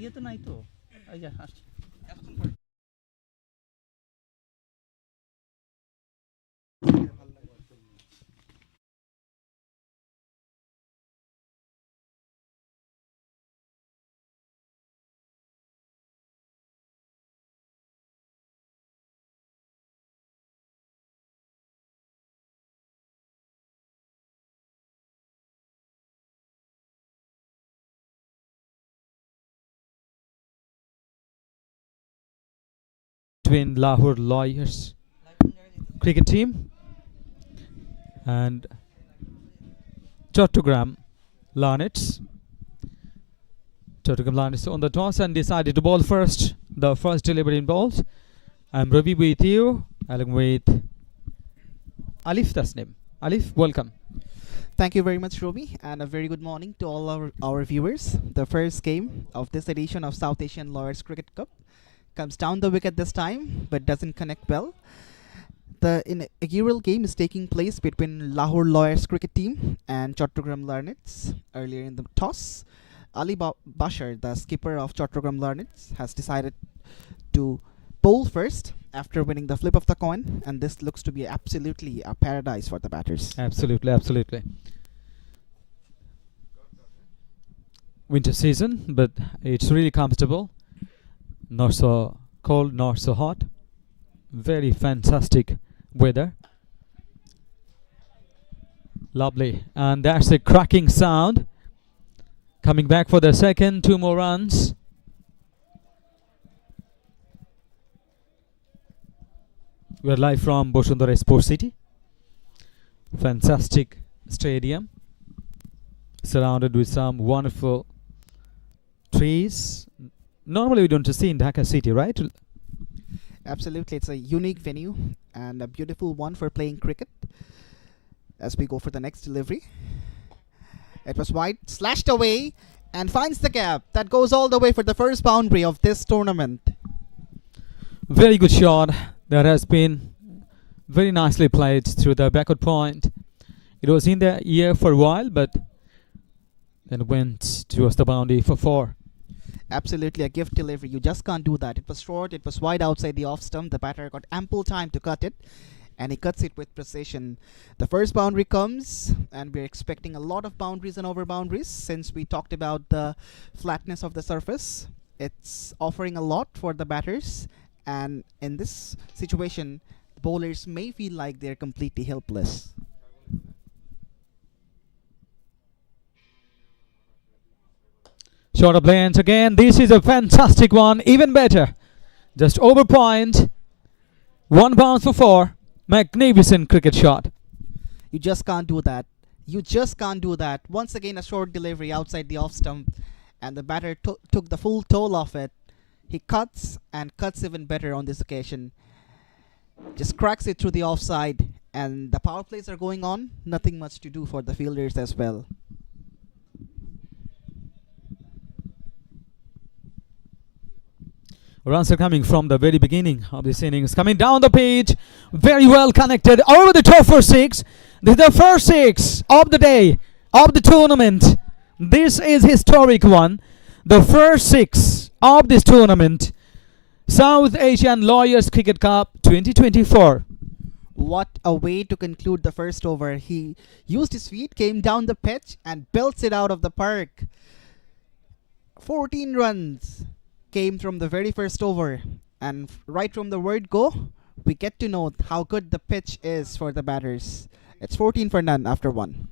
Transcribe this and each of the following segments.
ইয়েতে নাই তো এই যে আসছে between Lahore Lawyers cricket team and Chittagong Lions. Chittagong Lions on the toss and decided to bowl first. The first delivery involved. I'm Ravi with you, along with Alif Tasnim. Alif, welcome. Thank you very much, Robi, and a very good morning to all our viewers. The first game of this edition of South Asian Lawyers Cricket Cup comes down the wicket this time, but doesn't connect well. The inaugural game is taking place between Lahore Lawyers cricket team and Chittagong Lions. Earlier in the toss, Bashar, the skipper of Chittagong Lions, has decided to bowl first after winning the flip of the coin, and this looks to be absolutely a paradise for the batters. Absolutely, absolutely. Winter season, but it's really comfortable. Not so cold, not so hot. Very fantastic weather. Lovely. And that's a cracking sound. Coming back for the second, 2 more runs. We're live from Bashundhara Sports City. Fantastic stadium. Surrounded with some wonderful trees. Normally we don't see in Dhaka city, right? Absolutely, it's a unique venue and a beautiful one for playing cricket. As we go for the next delivery, it was wide, slashed away, and finds the gap. That goes all the way for the first boundary of this tournament. Very good shot. That has been very nicely played through the backward point. It was in the air for a while, but then went towards the boundary for 4. Absolutely a gift delivery. You just can't do that. It was short, it was wide outside the off stump. The batter got ample time to cut it, and he cuts it with precision. The first boundary comes, and we're expecting a lot of boundaries and over boundaries since we talked about the flatness of the surface. It's offering a lot for the batters, and in this situation, the bowlers may feel like they're completely helpless. Short of lanes again. This is a fantastic one. Even better. Just over point. 1 bounce for 4. Magnificent cricket shot. You just can't do that. You just can't do that. Once again, a short delivery outside the off stump, and the batter took the full toll of it. He cuts, and cuts even better on this occasion. Just cracks it through the offside, and the power plays are going on. Nothing much to do for the fielders as well. Runs are coming from the very beginning of this innings. Coming down the pitch. Very well connected. Over the top for 6. This is the first 6 of the day, of the tournament. This is historic one. The first 6 of this tournament. South Asian Lawyers Cricket Cup 2024. What a way to conclude the first over. He used his feet, came down the pitch, and belts it out of the park. 14 runs came from the very first over, and right from the word go, we get to know how good the pitch is for the batters. It's 14 for none after 1.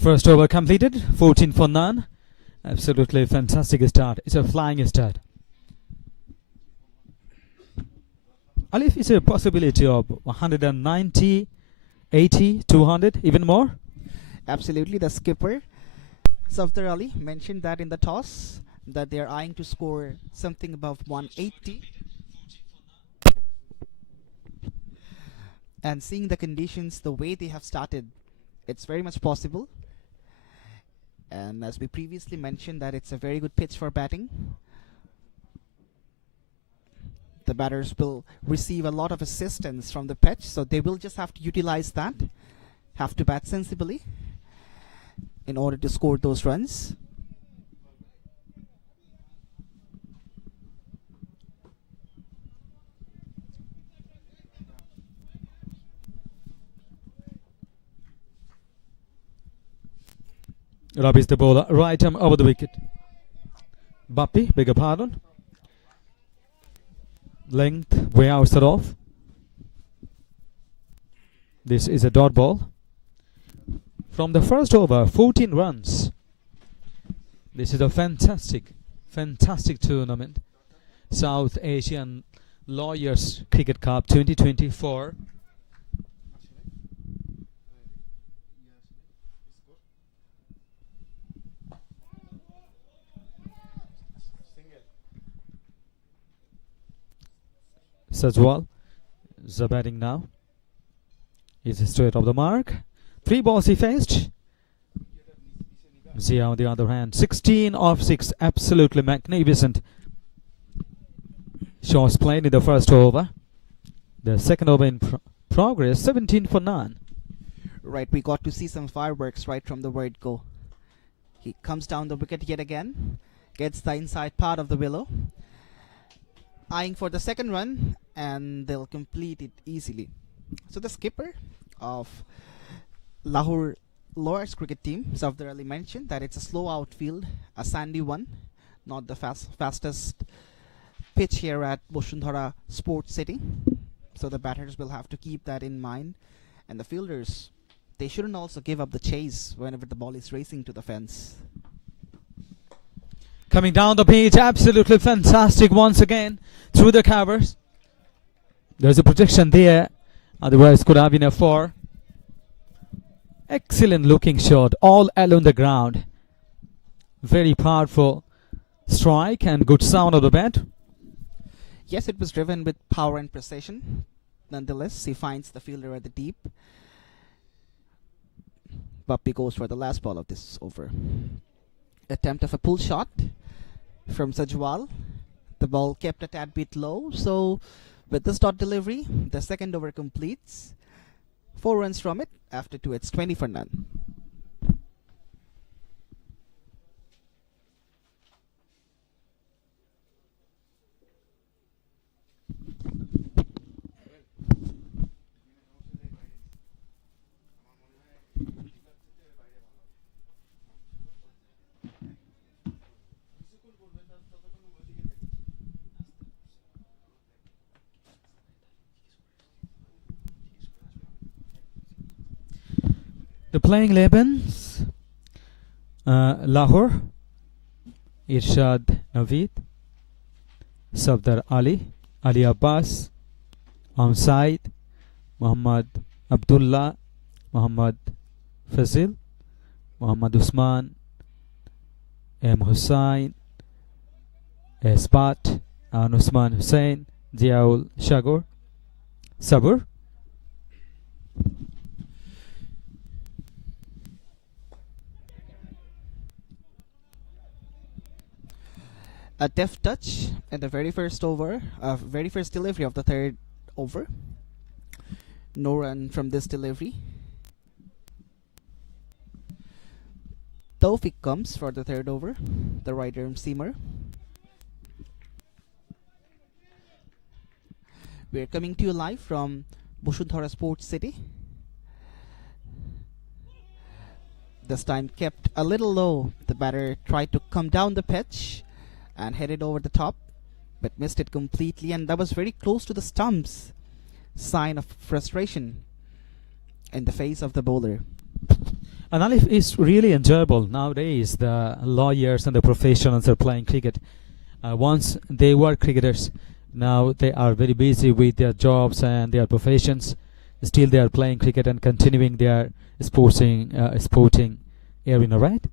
First over completed, 14 for none. Absolutely fantastic start. It's a flying start. Alif, is a possibility of 190, 80, 200, even more? Absolutely. The skipper, 𝗬𝗏𝗃𝗃, mentioned that in the toss, that they're eyeing to score something above 180. And seeing the conditions, the way they have started, it's very much possible. And as we previously mentioned, that it's a very good pitch for batting. The batters will receive a lot of assistance from the pitch, so they will just have to utilize that, have to bat sensibly in order to score those runs. Rob is the bowler, right arm over the wicket. Bappy, beg your pardon. Length way outside off. This is a dot ball. From the first over, 14 runs. This is a fantastic tournament. South Asian Lawyers Cricket Cup 2024. Sajwal is batting now. He's straight off the mark. 3 balls he faced. Zia on the other hand, 16 off 6. Absolutely magnificent shots played in the first over. The second over in progress, 17 for none. Right, we got to see some fireworks right from the word go. He comes down the wicket yet again, gets the inside part of the willow, eyeing for the second run, and they'll complete it easily. So the skipper of Lahore Lawyers cricket team, 𝗬𝗏𝗃𝗃, mentioned that it's a slow outfield, a sandy one, not the fastest pitch here at Bashundhara Sports City. So the batters will have to keep that in mind, and the fielders, they shouldn't also give up the chase whenever the ball is racing to the fence. Coming down the pitch, absolutely fantastic once again through the covers. There's a protection there, otherwise could have been a 4. Excellent looking shot, all along the ground. Very powerful strike and good sound of the bat. Yes, it was driven with power and precision. Nonetheless, he finds the fielder at the deep. Bappy goes for the last ball of this over. Attempt of a pull shot from Sajwal. The ball kept a tad bit low, so with this dot delivery, the second over completes. 4 runs from it. After 2, it's 20 for none. The playing 11s, Lahore, Irshad Naveed, Safdar Ali, Ali Abbas, Said, Muhammad Abdullah, Muhammad Fazil, Muhammad Usman, Hussain, Spat, Usman Hussain, Ziaul Shagor, Sabur. A deft touch in the very first over, very first delivery of the third over. No run from this delivery. Tawfiq comes for the third over, the right arm seamer. We're coming to you live from Bashundhara Sports City. This time kept a little low. The batter tried to come down the pitch and headed over the top, but missed it completely, and that was very close to the stumps. Sign of frustration in the face of the bowler. And Alif, is really enjoyable nowadays. The lawyers and the professionals are playing cricket. Once they were cricketers, now they are very busy with their jobs and their professions. Still, they are playing cricket and continuing their sporting arena, right?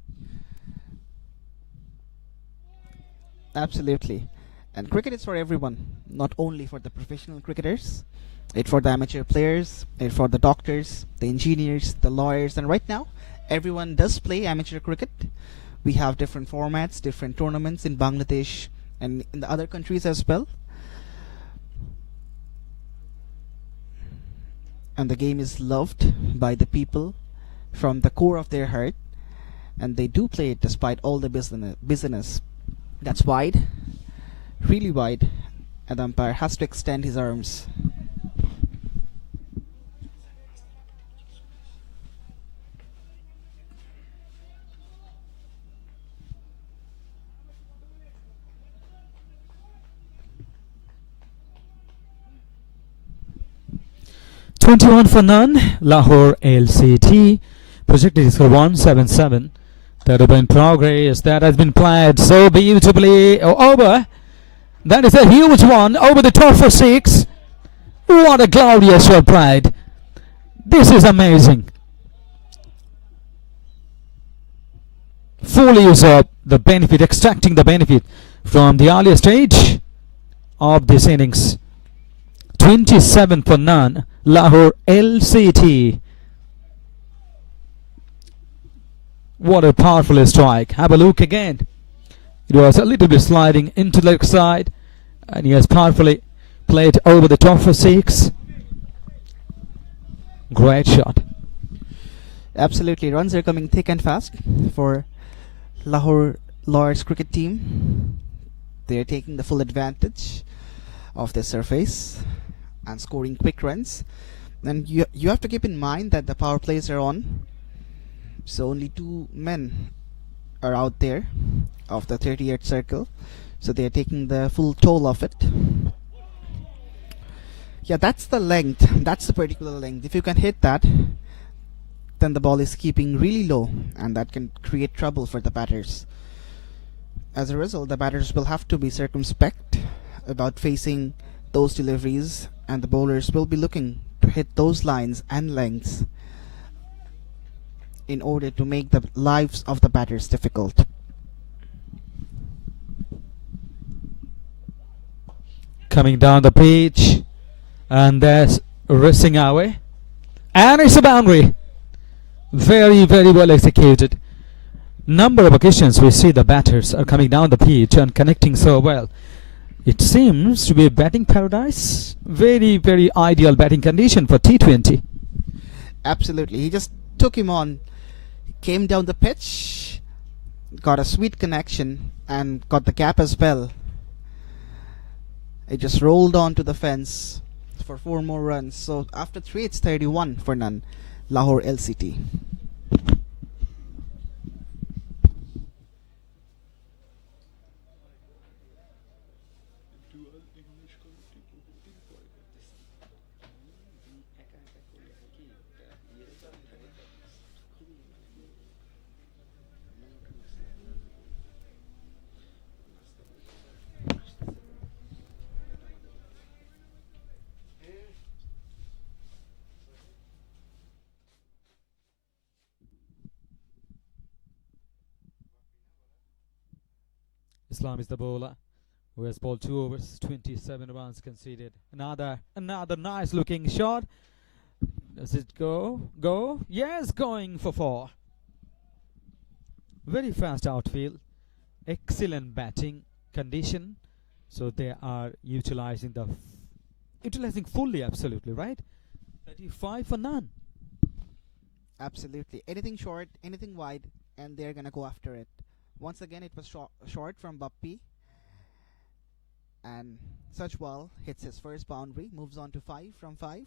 Absolutely. And cricket is for everyone, not only for the professional cricketers. It's for the amateur players, it's for the doctors, the engineers, the lawyers, and right now, everyone does play amateur cricket. We have different formats, different tournaments in Bangladesh and in the other countries as well. And the game is loved by the people from the core of their heart, and they do play it despite all the busyness. That's wide, really wide, and the umpire has to extend his arms. $21 for none. Lahore LCT. Projected score 177. That has been progress. That has been played so beautifully over. That is a huge one over the top for 6. What a glorious shot played. This is amazing. Full use of the benefit, extracting the benefit from the earlier stage of this innings. 27 for none. Lahore LCT. What a powerful strike. Have a look again. It was a little bit sliding into the leg side, and he has powerfully played over the top for 6. Great shot. Absolutely. Runs are coming thick and fast for Lahore Lords cricket team. They are taking the full advantage of the surface and scoring quick runs. And you have to keep in mind that the power plays are on, so only 2 men are out there of the 38th circle, so they are taking the full toll of it. Yeah, that's the length, that's the particular length. If you can hit that, then the ball is keeping really low, and that can create trouble for the batters. As a result, the batters will have to be circumspect about facing those deliveries, and the bowlers will be looking to hit those lines and lengths in order to make the lives of the batters difficult. Coming down the pitch, and there's racing away, and it's a boundary. Very, very well executed. Number of occasions we see the batters are coming down the pitch and connecting so well. It seems to be a batting paradise. Very, very ideal batting condition for T20. Absolutely. He just took him on, came down the pitch, got a sweet connection, and got the gap as well. It just rolled on to the fence for 4 more runs. So after 3, it's 31 for none. Lahore LCT. Islam is the bowler who has bowled 2 overs, 27 runs conceded. Another nice looking shot. Does it go? Go? Yes, going for 4. Very fast outfield. Excellent batting condition. So they are utilizing fully, absolutely, right? 35 for none. Absolutely. Anything short, anything wide, and they're gonna go after it. Once again, it was short from 𝗵𝗵𝗃, and 𝗏𝗏 hits his first boundary, moves on to 5 from 5.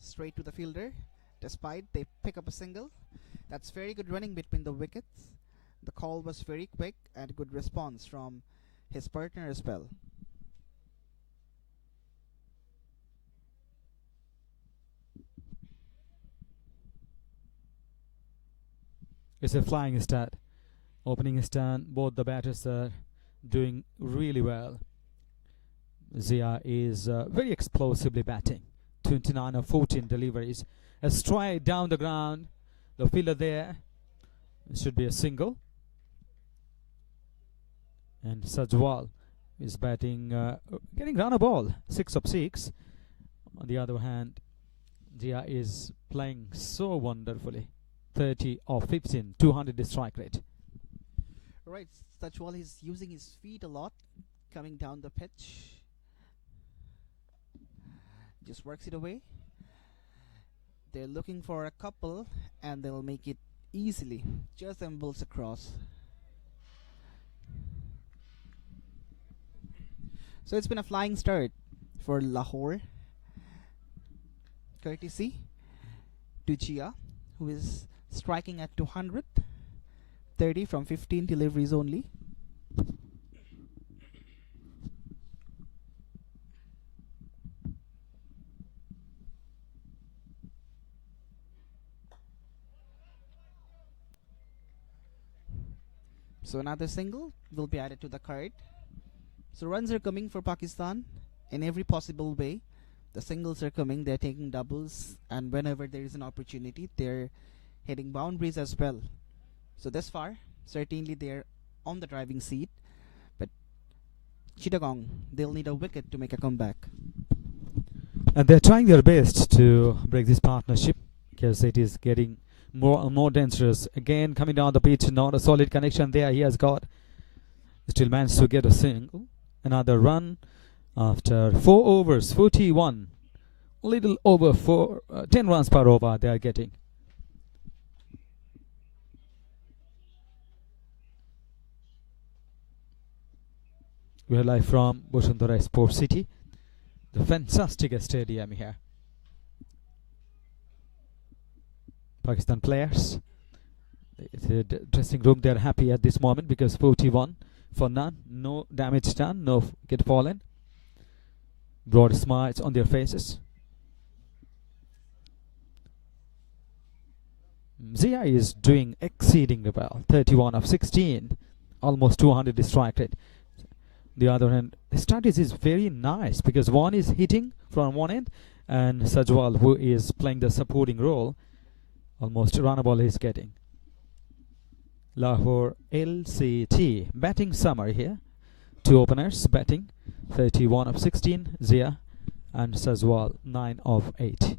Straight to the fielder, despite they pick up a single. That's very good running between the wickets. The call was very quick and good response from his partner as well. It's a flying start. Opening stand, both the batters are doing really well. 𝗧 is very explosively batting. 29 of 14 deliveries. A strike down the ground. The fielder there. It should be a single. And 𝗧 is batting, getting round a ball. 6 of 6. On the other hand, 𝗧 is playing so wonderfully. 30 of 15, 200 strike rate. Right, 𝗧 is using his feet a lot, coming down the pitch. Just works it away. They're looking for a couple, and they'll make it easily. Just ambles across. So it's been a flying start for Lahore, courtesy to 𝗬𝗂, who is striking at 200, 30 from 15 deliveries only. So another single will be added to the card. So runs are coming for Pakistan in every possible way. The singles are coming, they're taking doubles, and whenever there is an opportunity, they're hitting boundaries as well. So this far, certainly they're on the driving seat, but Chittagong, they'll need a wicket to make a comeback. And they're trying their best to break this partnership, because it is getting more and more dangerous. Again, coming down the pitch, not a solid connection there. He has got, still managed to get a single. Another run after 4 overs, 41. Little over 10 runs per over they are getting. We are live from Bashundhara Sports City, the fantastic stadium here. Pakistan players, the dressing room, they are happy at this moment because 41 for none, no damage done, no wicket fallen. Broad smiles on their faces. 𝗧 is doing exceedingly well. 31 of 16, almost 200 strike rate. The other hand, the strategy is very nice because one is hitting from one end, and 𝗧, who is playing the supporting role, almost run a ball he's getting. Lahore LCT batting summary here. 2 openers batting. 31 of 16, 𝗧, and 𝗧 9 of 8.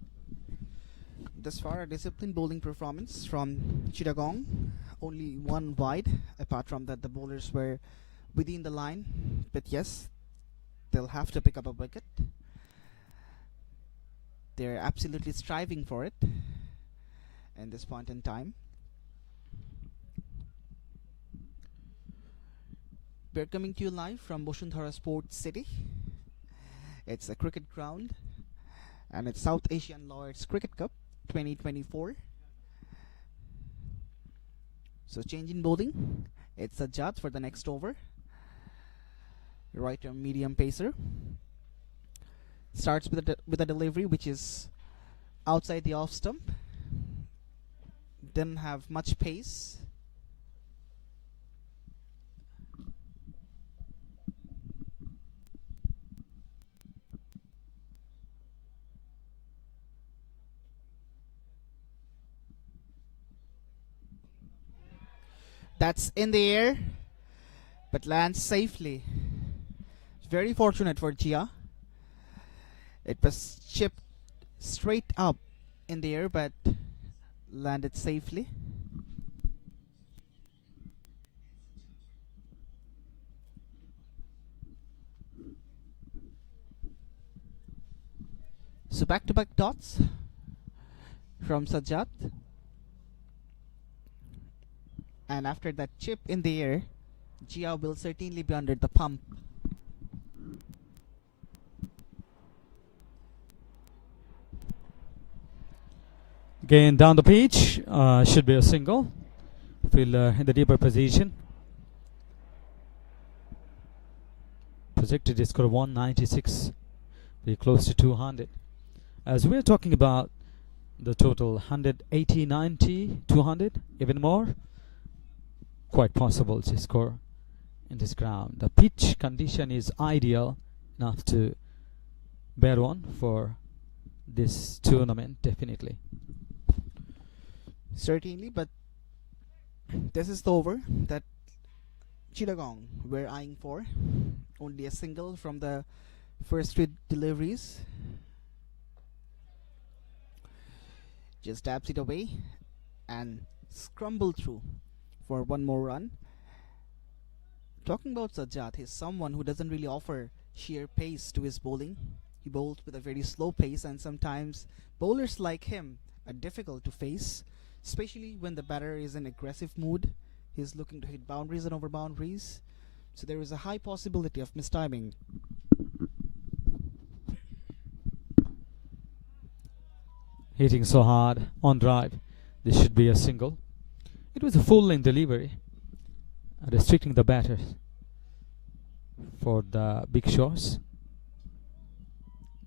Thus far, a disciplined bowling performance from Chittagong. Only one wide. Apart from that, the bowlers were within the line. But yes, they'll have to pick up a wicket. They're absolutely striving for it at this point in time. We're coming to you live from Bashundhara Sports City. It's a cricket ground, and it's South Asian Lords Cricket Cup 2024. So change in bowling. It's 𝗧 for the next over. Right arm medium pacer. Starts with a delivery which is outside the off stump. Didn't have much pace. That's in the air, but lands safely. Very fortunate for 𝗬𝗂. It was chipped straight up in the air, but landed safely. So back-to-back dots from 𝗧. And after that chip in the air, 𝗬𝗂 will certainly be under the pump. Again, down the pitch, should be a single. Fielder in the deeper position. Projected score 196, very close to 200. As we're talking about the total 180, 90, 200, even more. quite possible to score in this ground. The pitch condition is ideal enough to bet on for this tournament, definitely. Certainly, but this is the over that Chittagong were eyeing for. Only a single from the first 3 deliveries. Just taps it away and scramble through for one more run. Talking about Sajjad, he's someone who doesn't really offer sheer pace to his bowling. He bowls with a very slow pace, and sometimes bowlers like him are difficult to face, especially when the batter is in aggressive mood. He's looking to hit boundaries and over boundaries, so there is a high possibility of mistiming. Hitting so hard on drive, this should be a single. It was a full length delivery, restricting the batter for the big shots.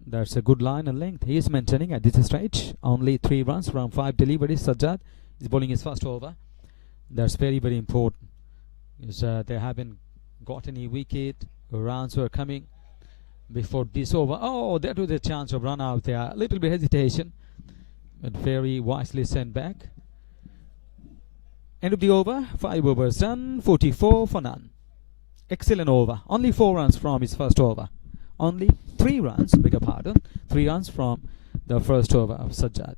That's a good line and length. He is maintaining at this stage. Only 3 runs from 5 deliveries. Sajjad is bowling his first over. That's very, very important, because they haven't got any wicket. Runs were coming before this over. Oh, that was a chance of run out there. A little bit hesitation, but very wisely sent back. End of the over. 5 overs done. 44 for none. Excellent over. Only 4 runs from his first over. Only 3 runs, beg your pardon, 3 runs from the first over of Sajjad.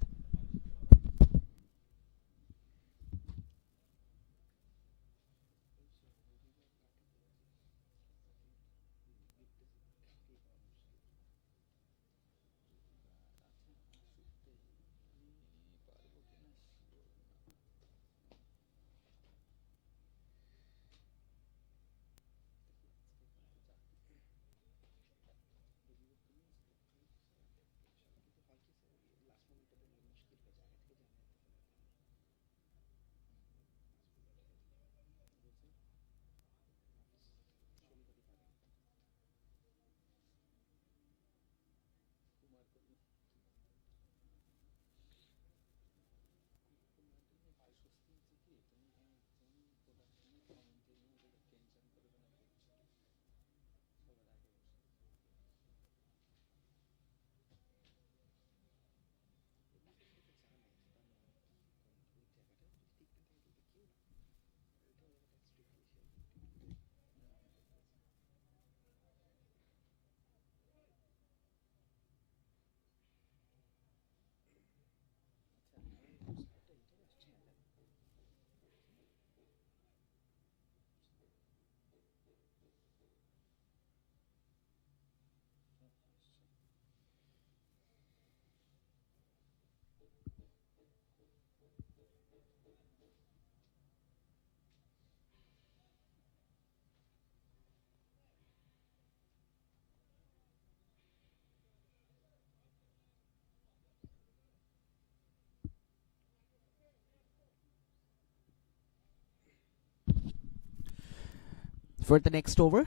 For the next over,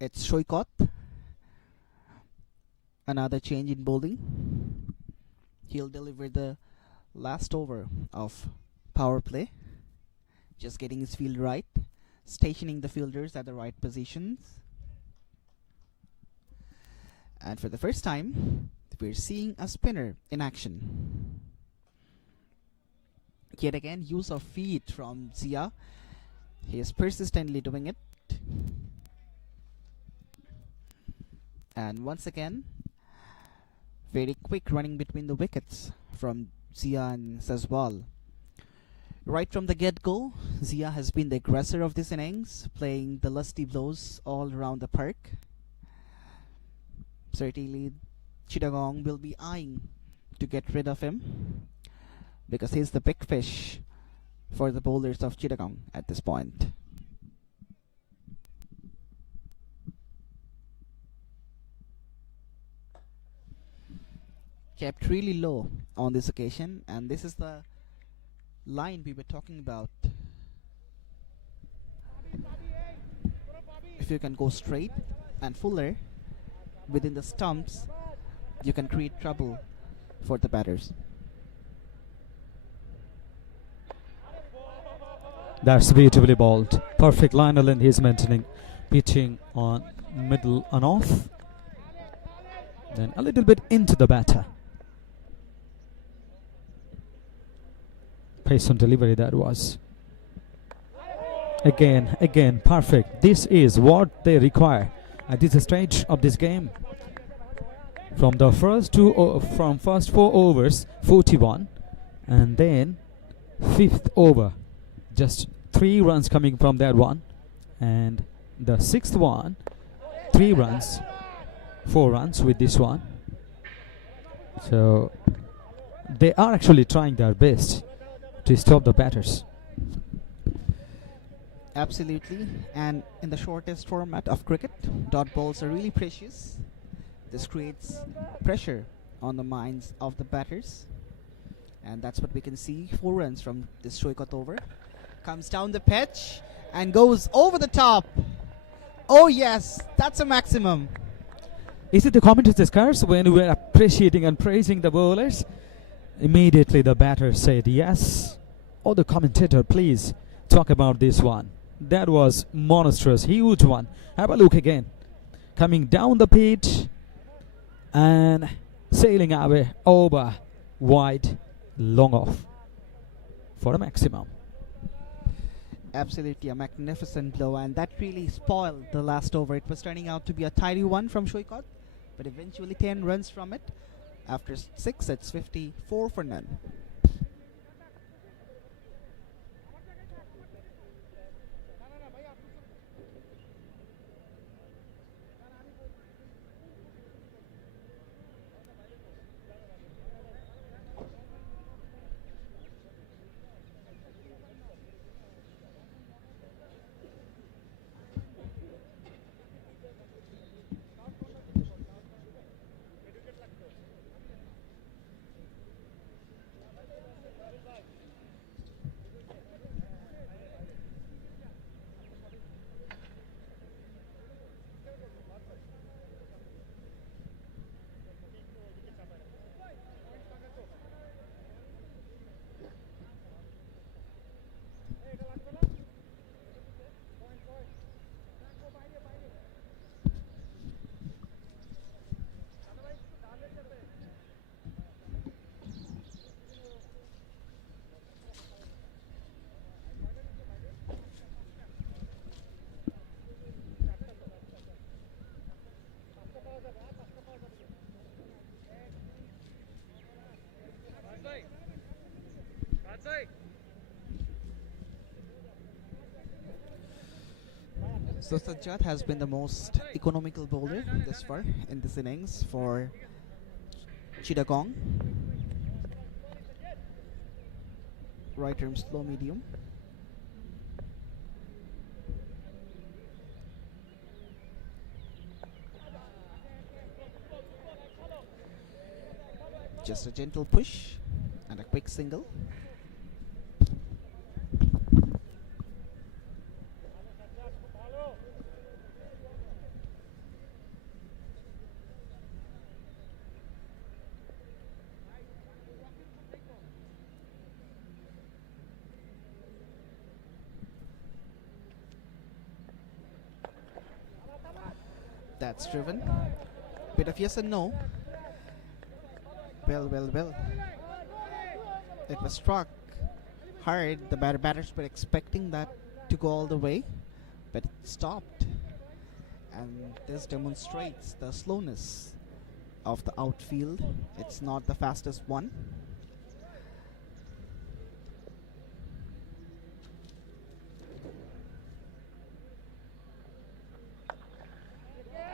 it's 𝗂𝗏𝗏. Another change in bowling. He'll deliver the last over of power play. Just getting his field right, stationing the fielders at the right positions. And for the first time, we're seeing a spinner in action. Yet again, use of feet from Zia. He is persistently doing it. And once again, very quick running between the wickets from Zia and Sazwal. Right from the get-go, Zia has been the aggressor of this innings, playing the lusty blows all around the park. Certainly, Chittagong will be eyeing to get rid of him, because he's the big fish for the bowlers of Chittagong at this point. Kept really low on this occasion, and this is the line we were talking about. If you can go straight and fuller within the stumps, you can create trouble for the batters. That's beautifully bowled. Perfect line length he's maintaining. Pitching on middle and off. Then a little bit into the batter. Pace on delivery that was. Again, perfect. This is what they require at this stage of this game. From the first first 4 overs, 41, and then 5th over, just 3 runs coming from that one, and the 6th one, 3 runs, 4 runs with this one. So they are actually trying their best to stop the batters. Absolutely, and in the shortest format of cricket, dot balls are really precious. This creates pressure on the minds of the batters, and that's what we can see. 4 runs from this Shoykat over. Comes down the pitch and goes over the top. Oh yes, that's a maximum. Is it the commentators' curse when we were appreciating and praising the bowlers? Immediately the batter said yes. Oh, the commentator, please talk about this one. That was monstrous, huge one. Have a look again. Coming down the pitch and sailing away over wide, long off for a maximum. Absolutely a magnificent blow, and that really spoiled the last over. It was turning out to be a tidy one from Shoykat, but eventually 10 runs from it. After 6, it's 54 for none. So Sajjad has been the most economical bowler this far in this innings for Chittagong. Right arm slow medium. Just a gentle push and a quick single. That's driven. Bit of yes and no. Well. It was struck hard. The batters were expecting that to go all the way, but it stopped. And this demonstrates the slowness of the outfield. It's not the fastest one.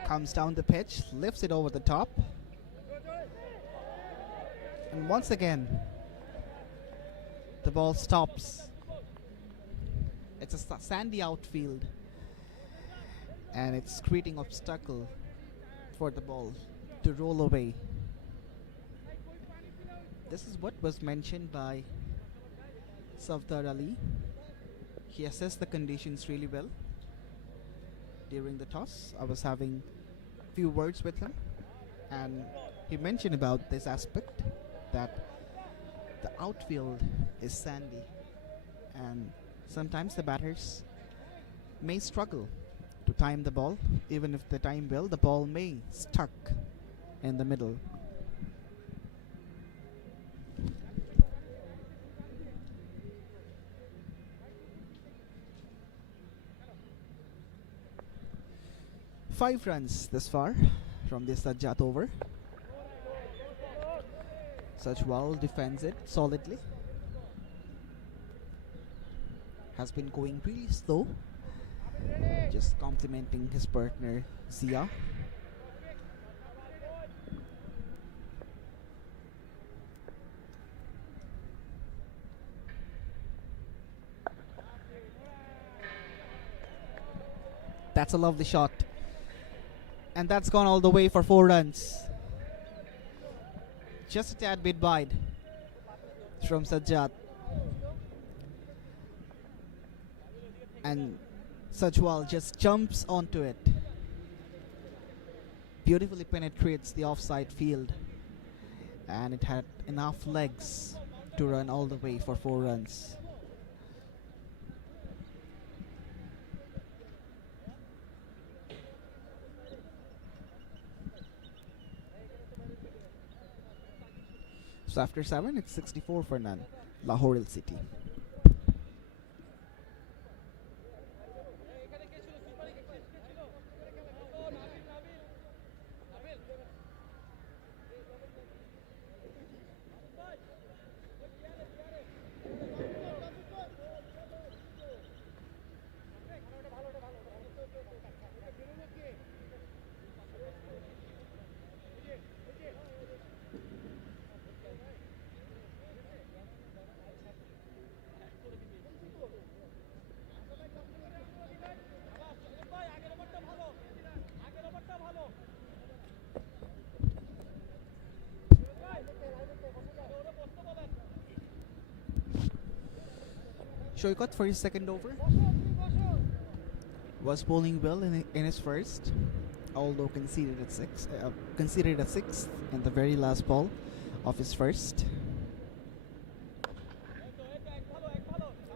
Comes down the pitch, lifts it over the top. And once again, the ball stops. It's a sandy outfield, and it's creating obstacle for the ball to roll away. This is what was mentioned by Safdar Ali. He assessed the conditions really well during the toss. I was having a few words with him, and he mentioned about this aspect, that the outfield is sandy and sometimes the batters may struggle to time the ball. Even if they time well, the ball may stuck in the middle. Five runs thus far from this Sajjad over. 𝗁𝗏 defends it solidly. Has been going really slow, just complimenting his partner 𝗬𝗏. That's a lovely shot. And that's gone all the way for 4 runs. Just a tad bit wide from Sajjad. And 𝗁𝗏 just jumps onto it. Beautifully penetrates the offside field. And it had enough legs to run all the way for 4 runs. So after 7, it's 64 for none. Lahore LCT. 𝗂𝗏 for his second over was bowling well in his first, although conceded a sixth in the very last ball of his first.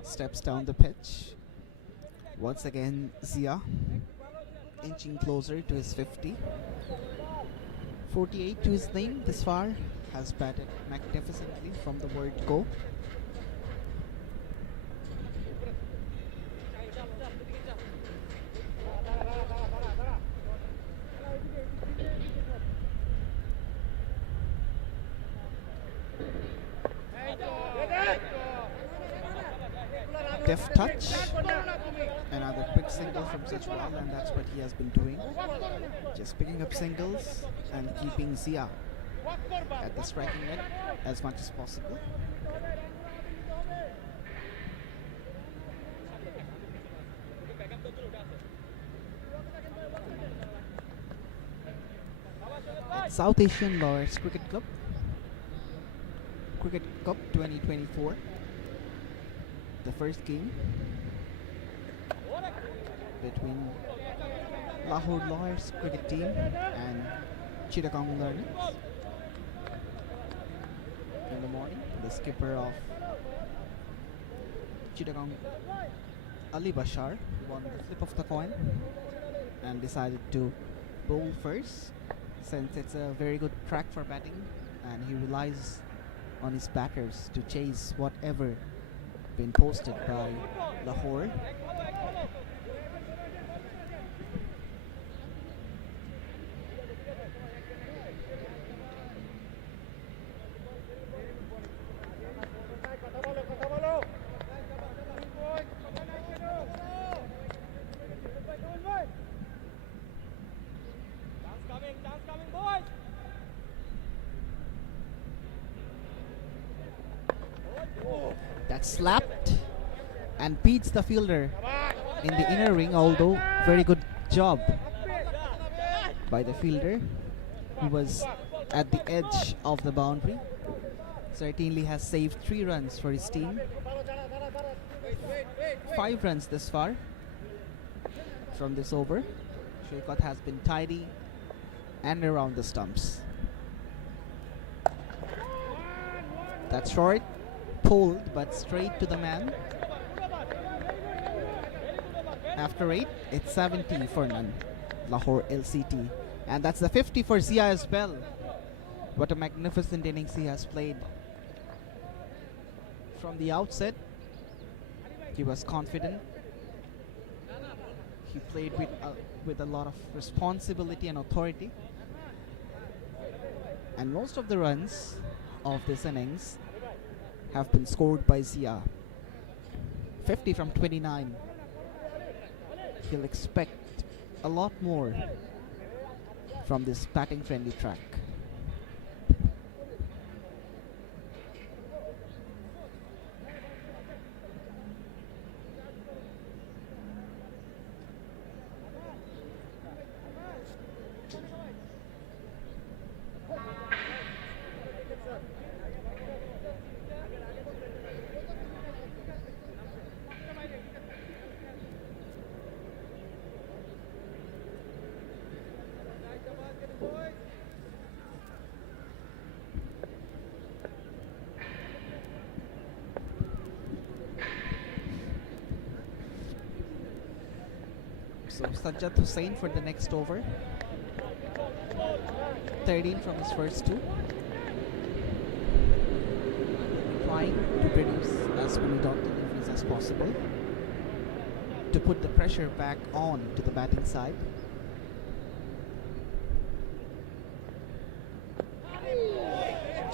Steps down the pitch. Once again, 𝗬𝗏 inching closer to his 50. 48 to his name this far. Has batted magnificently from the word go. Deft touch, another quick single from 𝗁𝗏, and that's what he has been doing. Just picking up singles and keeping 𝗬𝗏 at the striking end as much as possible. South Asian Lords Cricket Club, Cricket Cup 2024. The first game between Lahore Lords cricket team and Chittagong Learners. In the morning, the skipper of Chittagong, Ali Bashar, won the flip of the coin and decided to bowl first, since it's a very good track for batting and he relies on his batters to chase whatever been posted by Lahore. That slapped and beats the fielder in the inner ring, although very good job by the fielder who was at the edge of the boundary. Certainly has saved 3 runs for his team. 5 runs thus far from this over. 𝗂𝗏 has been tidy and around the stumps. That's short, pulled but straight to the man. After 8, it's 70 for none. Lahore LCT. And that's the 50 for Zia as well. What a magnificent innings he has played. From the outset, he was confident. He played with a lot of responsibility and authority. And most of the runs of this innings have been scored by Zia. 50 from 29. He'll expect a lot more from this batting friendly track. So Sajjad Hussain for the next over. 13 from his first 2. Trying to produce as many dot deliveries as possible to put the pressure back on to the batting side.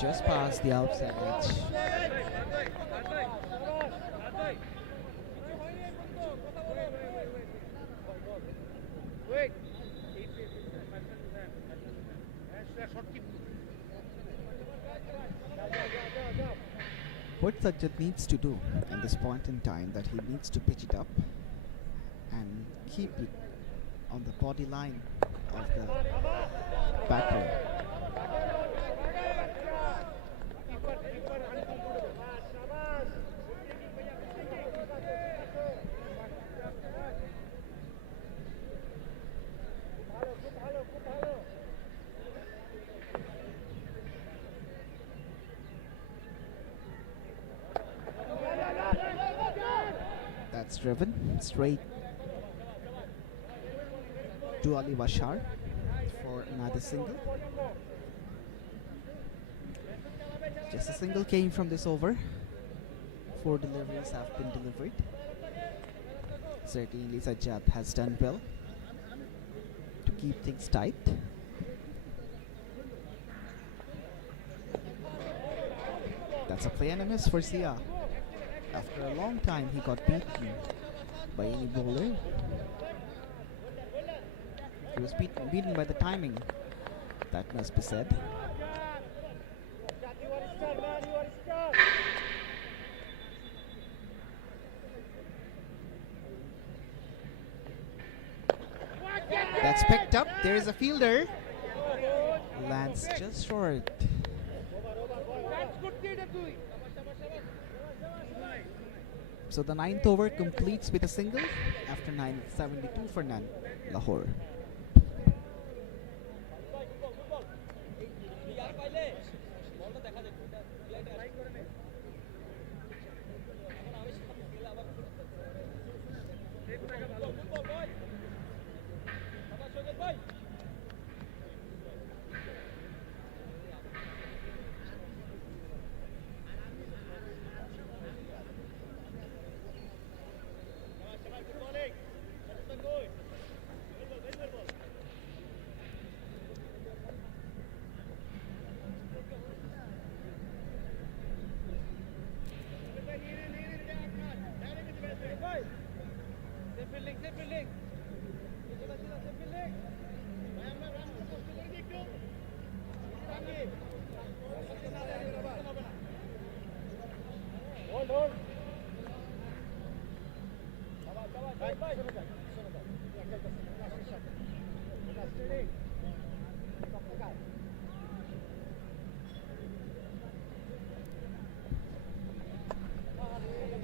Just past the outside edge. What Sajjad needs to do at this point in time, that he needs to pitch it up and keep it on the body line of the batter. That's driven straight to Ali Bashar for another single. Just a single came from this over. 4 deliveries have been delivered. Certainly Sajjad has done well to keep things tight. That's a play and a miss for Zia. After a long time, he got beaten by any bowler. He was beaten by the timing, that must be said. That's picked up. There is a fielder. Lands just short. So the 9th over completes with a single after 9:72 for none. Lahore.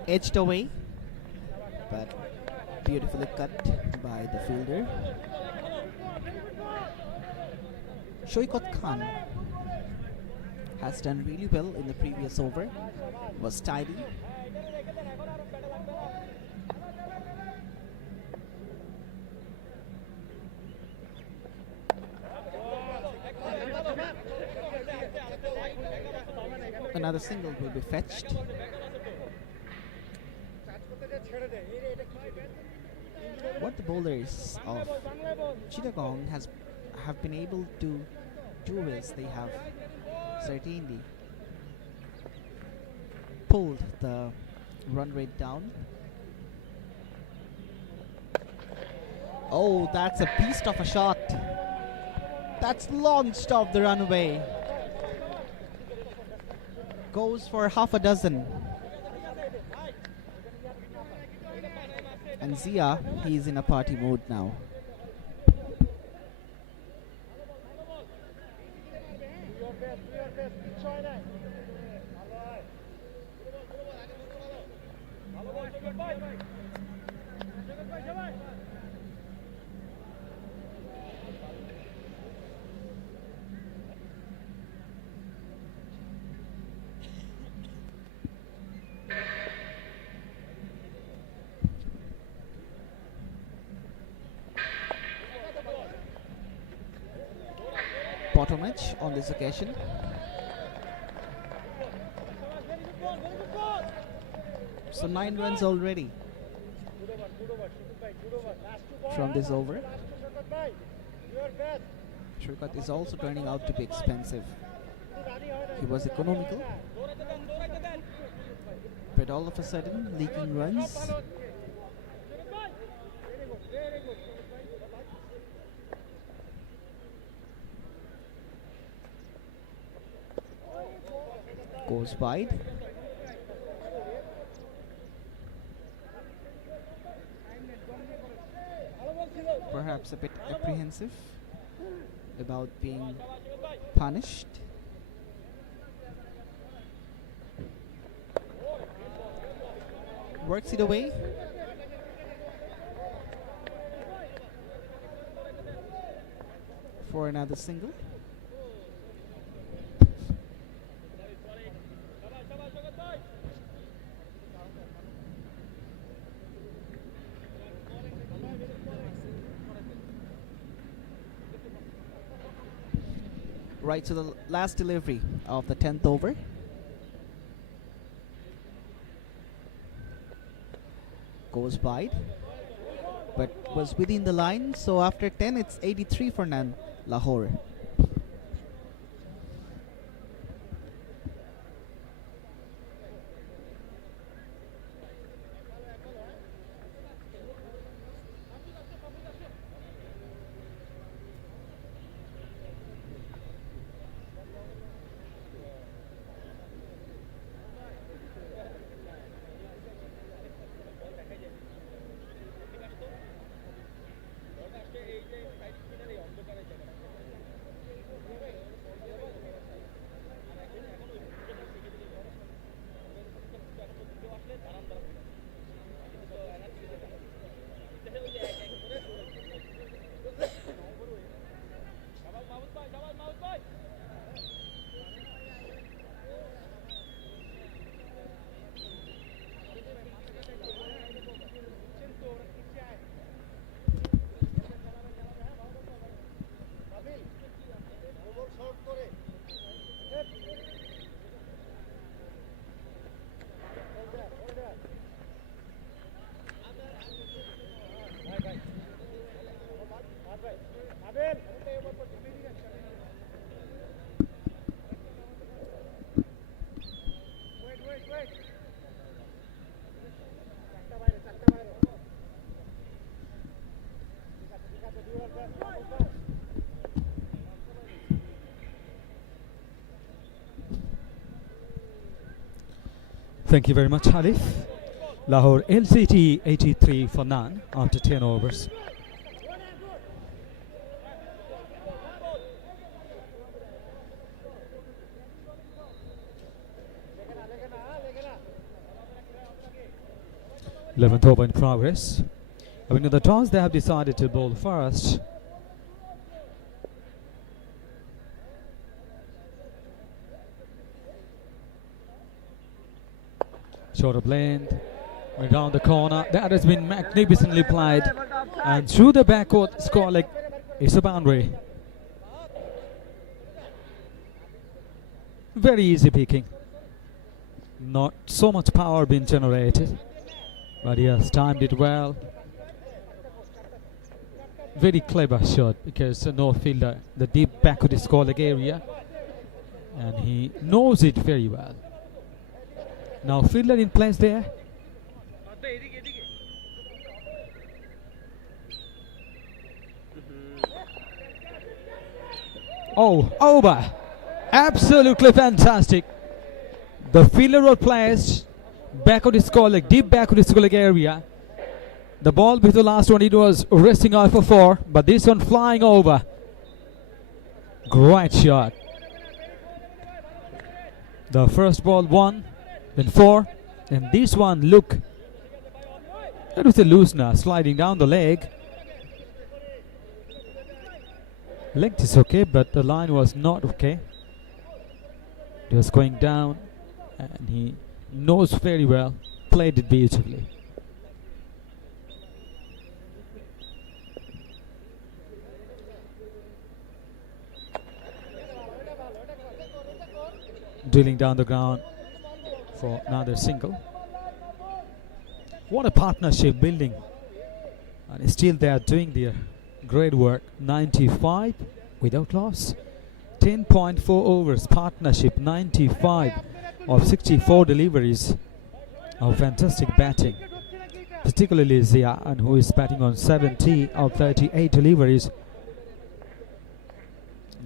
Edged away, but beautifully cut by the fielder. Shaukat Khan has done really well in the previous over, was tidy. another single will be fetched. What the bowlers of Chittagong have been able to do is they have certainly pulled the run rate down. Oh, that's a beast of a shot. That's launched off the runway. Goes for half a dozen. And Zia, he's in a party mode now. Bottom edge on this occasion. So 9 runs already from this over. 𝗃𝗏𝗃𝗃 is also turning out to be expensive. He was economical, but all of a sudden leaking runs. Goes wide. Perhaps a bit apprehensive about being punished. Works it away. For another single. Right to the last delivery of the 10th over. Goes wide, but was within the line. So after 10, it's 83 for none, Lahore. Thank you very much, Halif. Lahore LCT 83 for none after 10 overs. Eleventh over in progress. Having the toss, they have decided to bowl first. Short of length, went down the corner. That has been magnificently played, and through the backward score leg, it's a boundary. Very easy picking. Not so much power being generated, but he has timed it well. Very clever shot because no fielder, the deep backward is called area, and he knows it very well. Now fielder in place there. Oh, over. Absolutely fantastic. The fielder was placed backward is called deep backward is called area. The ball with the last one, it was resting out for 4, but this one flying over. Great shot. The first ball 1, then 4, and this one, look. That was a loosener sliding down the leg. Length is okay, but the line was not okay. It was going down, and he knows very well, played it beautifully. Drilling down the ground for another single. What a partnership building. And still they are doing their great work. 95 without loss. 10.4 overs partnership. 95 of 64 deliveries of fantastic batting. Particularly 𝗬𝗂, who is batting on 70 of 38 deliveries.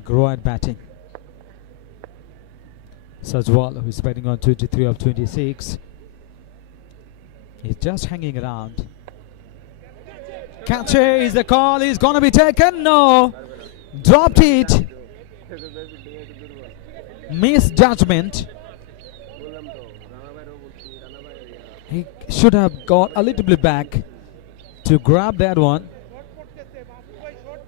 Great batting. Sajwal, who is batting on 23 of 26. He's just hanging around. Catcher is the call. Is going to be taken. No. Dropped it. Misjudgment. He should have got a little bit back to grab that one.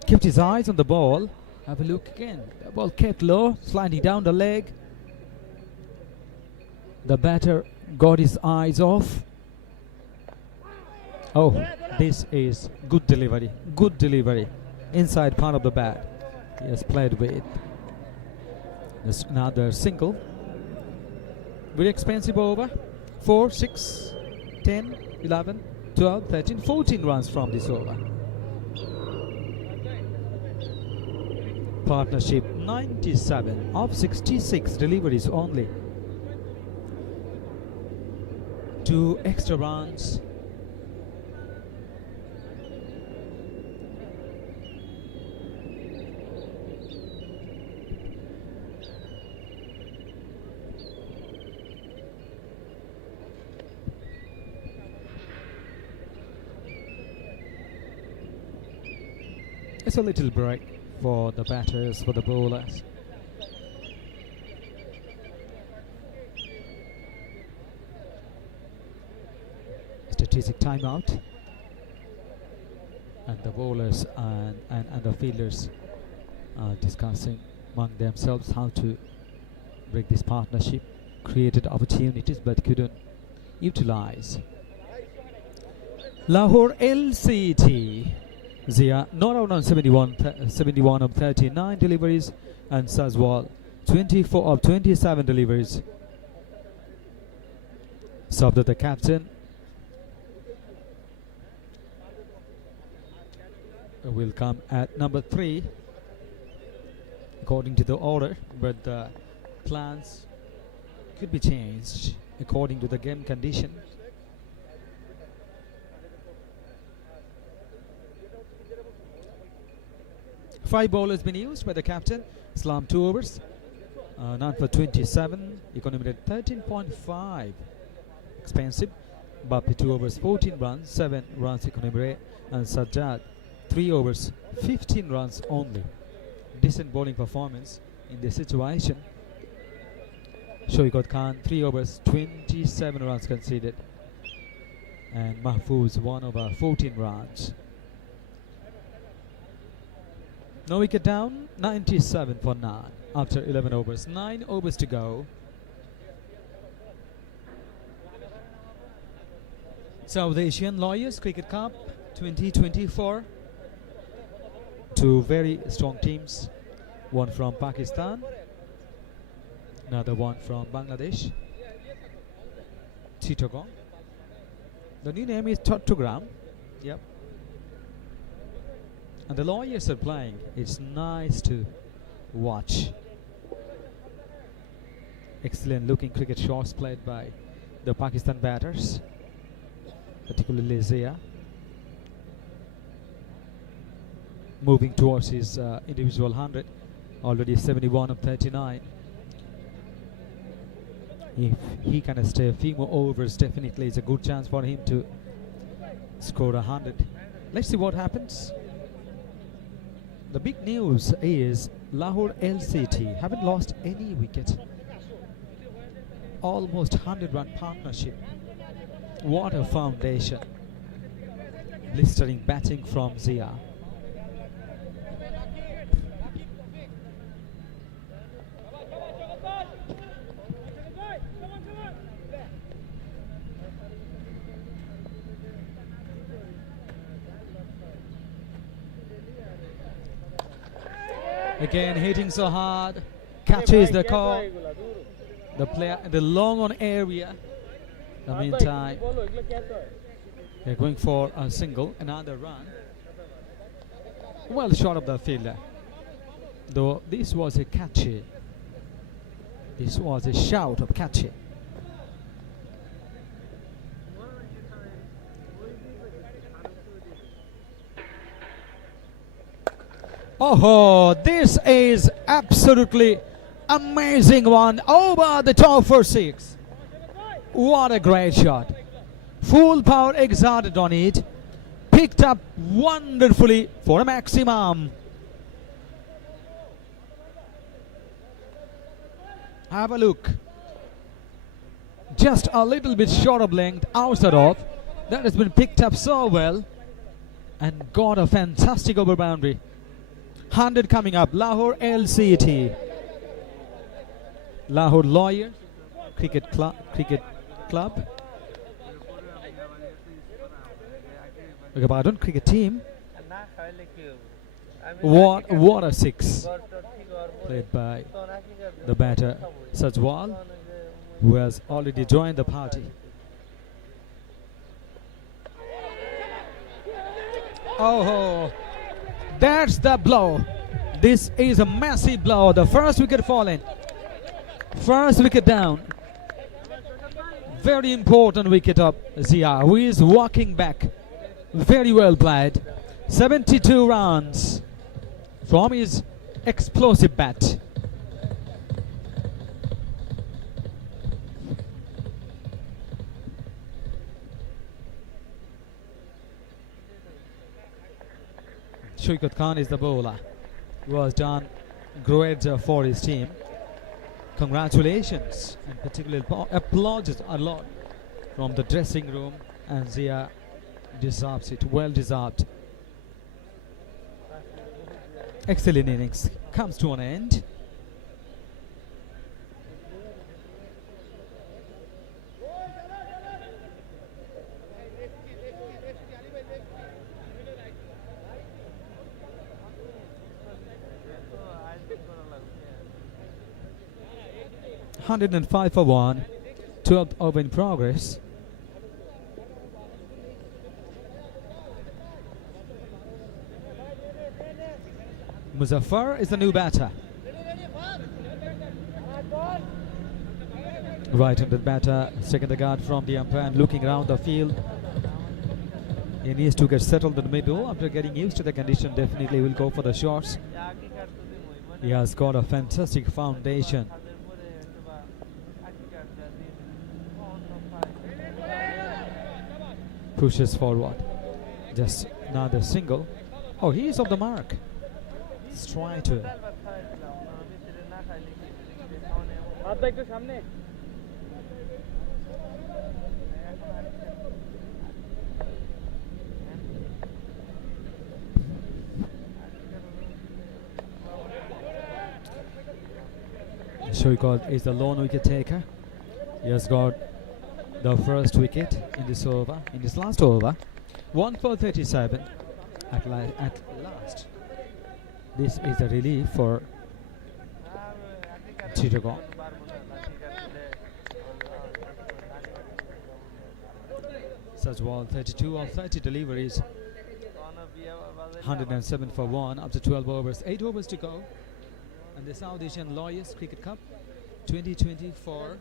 Kept his eyes on the ball. Have a look again. The ball kept low, sliding down the leg. The batter got his eyes off. Oh, this is good delivery. Good delivery. Inside part of the bat. He has played with. There's another single. Very expensive over. 4, 6, 10, 11, 12, 13, 14 runs from this over. Partnership 97 of 66 deliveries only. 2 extra runs. It's a little break for the batters, for the bowlers. Strategic timeout, and the bowlers and the fielders are discussing among themselves how to break this partnership. Created opportunities but couldn't utilize. Lahore LCT. 𝗬𝗂 not out on 71 of 39 deliveries, and Sajwal 24 of 27 deliveries. Sabda, the captain, will come at number 3 according to the order, but the plans could be changed according to the game condition. Five bowlers been used by the captain. Islam 2 overs. None for 27. Economy at 13.5. Expensive. Bapi 2 overs, 14 runs, 7 runs economy rate. And Sajjad 3 overs, 15 runs only. Decent bowling performance in this situation. 𝗂𝗫𝐿𝐴 3 overs, 27 runs conceded. And Mahfouz 1 over, 14 runs. No wicket down, 97 for 9 after 11 overs. 9 overs to go. South Asian Lawyers Cricket Cup 2024. 2 very strong teams. One from Pakistan, another one from Bangladesh. Chittagong. The new name is Chittagong. Yep. And the lawyers are playing. It's nice to watch. Excellent looking cricket shots played by the Pakistan batters, particularly Zia. Moving towards his individual 100, already 71 of 39. If he can stay a few more overs, definitely it's a good chance for him to score 100. Let's see what happens. The big news is Lahore LCT haven't lost any wicket. Almost 100-run partnership. What a foundation. Blistering batting from Zia. Again hitting so hard, catches the call. The player in the long on area. In the meantime, they're going for a single, another run. Well short of the fielder. Though this was a catchy. This was a shout of catchy. Oh, this is absolutely amazing one over the top for 6. What a great shot. Full power exerted on it. Picked up wonderfully for a maximum. Have a look. Just a little bit short of length outside off. That has been picked up so well. And got a fantastic over boundary. 100 coming up. Lahore LCT. Lahore Lawyer Cricket Club. Pardon, cricket team. What a 6 played by the batter Sajwal, who has already joined the party. Oh, that's the blow. This is a massive blow. The first wicket fallen. First wicket down. Very important wicket of Zia, who is walking back. Very well played. 72 runs from his explosive bat. Shaukat Khan is the bowler, who has done great for his team. Congratulations, and particularly applauses a lot from the dressing room, and Zia deserves it, well deserved. Excellent innings comes to an end. $105 for 1, 12th over in progress. Muzaffar is the new batter. Right-handed batter, second the guard from the umpire and looking around the field. He needs to get settled in the middle. After getting used to the condition, definitely will go for the shots. He has got a fantastic foundation. Pushes forward. Just another single. Oh, he is off the mark. Let's try to. Shaukat is the lone wicket taker. He has got the first wicket in this over, in this last over. 1 for 37 at last. This is a relief for Chittagong. as well. 32 of 30 deliveries. 107 for 1 after 12 overs. 8 overs to go. And the South Asian Lawyers Cricket Cup 2024.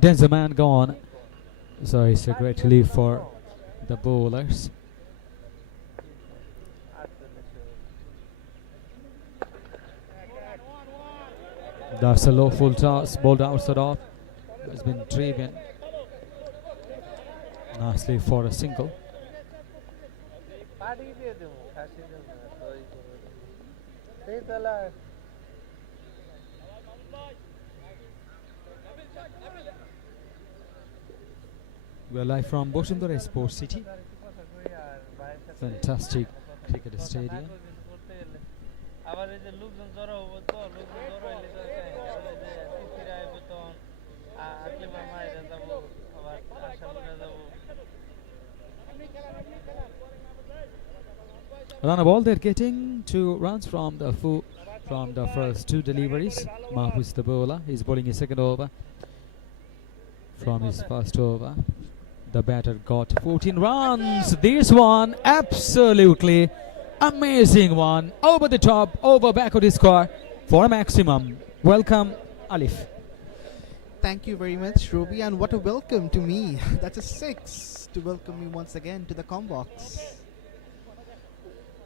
There's a man gone. So it's a great relief for the bowlers. That's a low full toss, bowled outside off. It's been driven nicely for a single. We're live from Bashundhara Sports City. Fantastic cricket stadium. Run a ball, they're getting 2 runs from the first 2 deliveries. Mahfouz the bowler, he's bowling his second over. From his first over, the batter got 14 runs. This one, absolutely amazing one. Over the top, over backward score for a maximum. Welcome, Alif. Thank you very much, Roby, and what a welcome to me. That's a 6 to welcome me once again to the combox.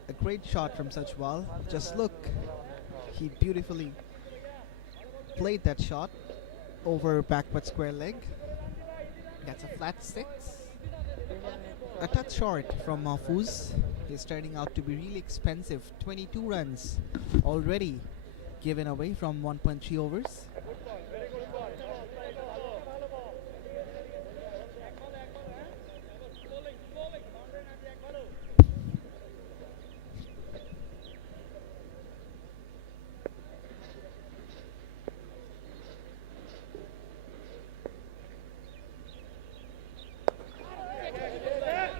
A great shot from 𝗁𝗏. Just look, he beautifully played that shot over backward square leg. That's a flat 6. A touch short from Mahfouz. He's turning out to be really expensive. 22 runs already given away from 1.3 overs.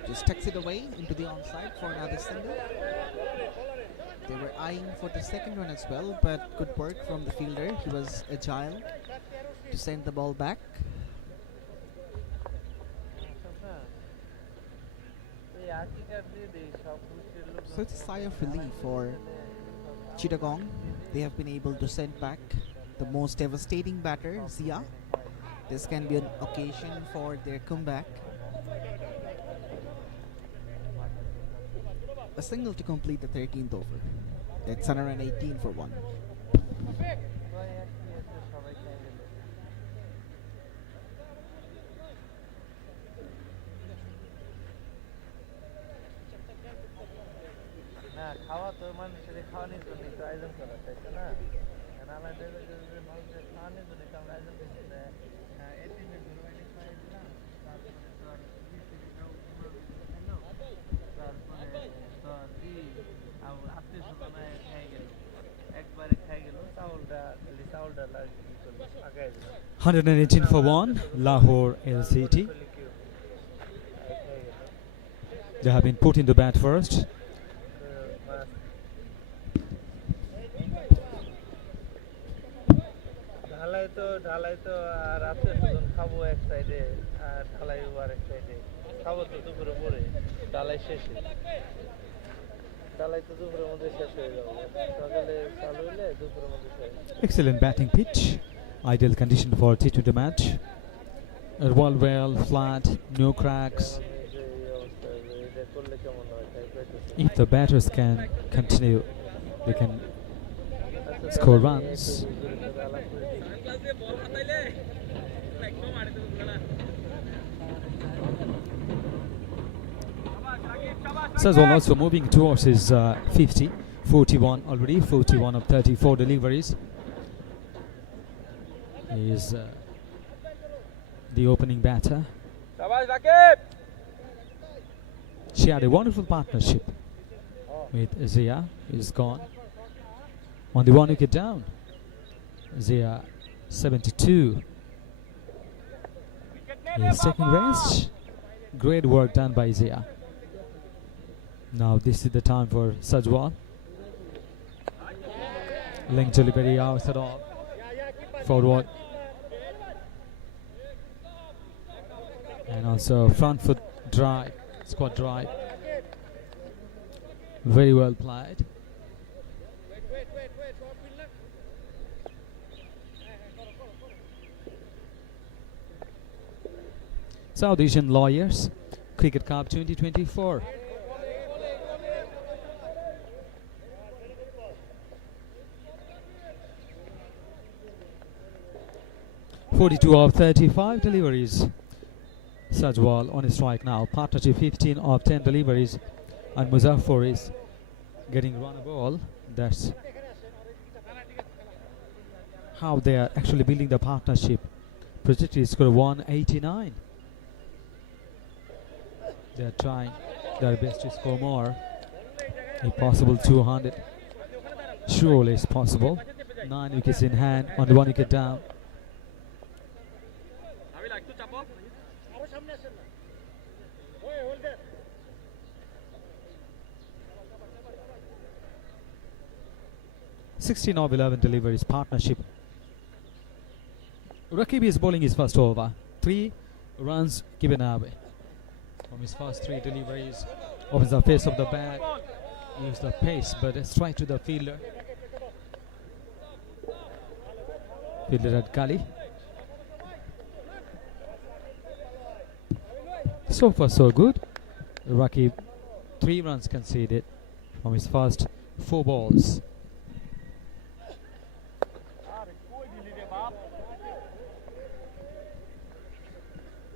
Just tucks it away into the onside for another single. They were eyeing for the second run as well, but good work from the fielder. He was agile to send the ball back. So it's a sigh of relief for Chittagong. They have been able to send back the most devastating batter, 𝗂. This can be an occasion for their comeback. A single to complete the 13th over. That's 118 for 1. 𝗏 118 for 1, Lahore LCT. They have been put into bat first. ঢালাই তো আর আত্মীয়-স্বজন খাবো এক সাইডে আর ঢালাই আরেক সাইডে খাবো তো দুপুরে পরে ঢালাই শেষে ঢালাই তো দুপুরের মধ্যে শেষ হয়ে যাবে সকালে চালু হলে দুপুরের মধ্যে শেষ. Excellent batting pitch, ideal condition for T20 match. Ball well, flat, no cracks. করলে কেমন হয় তাই কইতেছে। If the batters can continue, they can score runs. Sazwal also moving towards his 50, 41 already, 41 of 34 deliveries. He is the opening batter. She had a wonderful partnership with Zia. He's gone on the 1 wicket down. Zia 72 is taking rest. Great work done by Zia. Now this is the time for Sazwal. Link delivery outside off. Forward. And also front foot drive, squat drive. Very well played. South Asian Lawyers Cricket Cup 2024. (42 of 35 deliveries). Sazwal on his strike now. Partnership 15 of 10 deliveries, and Muzaffar is getting run a ball. That's how they are actually building the partnership. Projected score 189. They are trying their best to score more. If possible, 200. Surely it's possible. 9 wickets in hand on the 1 wicket down. (16 of 11 deliveries partnership). Rakib is bowling his first over. 3 runs given away from his first 3 deliveries. Opens the face of the bat. Use the pace, but straight to the fielder. Fielder at gully. So far so good. Rakib 3 runs conceded from his first 4 balls.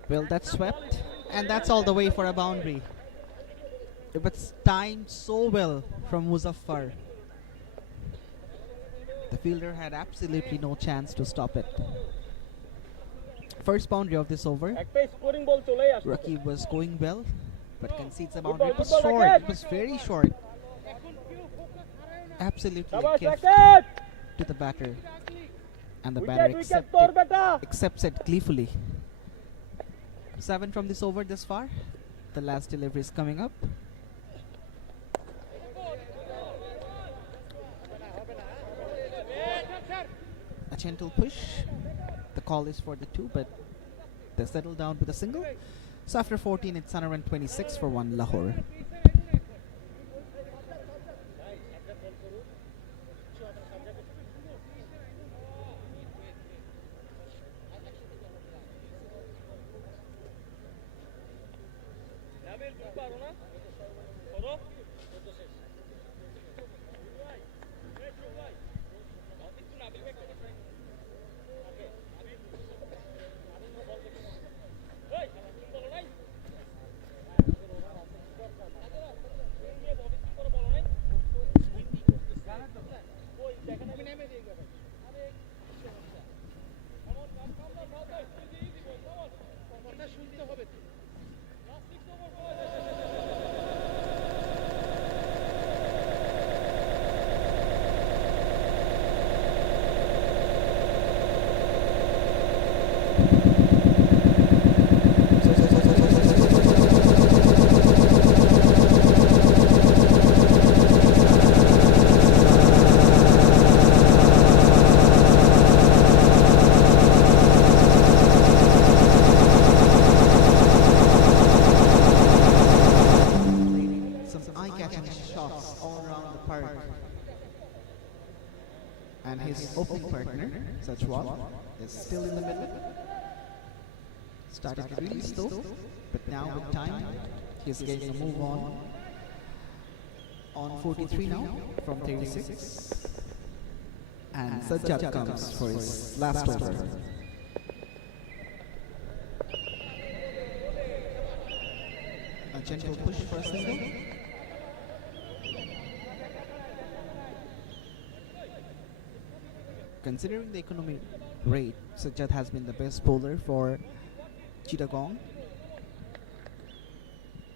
Well, that's swept, and that's all the way for a boundary. It was timed so well from Muzaffar. The fielder had absolutely no chance to stop it. First boundary of this over. Rakib was going well, but concedes a boundary. It was short. It was very short. Absolutely a gift to the batter, and the batter accepts it gleefully. 7 from this over thus far. The last delivery is coming up. A gentle push. The call is for the 2, but they settle down with a single. So after 14, it's 126 for 1 Lahore. And his opening partner, Sazwal, is still in the middle. Started really slow, but now with time, He's getting a move on 43 now from 36. And Sajjad comes for his last over. A gentle push for a single. Considering the economic rate, Sajjad has been the best bowler for Chittagong.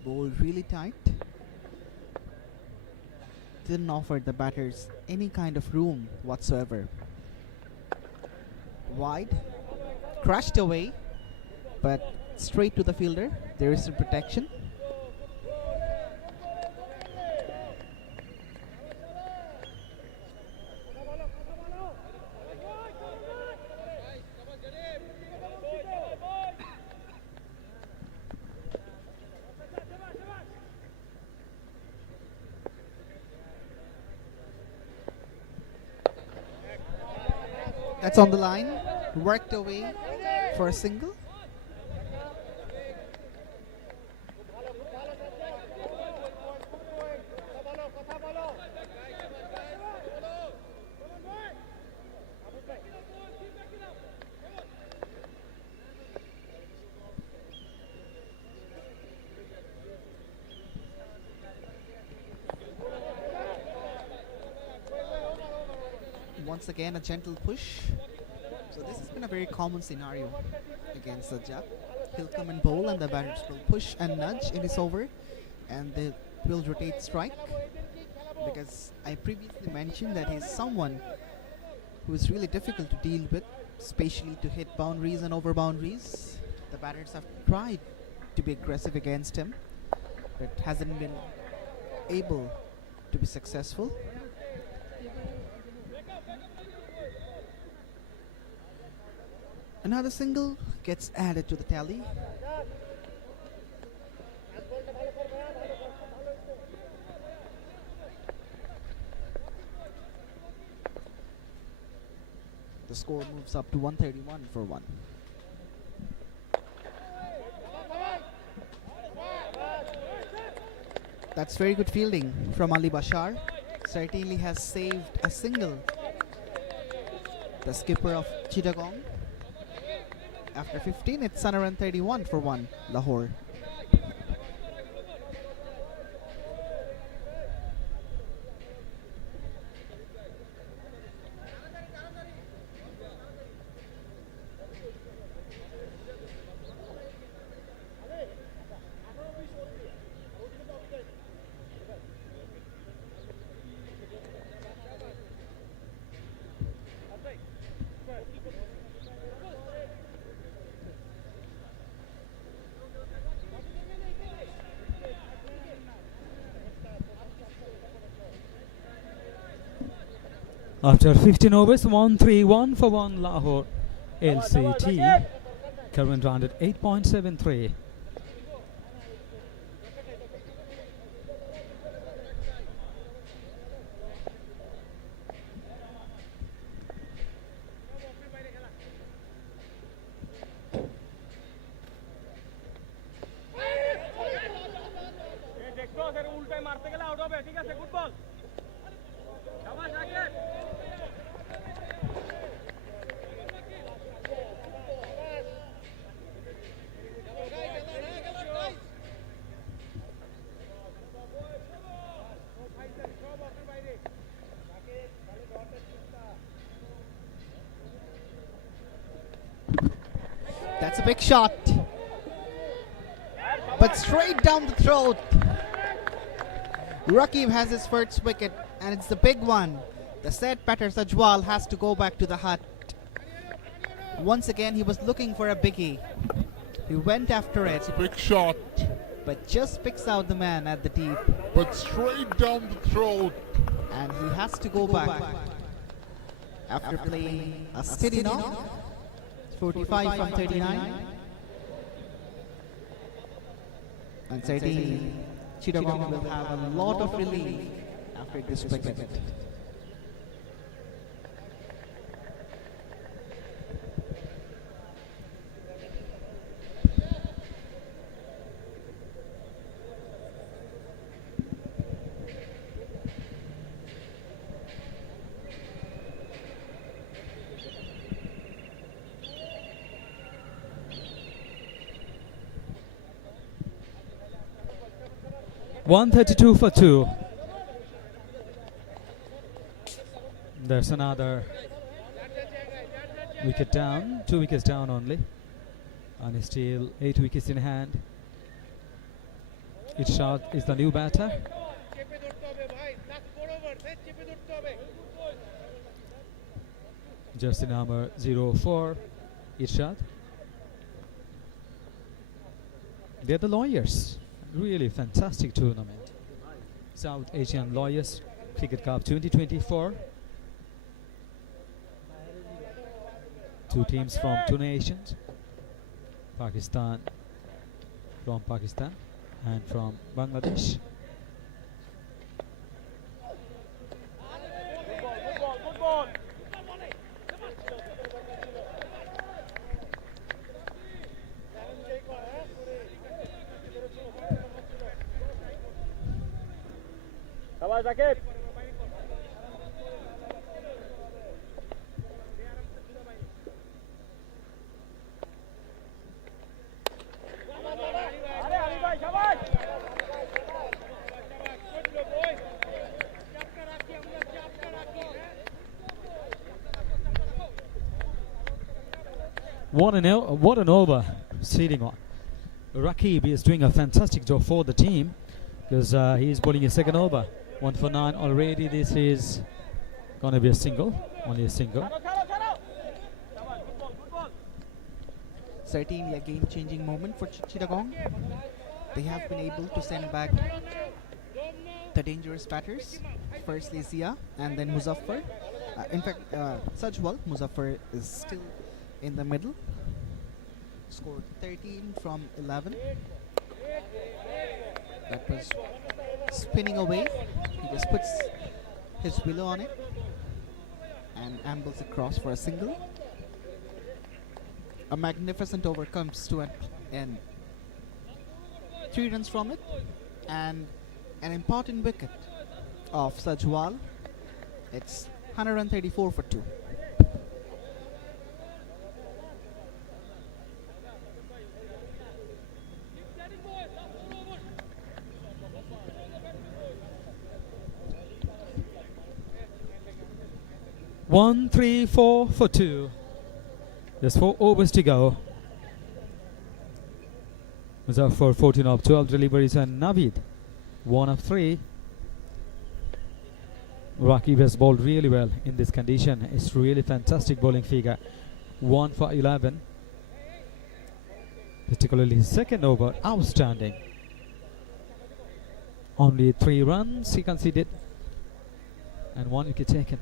Bowled really tight. Didn't offer the batters any kind of room whatsoever. Wide, crashed away, but straight to the fielder. There is some protection. That's on the line, worked away for a single. Once again, a gentle push. So this has been a very common scenario against Sajjad. He'll come and bowl and the batters will push and nudge in his over and they will rotate strike, because I previously mentioned that he's someone who is really difficult to deal with, especially to hit boundaries and over boundaries. The batters have tried to be aggressive against him but hasn't been able to be successful. Another single gets added to the tally. The score moves up to 131 for 1. That's very good fielding from Ali Bashar. Certainly has saved a single. The skipper of Chittagong. After 15, it's 131 for 1, Lahore. After 15 overs, 131 for 1 Lahore. LCT current round at 8.73. That's a big shot, but straight down the throat. Raqib has his first wicket, and it's the big one. The set batter Sajwal has to go back to the hut. Once again, he was looking for a biggie. He went after it. It's a big shot, but just picks out the man at the deep. but straight down the throat. And he has to go back. After playing a steady knock. 45 from 39. And certainly, Chittagong will have a lot of relief after this wicket. 132 for 2. There's another wicket down, 2 wickets down only, and still 8 wickets in hand. 𝗬𝗏 is the new batter. Jersey number 04, 𝗬𝗏. They're the lawyers. Really fantastic tournament. South Asian Lawyers Cricket Cup 2024. 2 teams from 2 nations. Pakistan, from Pakistan, and from Bangladesh. What an over sitting on. Raqib is doing a fantastic job for the team because he is bowling a second over. 1 for 9 already. This is going to be a single, only a single. Certainly a game-changing moment for Chittagong. They have been able to send back the dangerous batters. Firstly 𝗂𝗧 and then Muzaffar. In fact, 𝗀 Muzaffar is still in the middle. Scored 13 from 11. That was spinning away. He just puts his willow on it and ambles across for a single. A magnificent over comes to an end. 3 runs from it and an important wicket of 𝗀. It's 134 for 2. One, 3, 4 for 2. There's 4 overs to go. Muzaffar 14 of 12 deliveries and Naveed 1 of 3. Raqib has bowled really well in this condition. It's really fantastic bowling figure. 1 for 11. Particularly his second over, outstanding. Only 3 runs he conceded and 1 wicket taken.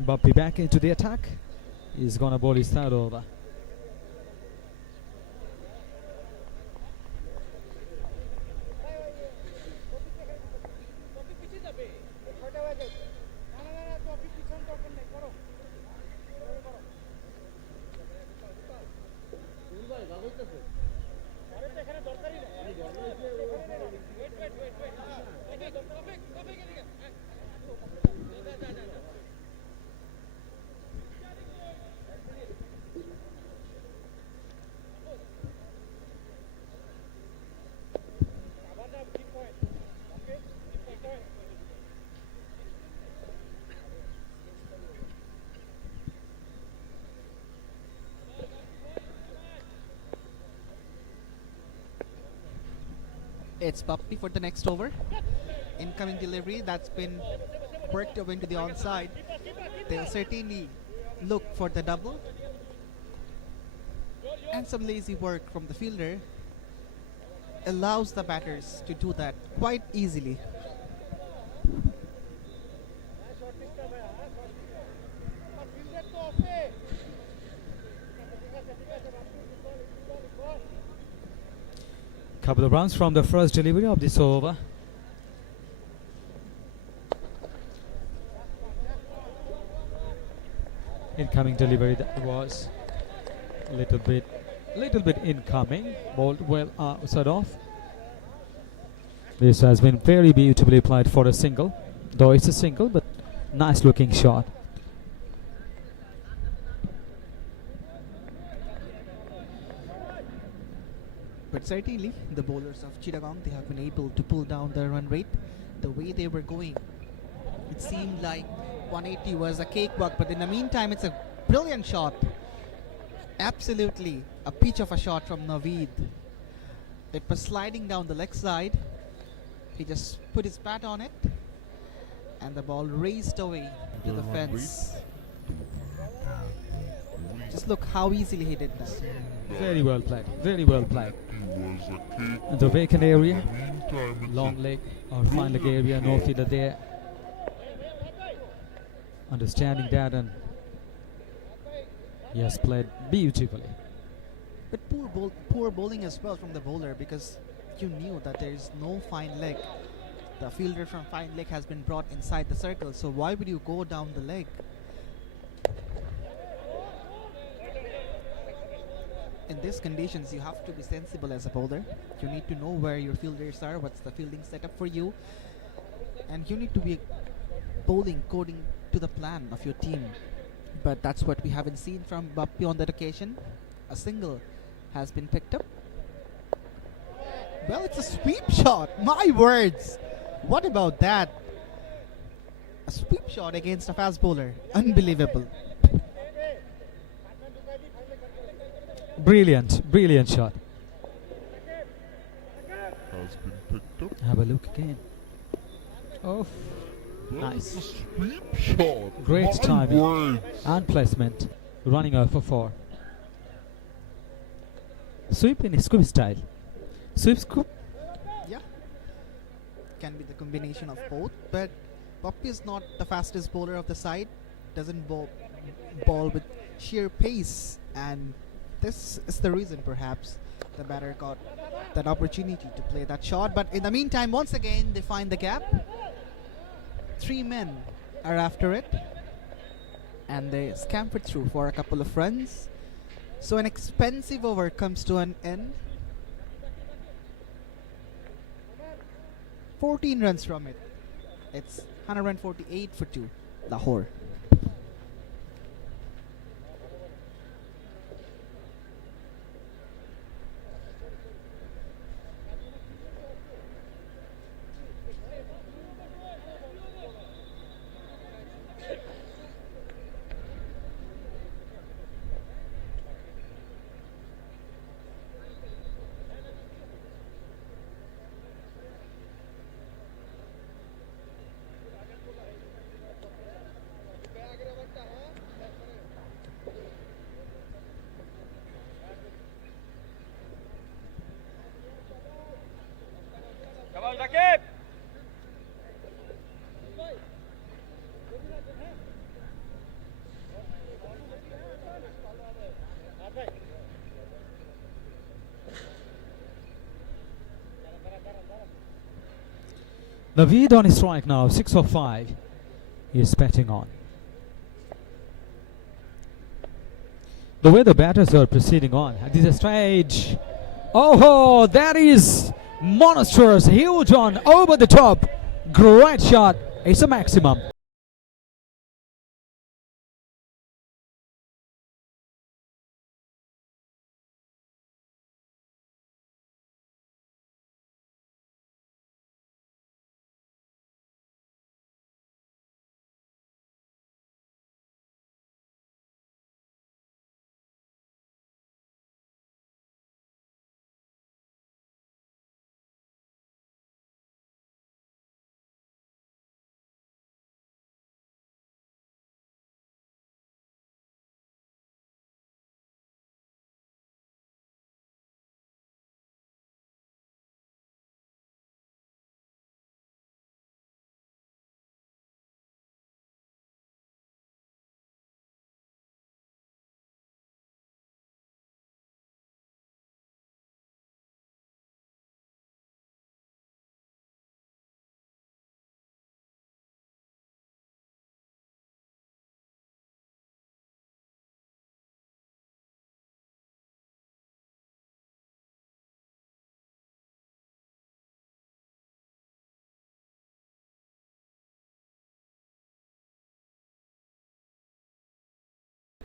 Bapi back into the attack. He's gonna bowl his 3rd over. It's Bapi for the next over. Incoming delivery that's been worked over into the onside. They'll certainly look for the double. And some lazy work from the fielder allows the batters to do that quite easily. Couple of runs from the first delivery of this over. Incoming delivery that was little bit incoming. Bowled well outside off. This has been very beautifully applied for a single, though it's a single, but nice looking shot. But But certainly, the bowlers of Chittagong, they have been able to pull down their run rate. The way they were going, it seemed like 180 was a cakewalk, but in the meantime, it's a brilliant shot. Absolutely a peach of a shot from Naveed. It was sliding down the leg side. He just put his bat on it, and the ball raced away to the fence. Just look how easily he did that. Very well played. Very well played. The vacant area, long leg or fine leg area, no fielder there. Understanding that, and yes, played beautifully. But poor bowling as well from the bowler, because you knew that there is no fine leg. The fielder from fine leg has been brought inside the circle, so why would you go down the leg? In these conditions, you have to be sensible as a bowler. You need to know where your fielders are, what's the fielding setup for you, and you need to be bowling according to the plan of your team. But that's what we haven't seen from Bappy on that occasion. A single has been picked up. Well, it's a sweep shot. My words. What about that? A sweep shot against a fast bowler. Unbelievable. Brilliant, brilliant shot. Has been picked up. Have a look again. Oh, Well, nice. it's a sweep shot. Great My timing words. and placement. Running out for 4. Sweep in scoop style. Sweep scoop. Yeah. Can be the combination of both, but Bappy is not the fastest bowler of the side. Doesn't ball with sheer pace, and this is the reason perhaps the batter got that opportunity to play that shot. But in the meantime, once again, they find the gap. 3 men are after it, and they scampered through for a couple of runs. So an expensive over comes to an end. 14 runs from it. It's 148 for 2, Lahore. Naveed on his strike now, 6 for 5. He is batting on. The way the batters are proceeding on at this stage. Oh, that is monstrous, huge on, over the top. Great shot. It's a maximum.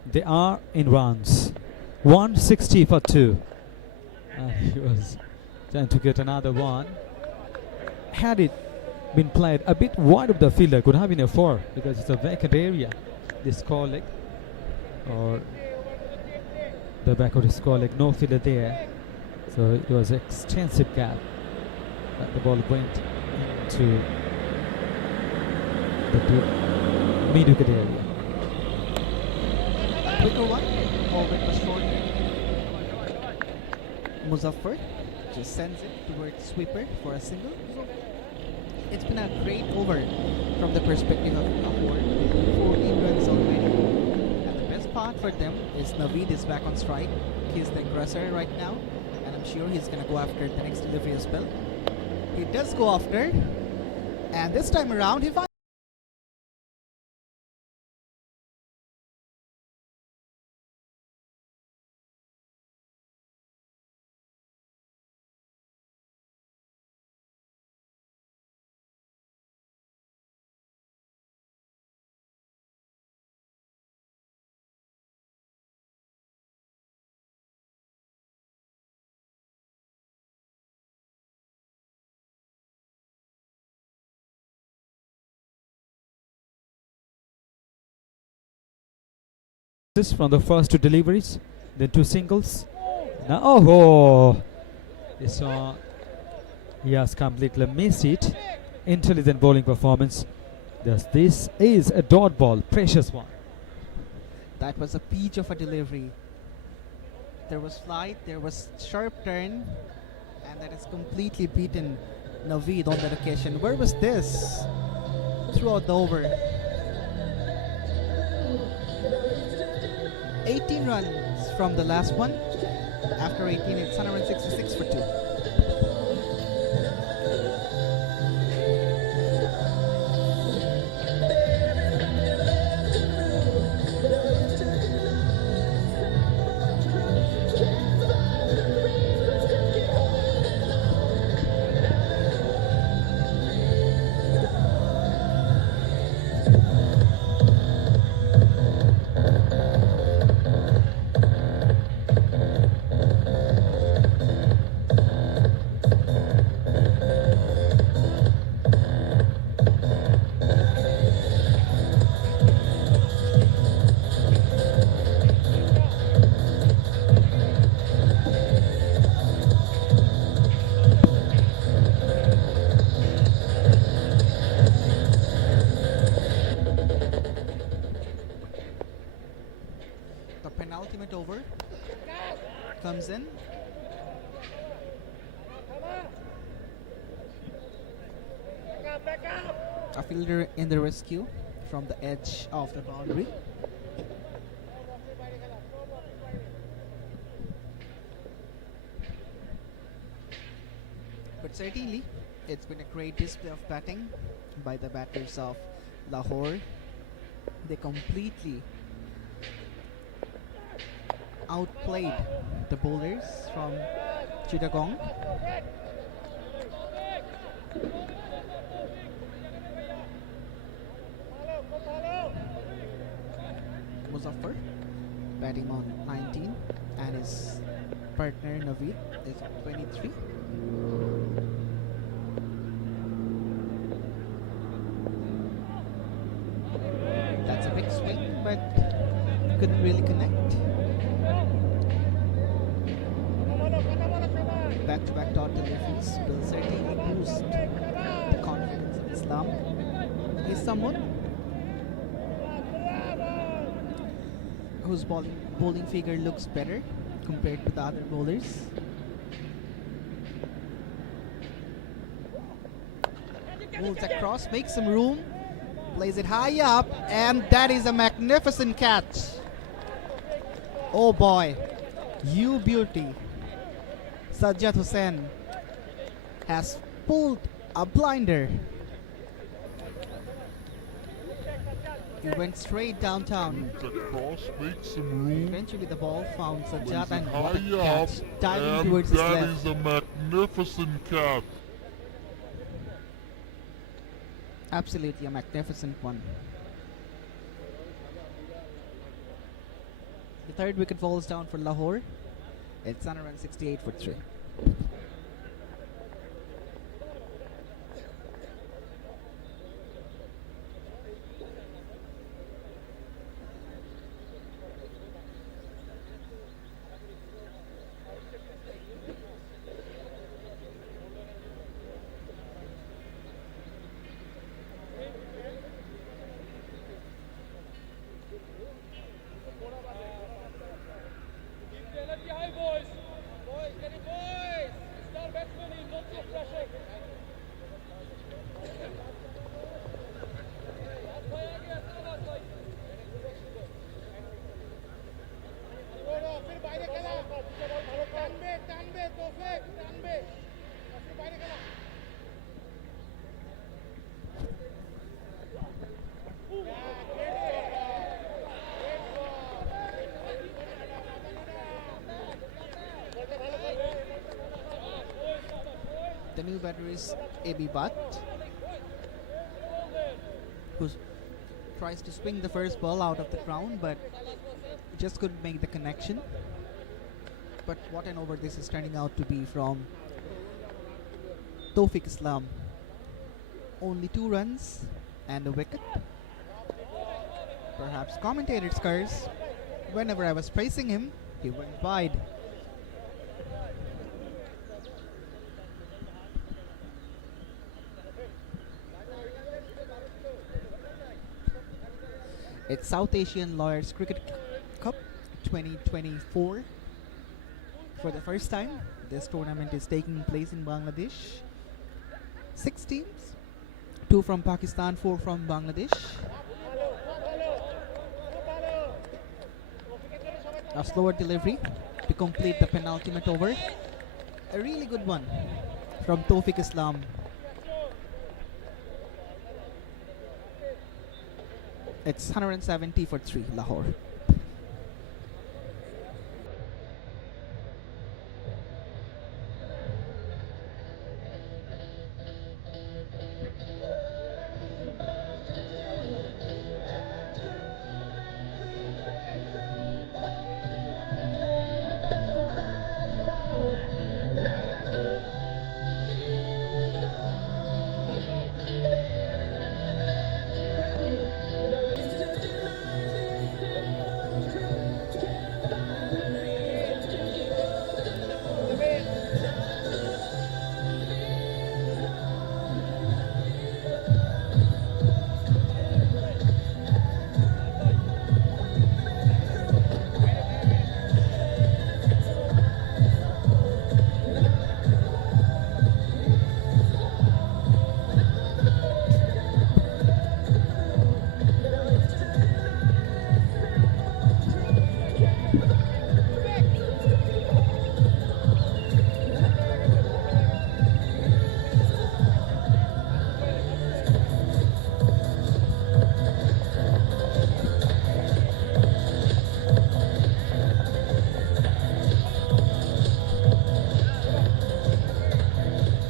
They are in runs. 160 for 2. He was Trying to get another one. Had it been played a bit wide of the fielder, could have been a 4 because it's a vacant area. This score leg or the back of the score leg, no fielder there. So it was extensive gap. But the ball went into the mid-wicket area. Quicker one. Ball that was short. Muzaffar just sends it towards sweeper for a single. It's been a great over from the perspective of Lahore. 14 runs already. And the best part for them is Naveed is back on strike. He's the aggressor right now. And I'm sure he's going to go after the next delivery as well. He does go after. And this time around, he finds this from the first 2 deliveries, then 2 singles. Now, oh, this one, he has completely missed it. Intelligent bowling performance. This is a dot ball, precious one. that was a peach of a delivery. There was flight, there was sharp turn, and that has completely beaten Naveed on that occasion. Where was this? Throughout the over. 18 runs from the last one. After 18, it's 166 for 2. Penultimate over comes in. A fielder in the rescue from the edge of the boundary. But certainly, it's been a great display of batting by the batters of Lahore. They completely outplayed the bowlers from Chittagong. Muzaffar batting on 19 and his partner Naveed is on 23. That's a big swing, but couldn't really connect. Back-to-back dot deliveries will certainly boost the confidence of Islam. He's someone whose bowling figure looks better compared to the other bowlers. Moves across, makes some room, plays it high up, and that is a magnificent catch. Oh boy, you beauty. Sajjad Hussain has pulled a blinder. He went straight downtown. Moves across, makes some room. Eventually the ball found Sajjad and what a High up, catch, diving and towards his that left. is a magnificent catch. Absolutely a magnificent one. The third wicket falls down for Lahore. It's 168 for 3. The new batter is ehimZ, who tries to swing the first ball out of the ground, but just couldn't make the connection. But what an over this is turning out to be from 𝗃𝗵𝗂𝗪. Only 2 runs and a wicket. Perhaps commentator's curse. Whenever I was praising him, he went wide. It's South Asian Lawyers Cricket Cup 2024. For the first time, this tournament is taking place in Bangladesh. 6 teams, 2 from Pakistan, 4 from Bangladesh. A slower delivery to complete the penultimate over. A really good one from 𝗃𝗵𝗂𝗪. It's 170 for 3, Lahore.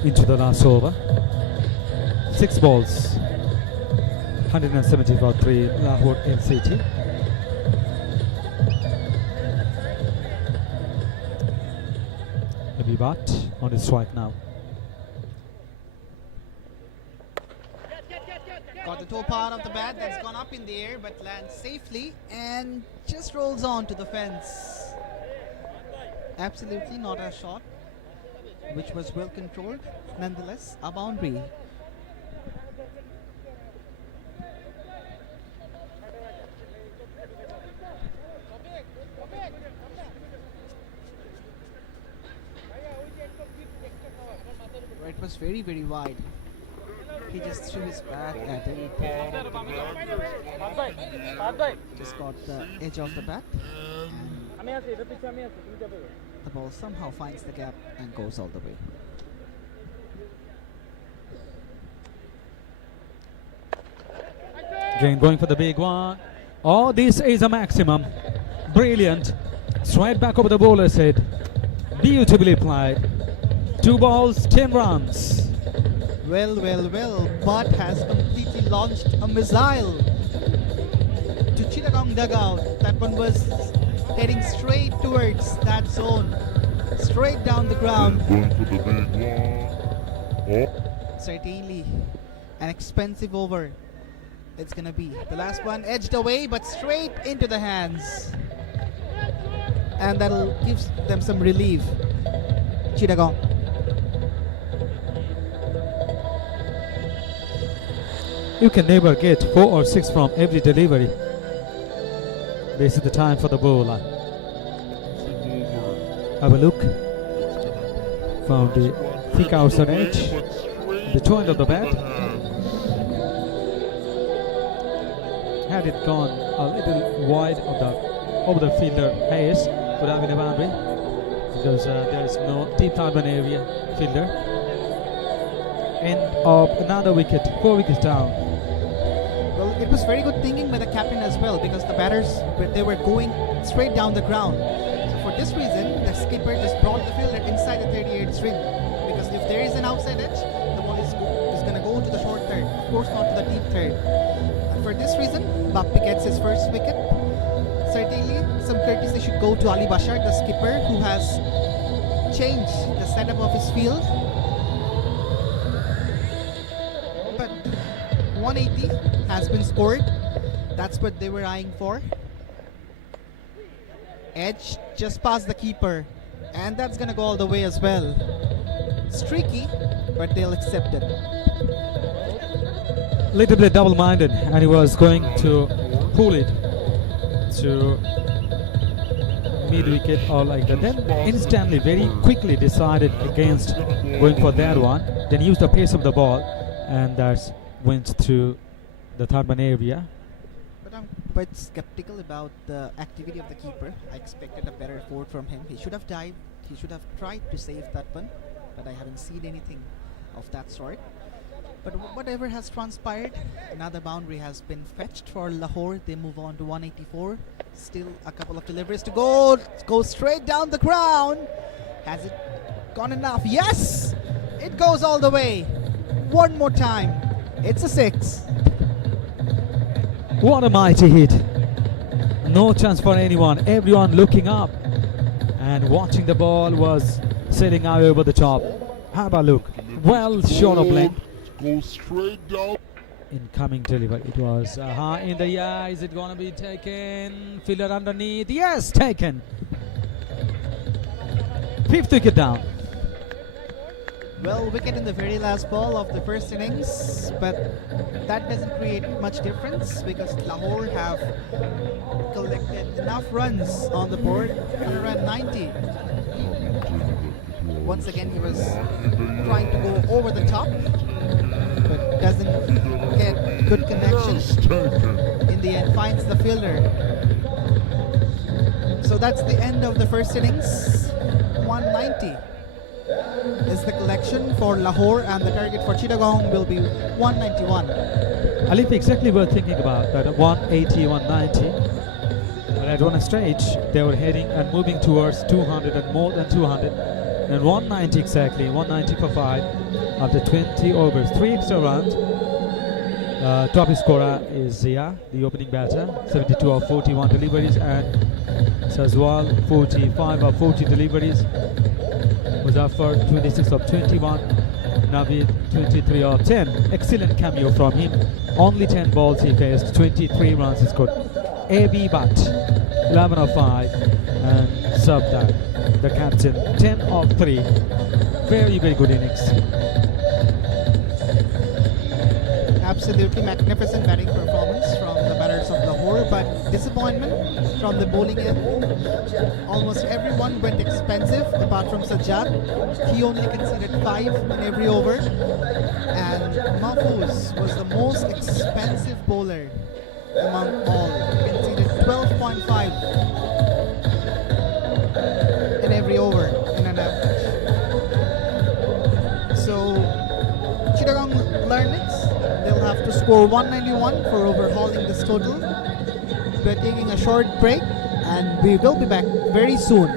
Into the last over. 6 balls. 170 for 3, Lahore LCT. ehimZ on the strike now. Got the top part of the bat that's gone up in the air but lands safely and just rolls on to the fence. Absolutely not a shot, which was well controlled. Nonetheless, a boundary. It was very, very wide. He just threw his bat at it. Just got the edge of the bat. The ball somehow finds the gap and goes all the way. Again going for the big one. Oh, this is a maximum. Brilliant. Straight back over the bowler's head. Beautifully applied. 2 balls, 10 runs. Well, well, well. Butt has completely launched a missile to Chittagong dugout. That one was heading straight towards that zone. Straight down the ground. Going for the big one. Certainly an expensive over it's gonna be. The last one edged away but straight into the hands. And that'll give them some relief. Chittagong. You can never get 4 or 6 from every delivery. This is the time for the bowler. Have a look. Found the thick outside edge. The toe end of the bat. Had it gone a little wide of over the fielder Hayes, would have been a boundary because there is no deep target area fielder. End of another wicket, 4 wickets down. Well, it was very good thinking by the captain as well because the batters they were going straight down the ground. So for this reason, the skipper just brought the fielder inside the 38th string because if there is an outside edge, the ball is going to go to the short third, of course not to the deep third. And for this reason, 𝗵𝗵𝗃 gets his first wicket. Certainly, some courtesy should go to Ali Bashar, the skipper, who has changed the setup of his field. But 180 has been scored. That's what they were eyeing for. Edge just past the keeper, and that's gonna go all the way as well. Streaky, but they'll accept it. Little bit double-minded, and he was going to pull it to mid-wicket or like that. Then instantly, very quickly decided against going for that one. Then used the pace of the ball, and that went through the third man area. But I'm quite skeptical about the activity of the keeper. I expected a better effort from him. He should have dived. He should have tried to save that one, but I haven't seen anything of that sort. But whatever has transpired, another boundary has been fetched for Lahore. They move on to 184. Still a couple of deliveries to go. Go straight down the ground. Has it gone enough? Yes! It goes all the way. One more time. It's a 6. What a mighty hit. No chance for anyone. Everyone looking up and watching the ball was sailing out over the top. Have a look. Well short of length. Go straight down. Incoming delivery. It was high in the air. Is it going to be taken? Fielder underneath. Yes, taken. 5th wicket down. Well, wicket in the very last ball of the first innings, but that doesn't create much difference because Lahore have collected enough runs on the board, 190. Once again, he was trying to go over the top, but doesn't get good connection. In the end, finds the fielder. So that's the end of the first innings. 190 is the collection for Lahore, and the target for Chittagong will be 191. Alif, exactly were thinking about that 180, 190. But at one stage, they were heading and moving towards 200 and more than 200. And 190 exactly, 190 for 5 after 20 overs, 3 extra runs. Top scorer is Zia, the opening batter, 72 of 41 deliveries, and Sazwal, 45 of 40 deliveries. Muzaffar, 26 of 21. Navid, 23 of 10. Excellent cameo from him. Only 10 balls he faced, 23 runs he scored. A.B. Butt, 11 of 5. And Sabdar, the captain, 10 of 3. Very, very good innings. Absolutely magnificent batting performance from the batters of Lahore, but disappointment from the bowling end. Almost everyone went expensive apart from Sajjad. He only conceded 5 in every over, and Mahfouz was the most expensive bowler among all. He conceded 12.5 in every over in an average. So Chittagong learned it. They'll have to score 191 for overhauling this total. We're taking a short break, and we will be back very soon.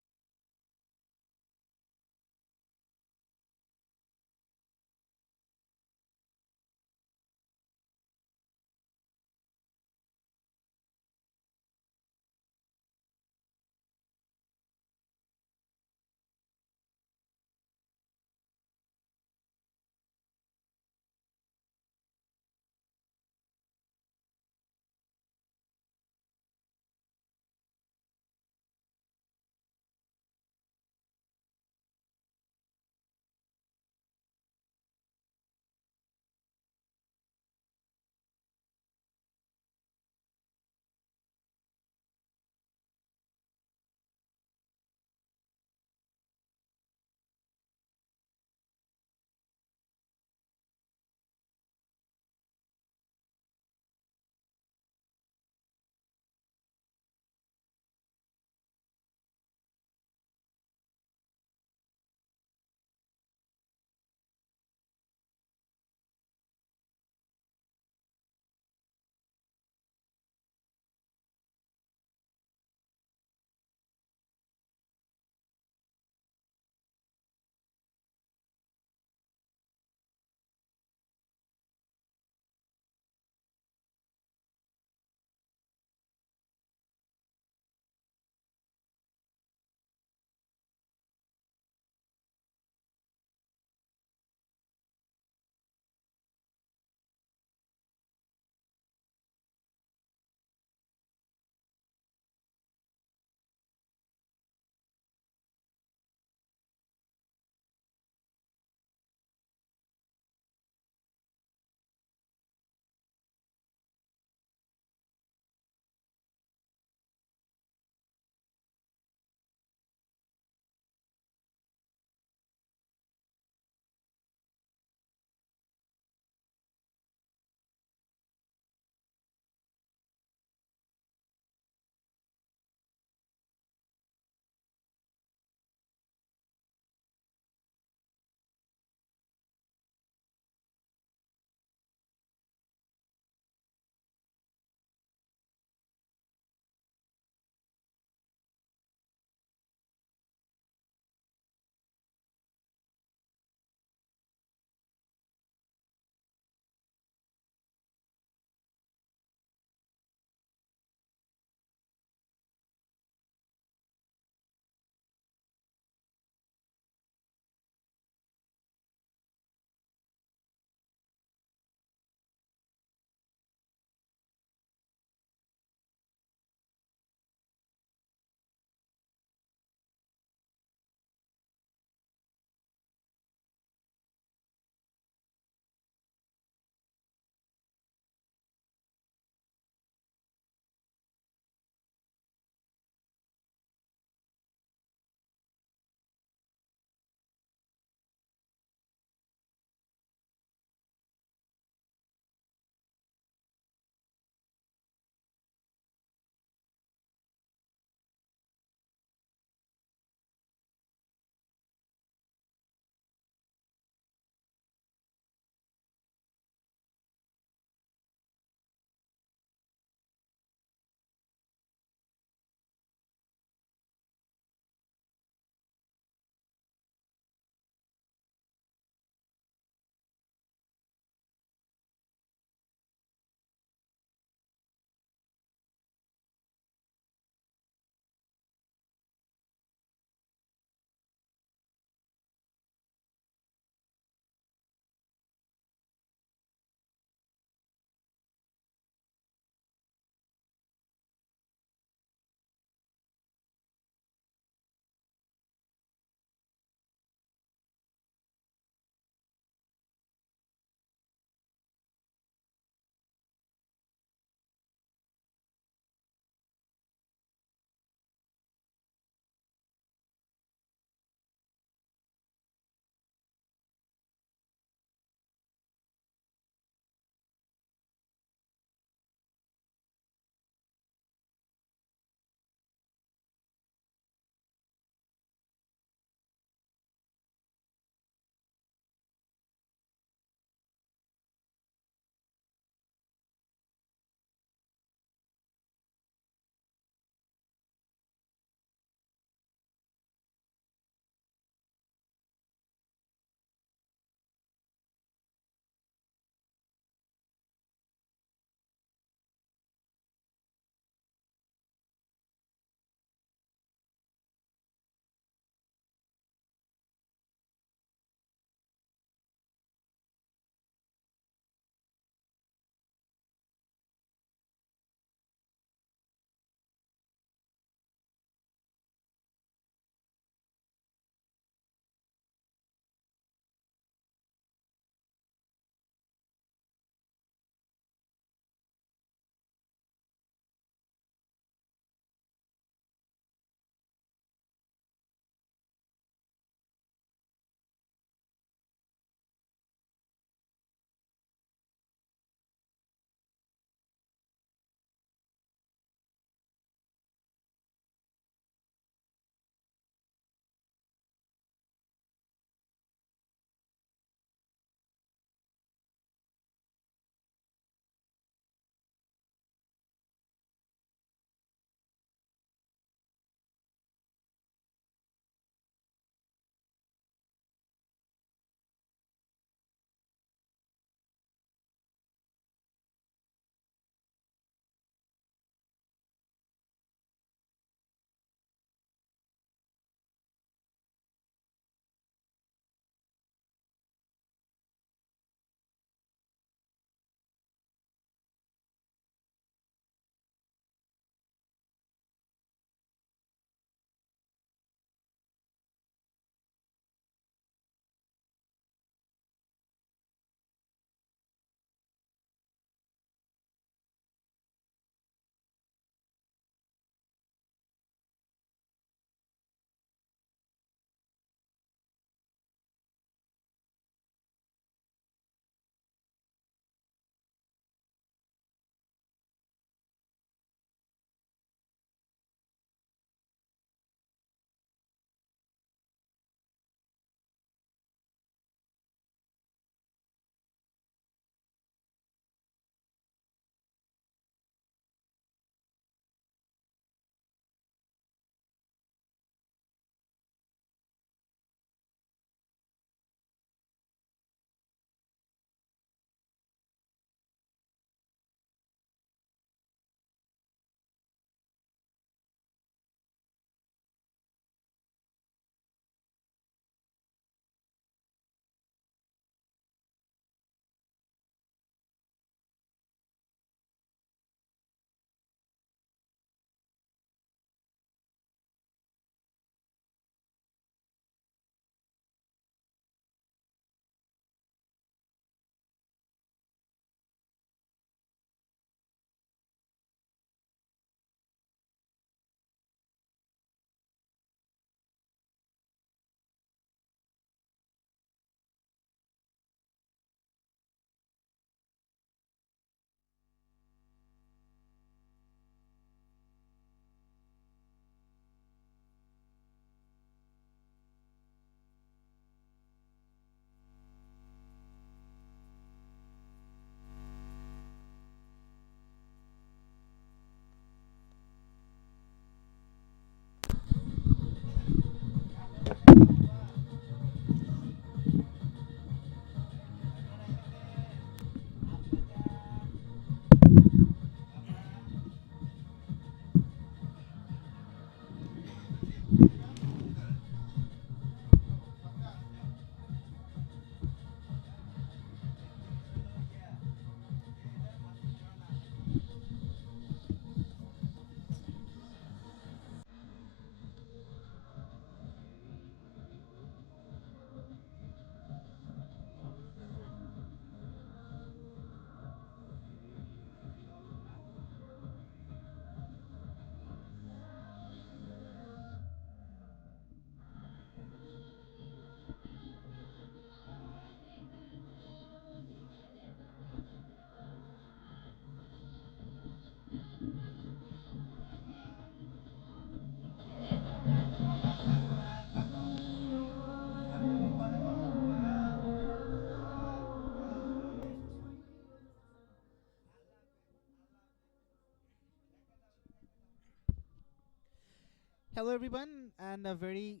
Hello, everyone, and a very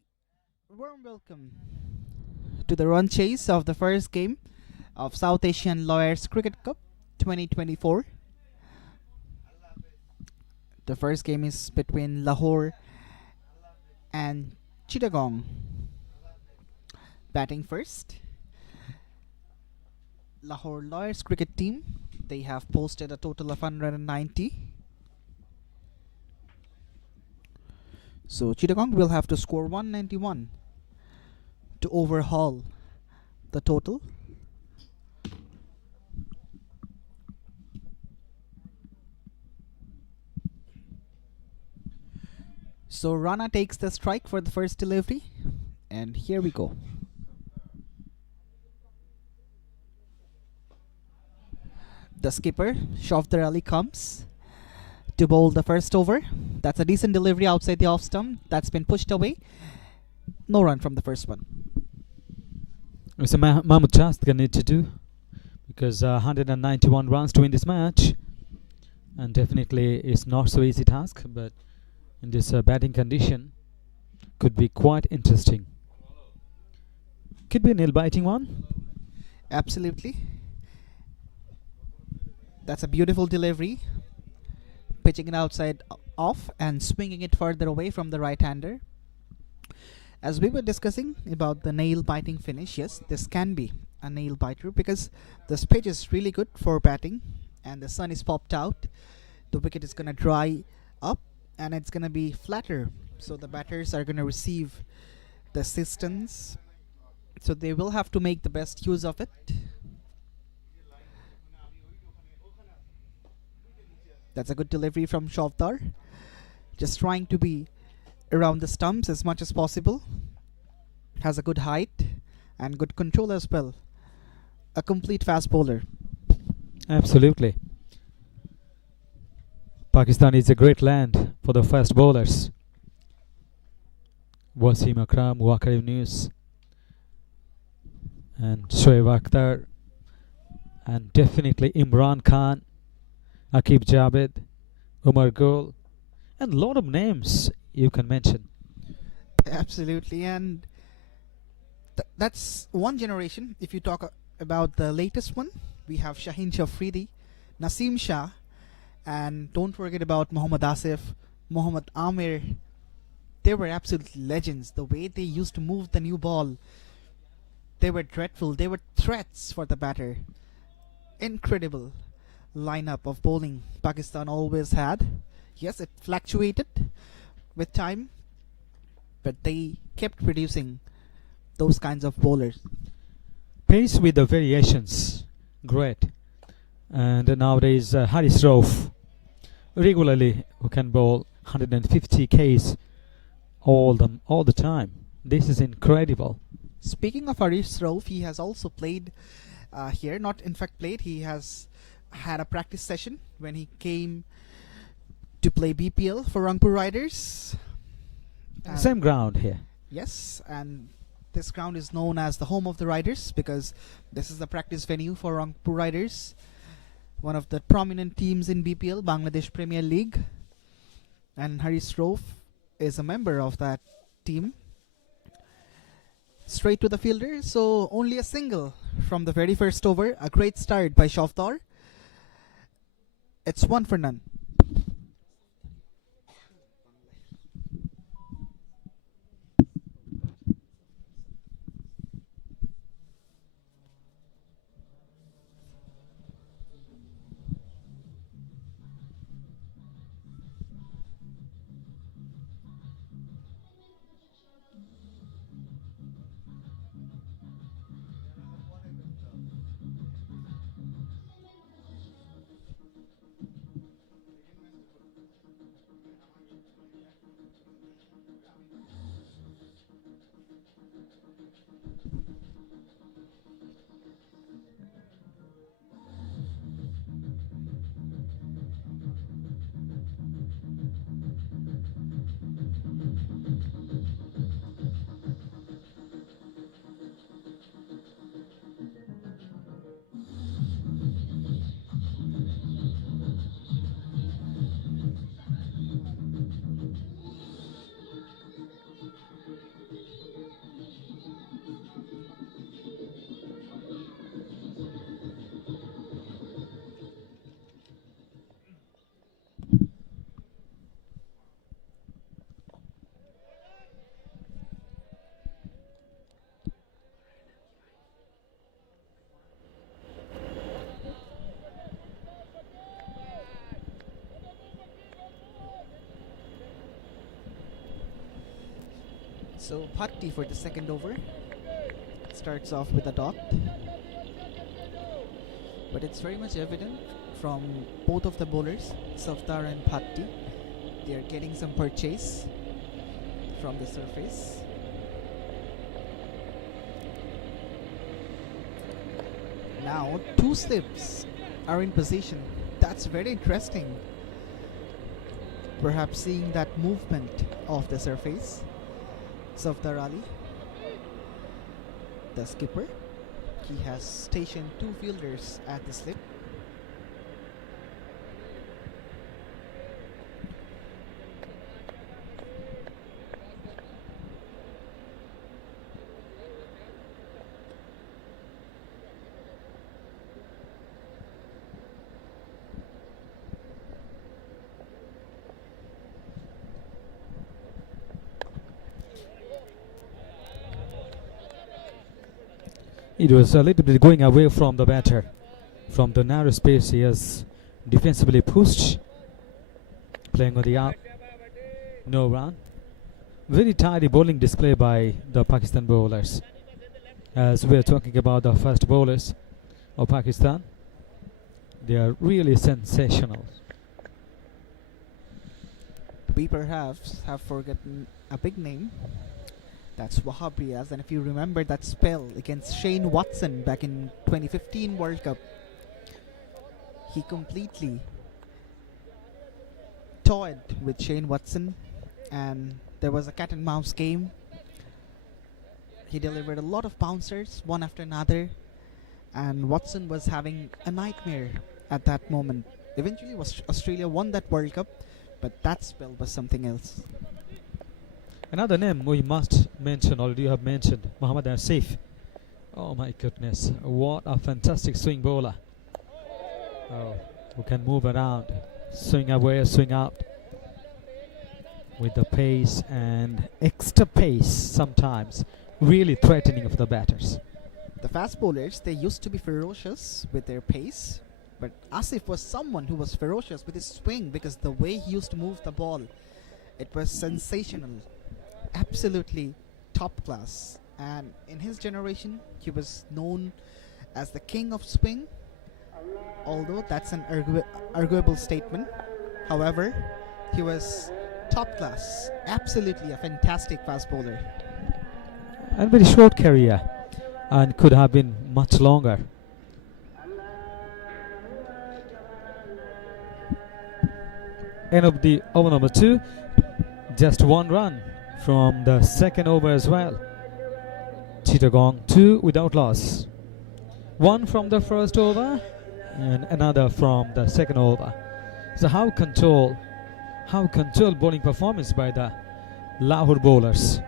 warm welcome to the run chase of the first game of South Asian Lawyers Cricket Cup 2024. The first game is between Lahore and Chittagong. Batting first, Lahore Lawyers cricket team. They have posted a total of 190. So Chittagong will have to score 191 to overhaul the total. So Rana takes the strike for the first delivery, and here we go. The skipper, shorturl.at, comes to bowl the first over. That's a decent delivery outside the off stump. That's been pushed away. No run from the first one. It's a mammoth task they need to do, because 191 runs to win this match, and definitely it's not so easy task, but in this batting condition could be quite interesting. Could be a nail biting one. Absolutely. That's a beautiful delivery. Pitching it outside off and swinging it further away from the right-hander. As we were discussing about the nail-biting finish, yes, this can be a nail-biter because this pitch is really good for batting and the sun is popped out. The wicket is going to dry up and it's going to be flatter. So the batters are going to receive the assistance. So they will have to make the best use of it. That's a good delivery from Shortur. Just trying to be around the stumps as much as possible. Has a good height and good control as well. A complete fast bowler. Absolutely. Pakistan is a great land for the fast bowlers. Wasim Akram, Wakar Yunus, and Shoaib Akhtar, and definitely Imran Khan, Aqib Javed, Umar Gul, and a lot of names you can mention. Absolutely, and that's one generation. If you talk about the latest one, we have Shaheen Shafridi, Naseem Shah, and don't forget about Mohammad Asif, Mohammad Amir. They were absolute legends. The way they used to move the new ball, they were dreadful. They were threats for the batter. Incredible lineup of bowling Pakistan always had. Yes, it fluctuated with time, but they kept producing those kinds of bowlers. Pace with the variations, great. And nowadays Haris Rauf regularly who can bowl 150 Ks all the time. This is incredible. Speaking of Haris Rauf, he has also played here. Not in fact played. He has had a practice session when he came to play BPL for Rangpur Riders. Same ground here. Yes, and this ground is known as the home of the Riders because this is the practice venue for Rangpur Riders, one of the prominent teams in BPL, Bangladesh Premier League. And Haris Rauf is a member of that team. Straight to the fielder, so only a single from the very first over. A great start by Shortur. It's 1 for none. So 𝗵𝗃 for the second over. Starts off with a dot. But it's very much evident from both of the bowlers, Safdar and 𝗵𝗃. They are getting some purchase from the surface. Now 2 slips are in position. That's very interesting. Perhaps seeing that movement of the surface. Safdar Ali, the skipper, he has stationed 2 fielders at the slip. It was a little bit going away from the batter. From the narrow space he has defensively pushed. Playing on the up. No run. Very tidy bowling display by the Pakistan bowlers. As we are talking about the fast bowlers of Pakistan, they are really sensational. We perhaps have forgotten a big name. That's Wahab Riaz, and if you remember that spell against Shane Watson back in 2015 World Cup, he completely toyed with Shane Watson, and there was a cat and mouse game. He delivered a lot of bouncers, one after another, and Watson was having a nightmare at that moment. Eventually, Australia won that World Cup, but that spell was something else. Another name we must mention, already you have mentioned, Mohammad Asif. Oh my goodness, what a fantastic swing bowler. Oh, who can move around, swing away, swing out with the pace and extra pace sometimes, really threatening of the batters. The fast bowlers, they used to be ferocious with their pace, but Asif was someone who was ferocious with his swing because the way he used to move the ball, it was sensational. Absolutely top class, and in his generation he was known as the king of swing, although that's an arguable statement. However, he was top class, absolutely a fantastic fast bowler. And very short career, and could have been much longer. End of the over number 2, just 1 run from the second over as well. Chittagong 2 without loss. 1 from the first over and another from the second over. So how controlled bowling performance by the Lahore bowlers.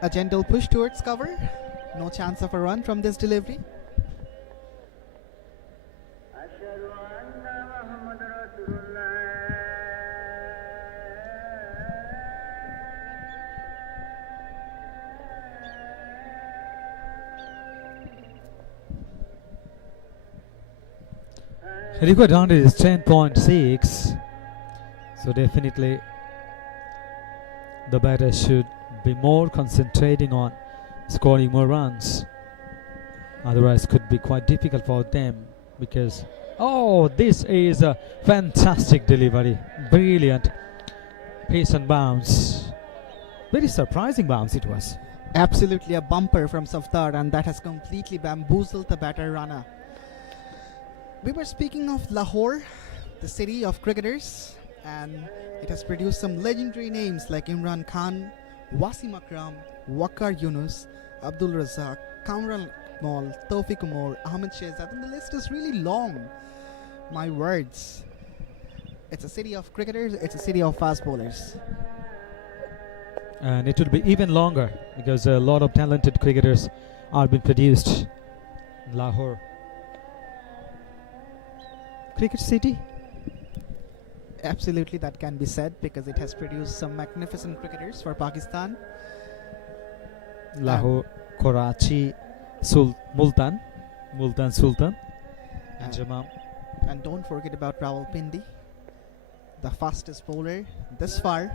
A gentle push towards cover. No chance of a run from this delivery. Record advantage is 10.6, so definitely the batter should be more concentrating on scoring more runs. Otherwise could be quite difficult for them, because this is a fantastic delivery, brilliant pace and bounce, very surprising bounce it was. Absolutely a bumper from Safdar, and that has completely bamboozled the batter runner. We were speaking of Lahore, the city of cricketers, and it has produced some legendary names like Imran Khan, Wasim Akram, Waqar Yunus, Abdul Razak, Kamran Iqbal, Tawfiq Umar, Ahmed Shehzad, and the list is really long. My words. It's a city of cricketers, it's a city of fast bowlers. And it will be even longer because a lot of talented cricketers are being produced. Lahore cricket city. Absolutely, that can be said because it has produced some magnificent cricketers for Pakistan. Lahore, Karachi, Multan Sultan, and Jamam. And don't forget about 𝗬𝗏𝗪𝗃𝗃, the fastest bowler this far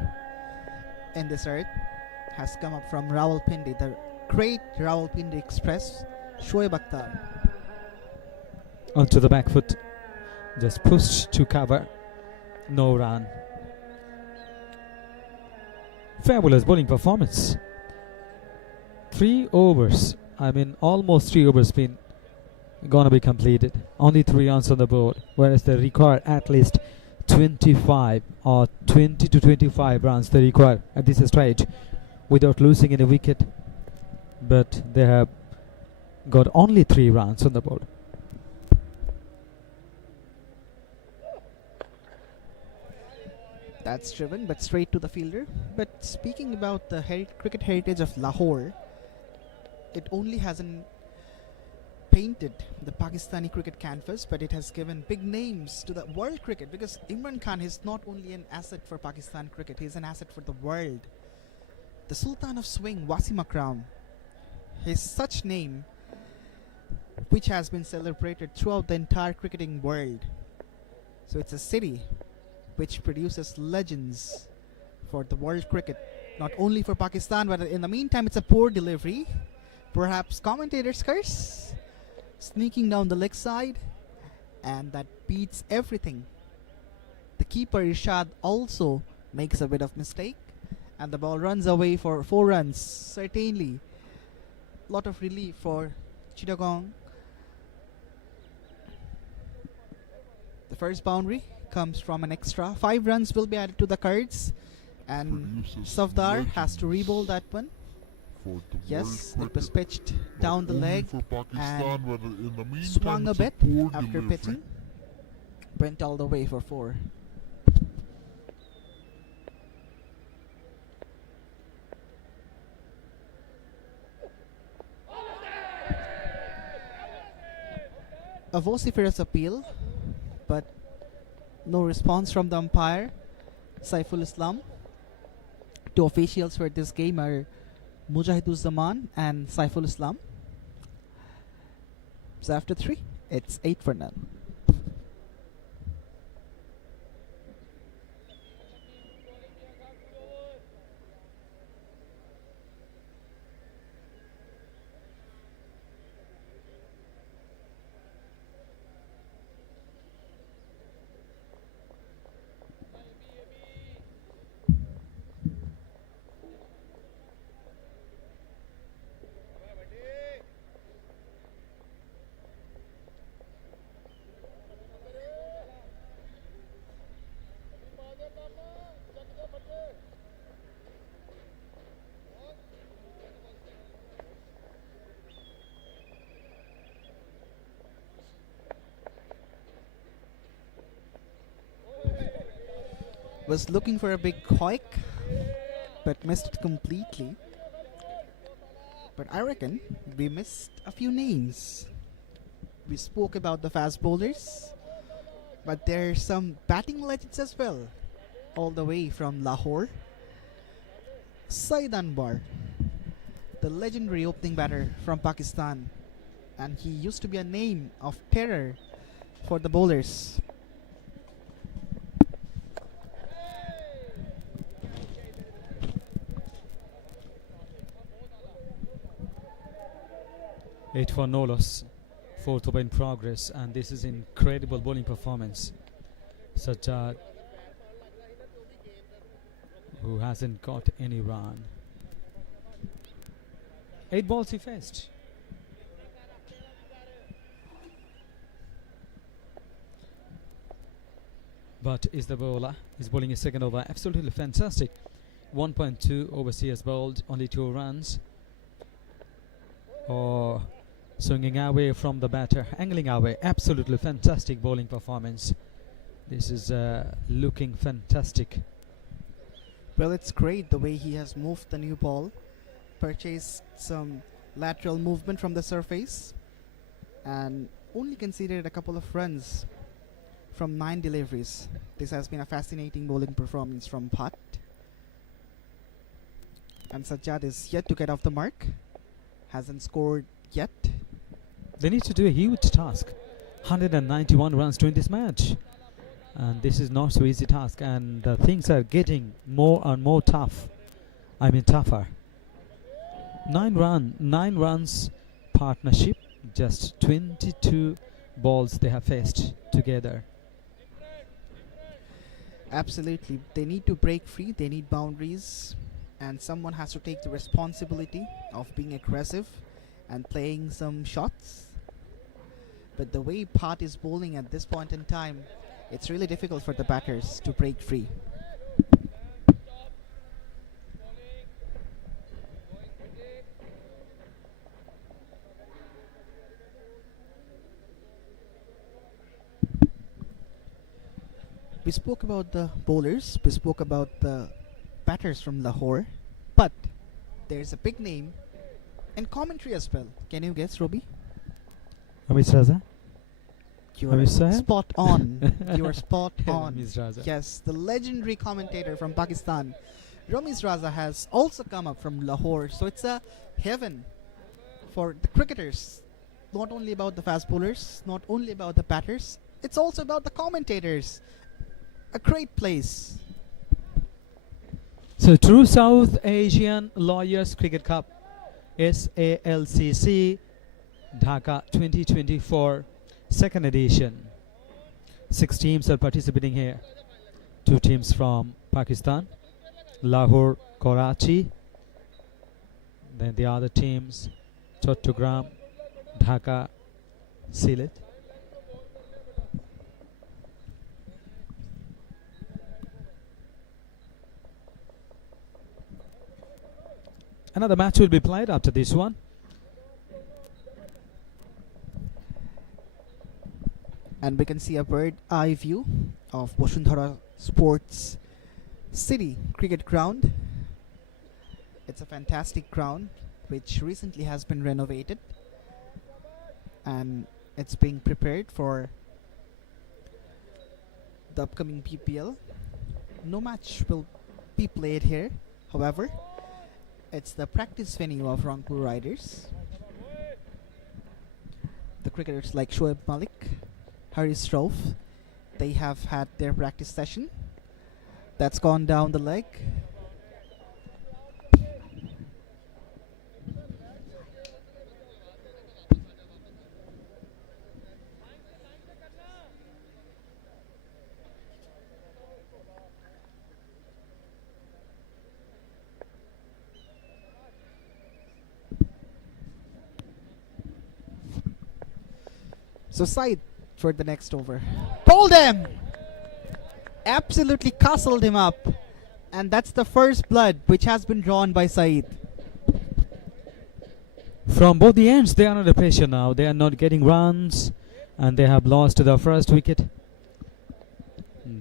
in this earth has come up from 𝗬𝗏𝗪𝗃𝗃, the great 𝗬𝗏𝗪𝗃𝗃 Express, 𝗂𝗵 Akhtar. Onto the back foot, just pushed to cover, no run. Fabulous bowling performance. 3 overs, I mean almost 3 overs been gonna be completed. Only 3 runs on the board, whereas they require at least 25 or 20 to 25 runs they require at this stage without losing any wicket. But they have got only 3 runs on the board. That's driven, but straight to the fielder. But speaking about the cricket heritage of Lahore, it only hasn't painted the Pakistani cricket canvas, but it has given big names to the world cricket, because Imran Khan is not only an asset for Pakistan cricket, he is an asset for the world. The Sultan of Swing, Wasim Akram, his such name which has been celebrated throughout the entire cricketing world. So it's a city which produces legends for the world cricket, not only for Pakistan, but in the meantime it's a poor delivery. Perhaps commentator's curse, sneaking down the leg side, and that beats everything. The keeper Irshad also makes a bit of mistake, and the ball runs away for 4 runs. Certainly lot of relief for Chittagong. The first boundary comes from an extra. 5 runs will be added to the cards, and Safdar has to re-bowl that one. Yes, it was pitched down the leg and swung a bit after pitching. Went all the way for 4. A vociferous appeal, but no response from the umpire. Saiful Islam. 2 officials for this game are Mujahiduzzaman and Saiful Islam. So after 3, it's 8 for none. Was looking for a big quake, but missed it completely. But I reckon we missed a few names. We spoke about the fast bowlers, but there are some batting legends as well, all the way from Lahore. Saeed Anwar, the legendary opening batter from Pakistan, and he used to be a name of terror for the bowlers. Eight for no loss, 4th over in progress, and this is incredible bowling performance. Sajjad, who hasn't got any run. 8 balls he faced. But is the bowler, he's bowling his 2nd over, absolutely fantastic. 1.2 overs he has bowled, only 2 runs. Or swinging away from the batter, angling away, absolutely fantastic bowling performance. This is looking fantastic. Well, it's great the way he has moved the new ball, purchased some lateral movement from the surface and only conceded a couple of runs from 9 deliveries. This has been a fascinating bowling performance from Bhatt. And Sajjad is yet to get off the mark. Hasn't scored yet. They need to do a huge task. 191 runs to win this match. And this is not so easy task. And things are getting more and more tough. I mean tougher. 9 runs partnership. Just 22 balls they have faced together. Absolutely. They need to break free. They need boundaries. And someone has to take the responsibility of being aggressive and playing some shots. But the way Bhatt is bowling at this point in time, it's really difficult for the batters to break free. We spoke about the bowlers, we spoke about the batters from Lahore, but there's a big name in commentary as well. Can you guess, Robbie? Amish Raza? You Amish are Sahib? spot on. You are spot on. Amish Raza. Yes, the legendary commentator from Pakistan, Amish Raza, has also come up from Lahore. So it's a heaven for the cricketers. Not only about the fast bowlers, not only about the batters, it's also about the commentators. A great place. So True South Asian Lawyers Cricket Cup SALCC Dhaka 2024 second edition. 6 teams are participating here. 2 teams from Pakistan, Lahore, Karachi. Then the other teams, Chittagong, Dhaka, Sylhet. Another match will be played after this one. And we can see a bird eye view of Bashundhara Sports City cricket ground. It's a fantastic ground which recently has been renovated, and it's being prepared for the upcoming PPL. No match will be played here, however. It's the practice venue of Rangpur Riders. The cricketers like Shoaib Malik, Haris Rauf, they have had their practice session. That's gone down the leg. So side for the next over. Pulled him! Absolutely castled him up. And that's the first blood which has been drawn by Saeed. From both the ends, they are under pressure now. They are not getting runs, and they have lost the first wicket.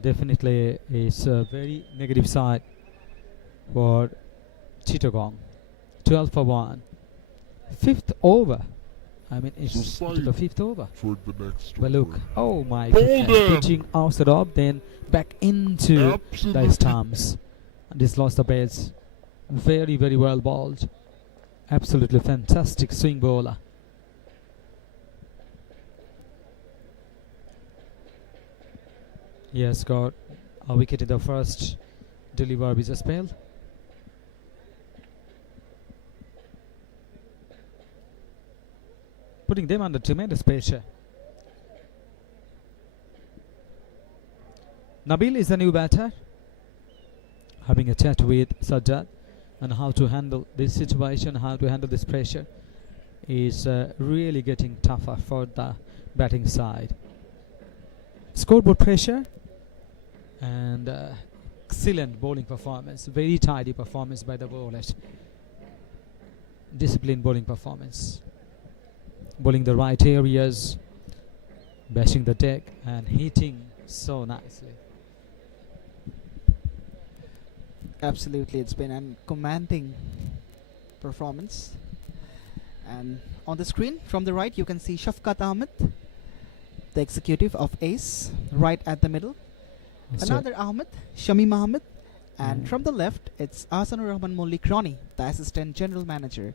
Definitely is a very negative side for Chittagong. 12 for 1. 5th over. I mean, it's to the 5th over. For the next But look, over. oh my Hold goodness, them. pitching outside up, then back into the stumps. And this lost the base. Very, very well bowled. Absolutely fantastic swing bowler. Yes, got a wicket in the first deliver with a spell. Putting them under tremendous pressure. Nabil is the new batter, having a chat with Sajjad on how to handle this situation, how to handle this pressure is really getting tougher for the batting side. Scoreboard pressure and excellent bowling performance, very tidy performance by the bowlers. Disciplined bowling performance. Bowling the right areas, bashing the deck and hitting so nicely. Absolutely, it's been a commanding performance. And on the screen from the right, you can see Shafqat Ahmed, the executive of ACE, right at the middle. Another Ahmed, Shamim Ahmed. And from the left, it's Ahsanur Rahman Mullik Rani, the assistant general manager,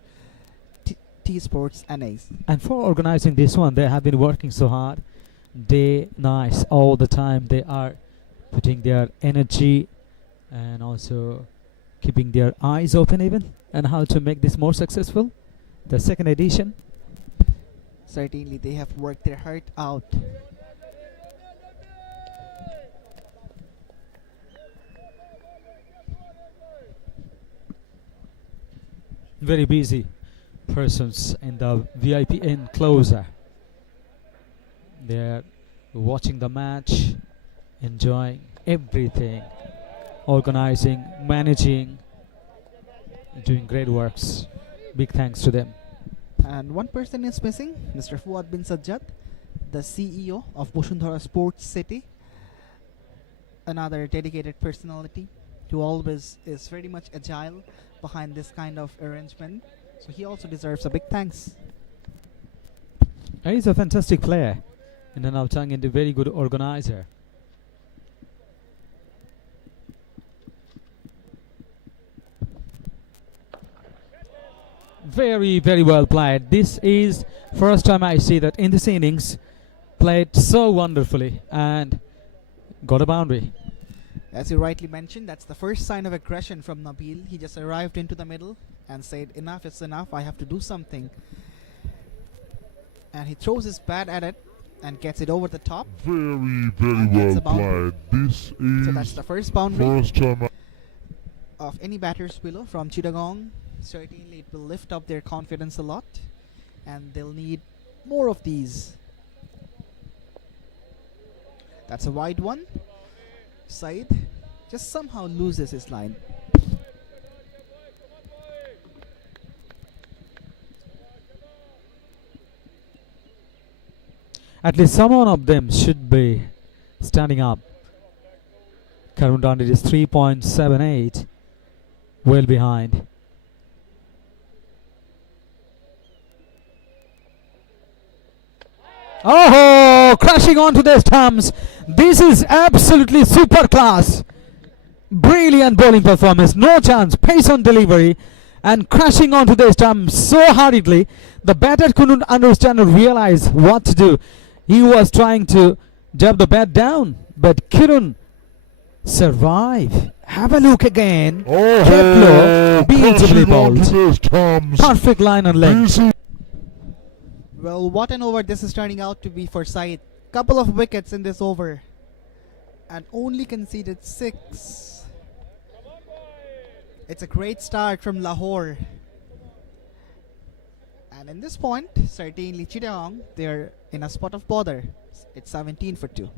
T Sports and ACE. And for organizing this one, they have been working so hard, day, night, all the time. They are putting their energy and also keeping their eyes open even, and how to make this more successful. The second edition. Certainly, they have worked their heart out. Very busy persons in the VIP enclosure. They're watching the match, enjoying everything, organizing, managing, doing great works. Big thanks to them. And one person is missing, Mr. Fuad bin Sajjad, the CEO of Bashundhara Sports City. Another dedicated personality who always is very much agile behind this kind of arrangement. So he also deserves a big thanks. He's a fantastic player and an outstanding and a very good organizer. Very, very well played. This is first time I see that in this innings played so wonderfully and got a boundary. As you rightly mentioned, that's the first sign of aggression from Nabil. He just arrived into the middle and said, enough is enough, I have to do something. And he throws his bat at it and gets it over the top. Very, very well played. This is so that's the first boundary first time of any batter's willow from Chittagong. Certainly it will lift up their confidence a lot, and they'll need more of these. That's a wide one. Said just somehow loses his line. At least someone of them should be standing up. Current round it is 3.78, well behind. Oh, crashing onto their stumps. This is absolutely super class. Brilliant bowling performance. No chance. Pace on delivery. And crashing onto their stumps so hurriedly. The batter couldn't understand or realize what to do. He was trying to jab the bat down, but couldn't survive. Have a look again. Kepler beautifully bowled. Perfect line on length. Well, what an over this is turning out to be for Said. Couple of wickets in this over and only conceded 6. It's a great start from Lahore. And in this point, certainly Chittagong, they're in a spot of bother. It's 17 for 2.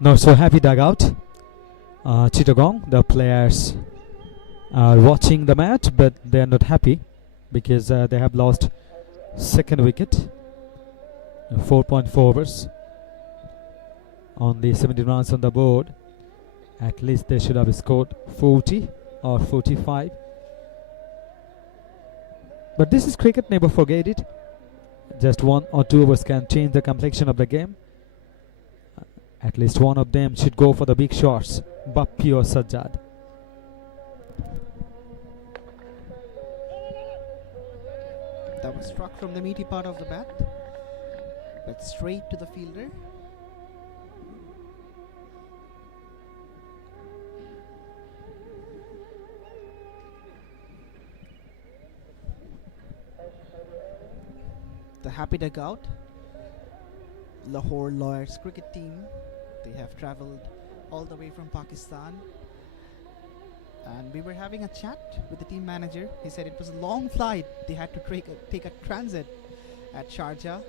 Not so happy dugout. Chittagong, the players are watching the match, but they are not happy because they have lost second wicket. 4.4 overs. Only 17 runs on the board. At least they should have scored 40 or 45. But this is cricket, never forget it. Just 1 or 2 overs can change the complexion of the game. At least one of them should go for the big shots. Bappy or Sajjad. That was struck from the meaty part of the bat, but straight to the fielder. the happy dugout. Lahore Lawyers cricket team. They have traveled all the way from Pakistan. And we were having a chat with the team manager. He said it was a long flight. They had to take a transit at Sharjah.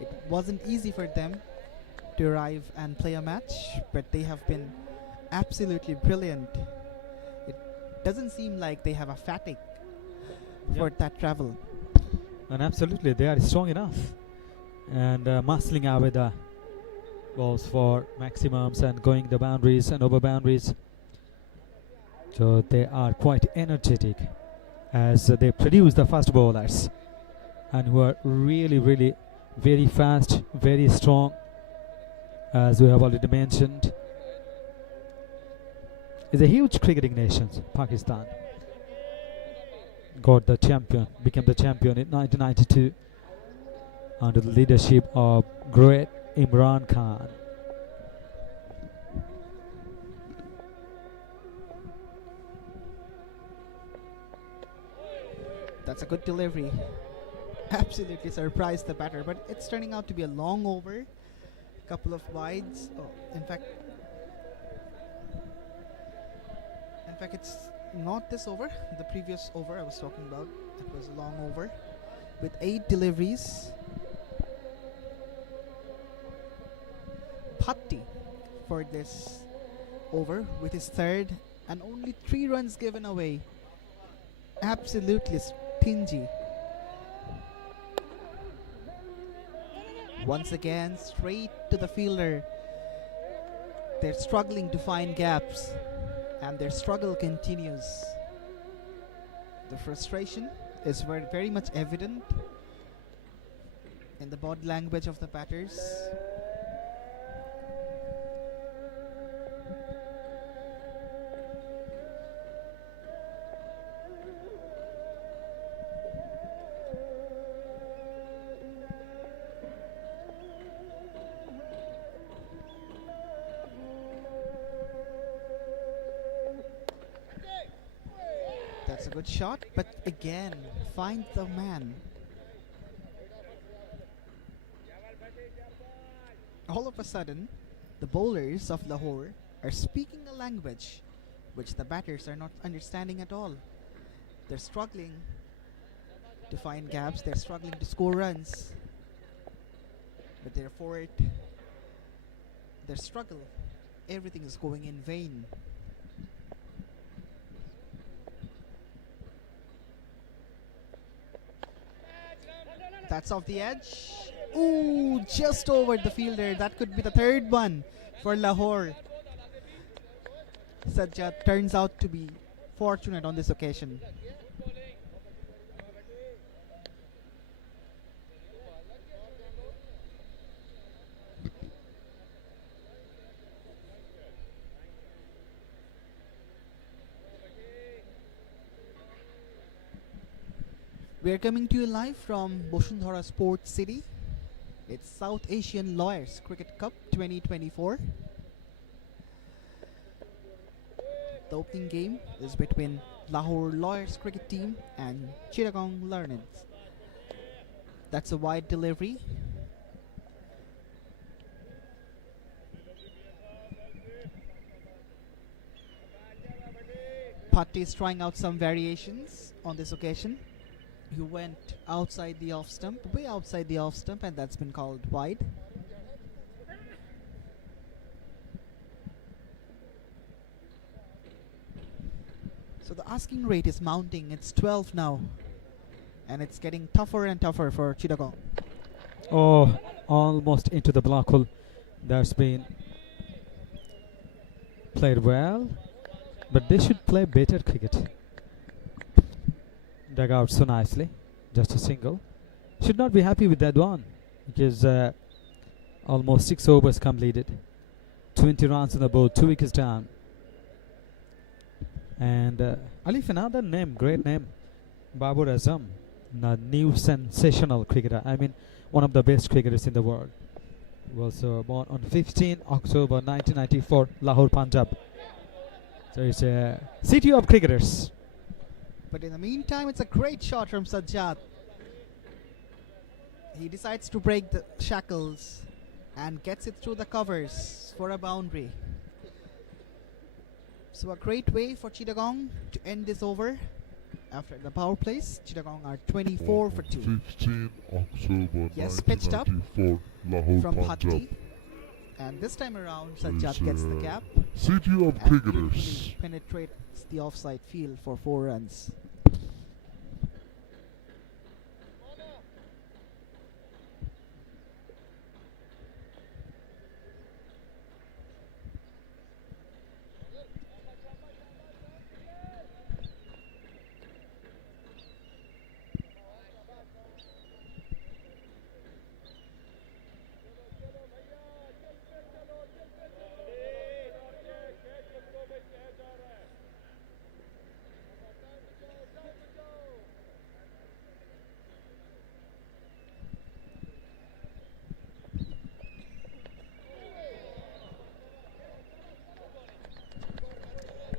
It wasn't easy for them to arrive and play a match, but they have been absolutely brilliant. It doesn't seem like they have a fatigue for that travel. And absolutely, they are strong enough. And muscling out with the balls for maximums and going the boundaries and over boundaries. So they are quite energetic as they produce the fast bowlers, and who are really, really very fast, very strong, as we have already mentioned. It's a huge cricketing nation, Pakistan. Got the champion, became the champion in 1992 under the leadership of great Imran Khan. That's a good delivery. Absolutely surprised the batter, but it's turning out to be a long over. Couple of wides. Oh, in fact, it's not this over. The previous over I was talking about, it was a long over with 8 deliveries. Bhatti for this over with his third, and only 3 runs given away. Absolutely stingy. Once again, straight to the fielder. They're struggling to find gaps, and their struggle continues. The frustration is very much evident in the body language of the batters. That's a good shot, but again, find the man. All of a sudden, the bowlers of Lahore are speaking a language which the batters are not understanding at all. They're struggling to find gaps, they're struggling to score runs, but therefore their struggle, everything is going in vain. That's off the edge. Ooh, just over the fielder. That could be the third one for Lahore. Sajjad turns out to be fortunate on this occasion. We are coming to you live from Bashundhara Sports City. It's South Asian Lawyers Cricket Cup 2024. The opening game is between Lahore Lawyers Cricket Team and Chittagong Learneds. That's a wide delivery. Bhatti is trying out some variations on this occasion. He went outside the off stump, way outside the off stump, and that's been called wide. So the asking rate is mounting. It's 12 now, and it's getting tougher and tougher for Chittagong. Oh, almost into the black hole. That's been played well, but they should play better cricket. Dug out so nicely, just a single. Should not be happy with that one, because almost 6 overs completed, 20 runs on the board, 2 wickets down. And Alif, another name, great name, Babar Azam, the new sensational cricketer. I mean, one of the best cricketers in the world. He was born on 15 October 1994, Lahore, Punjab. So it's a city of cricketers. But in the meantime, it's a great shot from Sajjad. He decides to break the shackles and gets it through the covers for a boundary. So a great way for Chittagong to end this over. After the power plays, Chittagong are 24 for 2. 15 October Yes, pitched up 1994, Lahore, from Punjab. Bhatti. And this time around, Sajjad gets the cap City of and Cricketers. beautifully penetrates the offside field for 4 runs.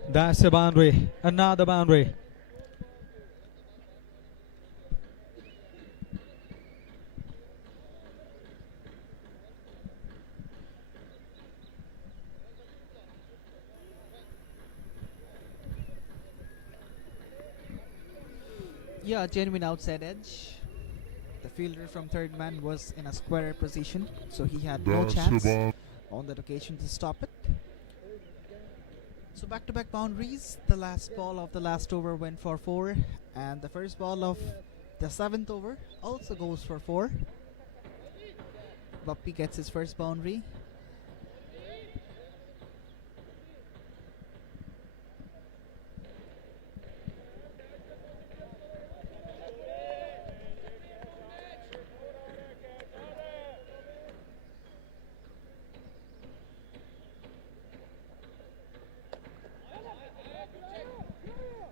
That's a boundary. Another boundary. Yeah, genuine outside edge. The fielder from third man was in a square position, so he had no That's chance about on that occasion to stop it. So back-to-back boundaries. The last ball of the last over went for 4, and the first ball of the 7th over also goes for 4. 𝗵𝗵𝗃 gets his first boundary.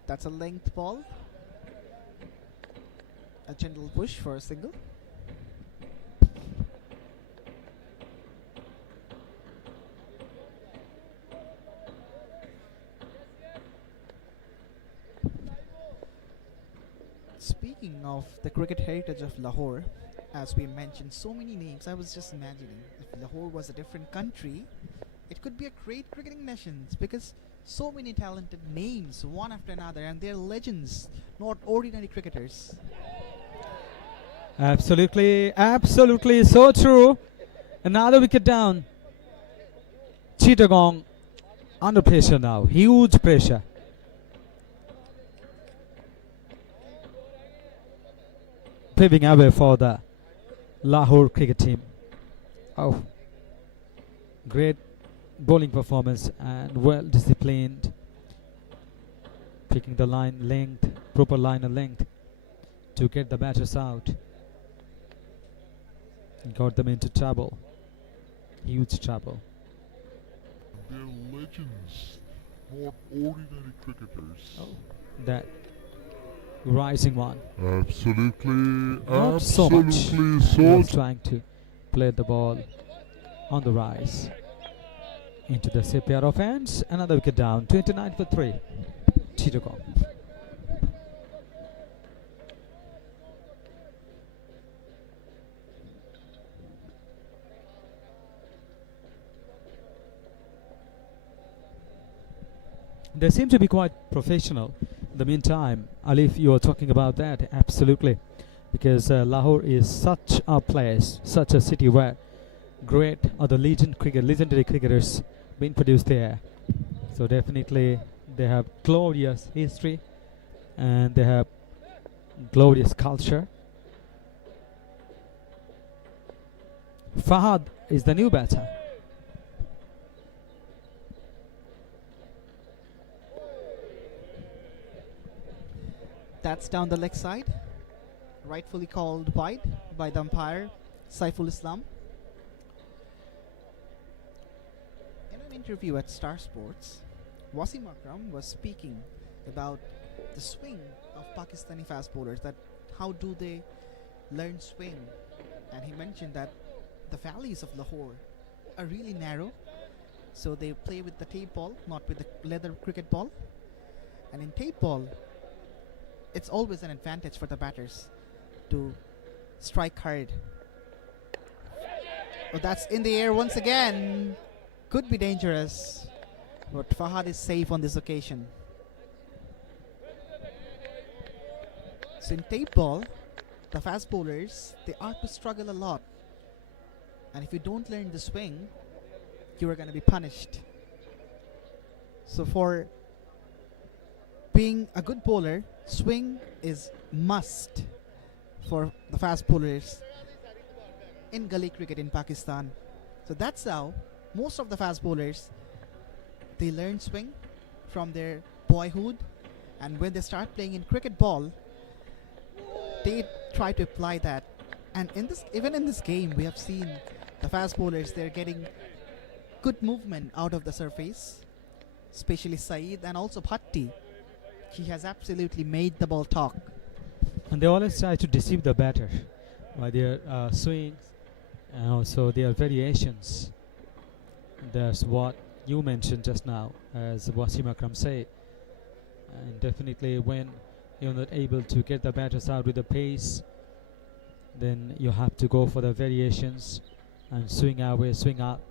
That's a length ball. A gentle push for a single. Speaking of the cricket heritage of Lahore, as we mentioned so many names, I was just imagining if Lahore was a different country, it could be a great cricketing nation, because so many talented names one after another, and they're legends, not ordinary cricketers. Absolutely, absolutely, so true. Another wicket down. Chittagong under pressure now. Huge pressure. Paving a way for the Lahore cricket team. Oh, great bowling performance and well disciplined, picking the line length, proper line of length to get the batters out. Got them into trouble, huge trouble. they're legends, not ordinary cricketers. Oh, that rising one. Absolutely, Not so much. absolutely, He so was trying to play the ball on the rise into the same pair of hands. Another wicket down. 29 for 3. Chittagong. They seem to be quite professional. In the meantime, Alif, you are talking about that. Absolutely. Because Lahore is such a place, such a city where great or the legendary cricketers been produced there. So definitely they have glorious history and they have glorious culture. Fahad is the new batter. That's down the leg side, rightfully called wide by the umpire Saiful Islam. In an interview at Star Sports, Wasim Akram was speaking about the swing of Pakistani fast bowlers, that how do they learn swing, and he mentioned that the valleys of Lahore are really narrow, so they play with the tape ball, not with the leather cricket ball. And in tape ball, it's always an advantage for the batters to strike hard Oh, that's in the air once again. Could be dangerous. But Fahad is safe on this occasion. So in tape ball, the fast bowlers, they are to struggle a lot. And if you don't learn the swing, you are going to be punished. So for being a good bowler, swing is must for the fast bowlers in gully cricket in Pakistan. So that's how most of the fast bowlers, they learn swing from their boyhood, and when they start playing in cricket ball, they try to apply that. And in this, even in this game, we have seen the fast bowlers, they're getting good movement out of the surface, especially Saeed and also Bhatti. He has absolutely made the ball talk. And they always try to deceive the batter by their swings and also their variations. That's what you mentioned just now, as Wasim Akram said. And definitely when you're not able to get the batters out with the pace, then you have to go for the variations and swing away, swing up,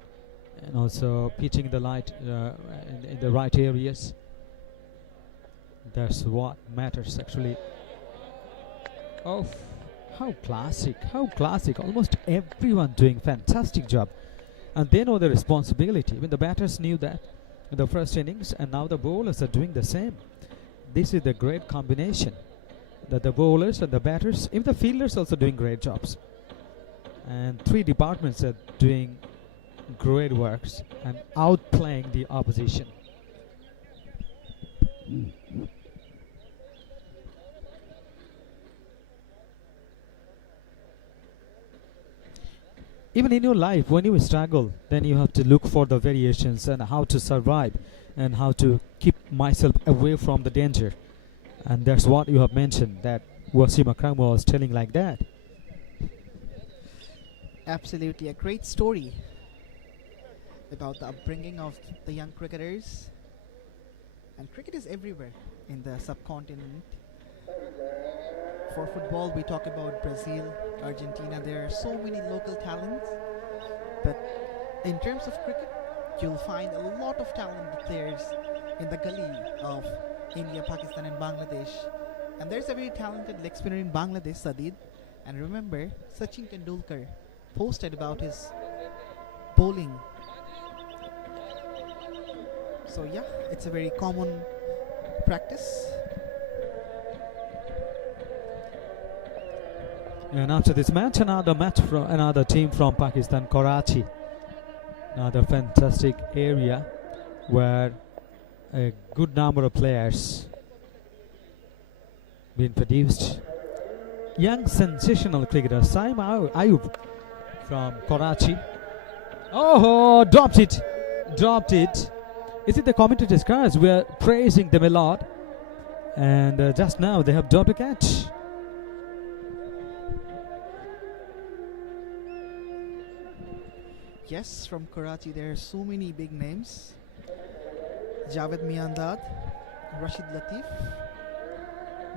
and also pitching the light in the right areas. That's what matters actually. Oh, how classic, how classic. Almost everyone doing fantastic job. And they know the responsibility. When the batters knew that in the first innings, and now the bowlers are doing the same. This is the great combination. That the bowlers and the batters, even the fielders also doing great jobs. And three departments are doing great works and outplaying the opposition. Even in your life, when you struggle, then you have to look for the variations and how to survive and how to keep myself away from the danger. And that's what you have mentioned, that Wasim Akram was telling like that. Absolutely a great story about the upbringing of the young cricketers. And cricket is everywhere in the subcontinent. For football, we talk about Brazil, Argentina. There are so many local talents. But in terms of cricket, you'll find a lot of talented players in the gully of India, Pakistan and Bangladesh. And there's a very talented leg spinner in Bangladesh, Sadid. And remember, Sachin Tendulkar posted about his bowling. So yeah, it's a very common practice. And after this match, another team from Pakistan, Karachi. Another fantastic area where a good number of players been produced. Young sensational cricketer Saim Ayub from Karachi. Oh, dropped it. Is it the commentators' cars? We are praising them a lot. And just now they have dropped a catch. Yes, from Karachi there are so many big names. Javed Miandad, Rashid Latif,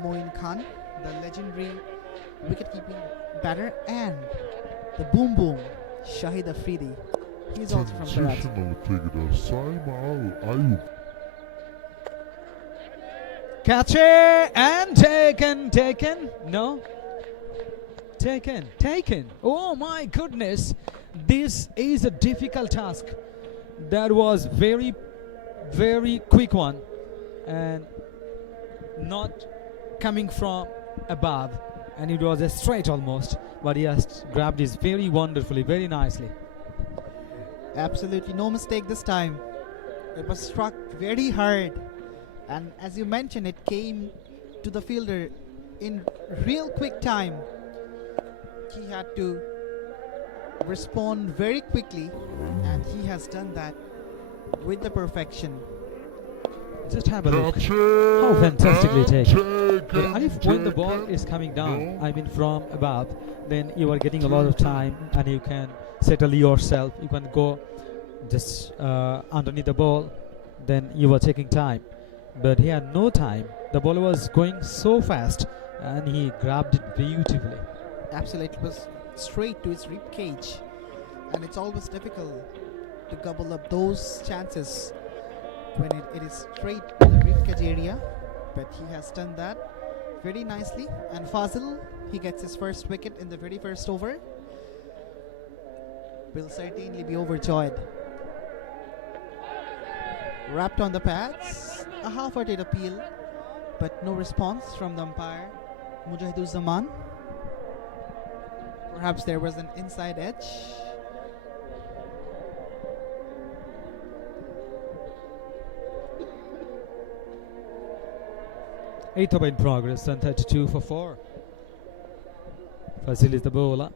Moin Khan, the legendary wicket-keeping batter, and the boom boom, Shahid Afridi. He's also from Karachi. Sensational cricketer Saim Ayub. Catch it and taken. No. Taken. Oh my goodness. This is a difficult task. That was very, very quick one. And not coming from above. And it was a straight almost. But he has grabbed this very wonderfully, very nicely. Absolutely no mistake this time. It was struck very hard. And as you mentioned, it came to the fielder in real quick time. He had to respond very quickly, and he has done that with the perfection. Just have a look how fantastically taken. But Arif, when the ball is coming down, I mean from above, then you are getting a lot of time and you can settle yourself. You can go just underneath the ball, then you are taking time. But he had no time. The ball was going so fast and he grabbed it beautifully. Absolutely, it was straight to his rib cage. and it's always difficult to gobble up those chances when it is straight to the wicket area, but he has done that very nicely. And Fazil, he gets his first wicket in the very first over. Will certainly be overjoyed. Wrapped on the pads, a half-hearted appeal, but no response from the umpire, Mujahiduzzaman. Perhaps there was an inside edge. Eighth over in progress and 32 for 4. Fazil is the bowler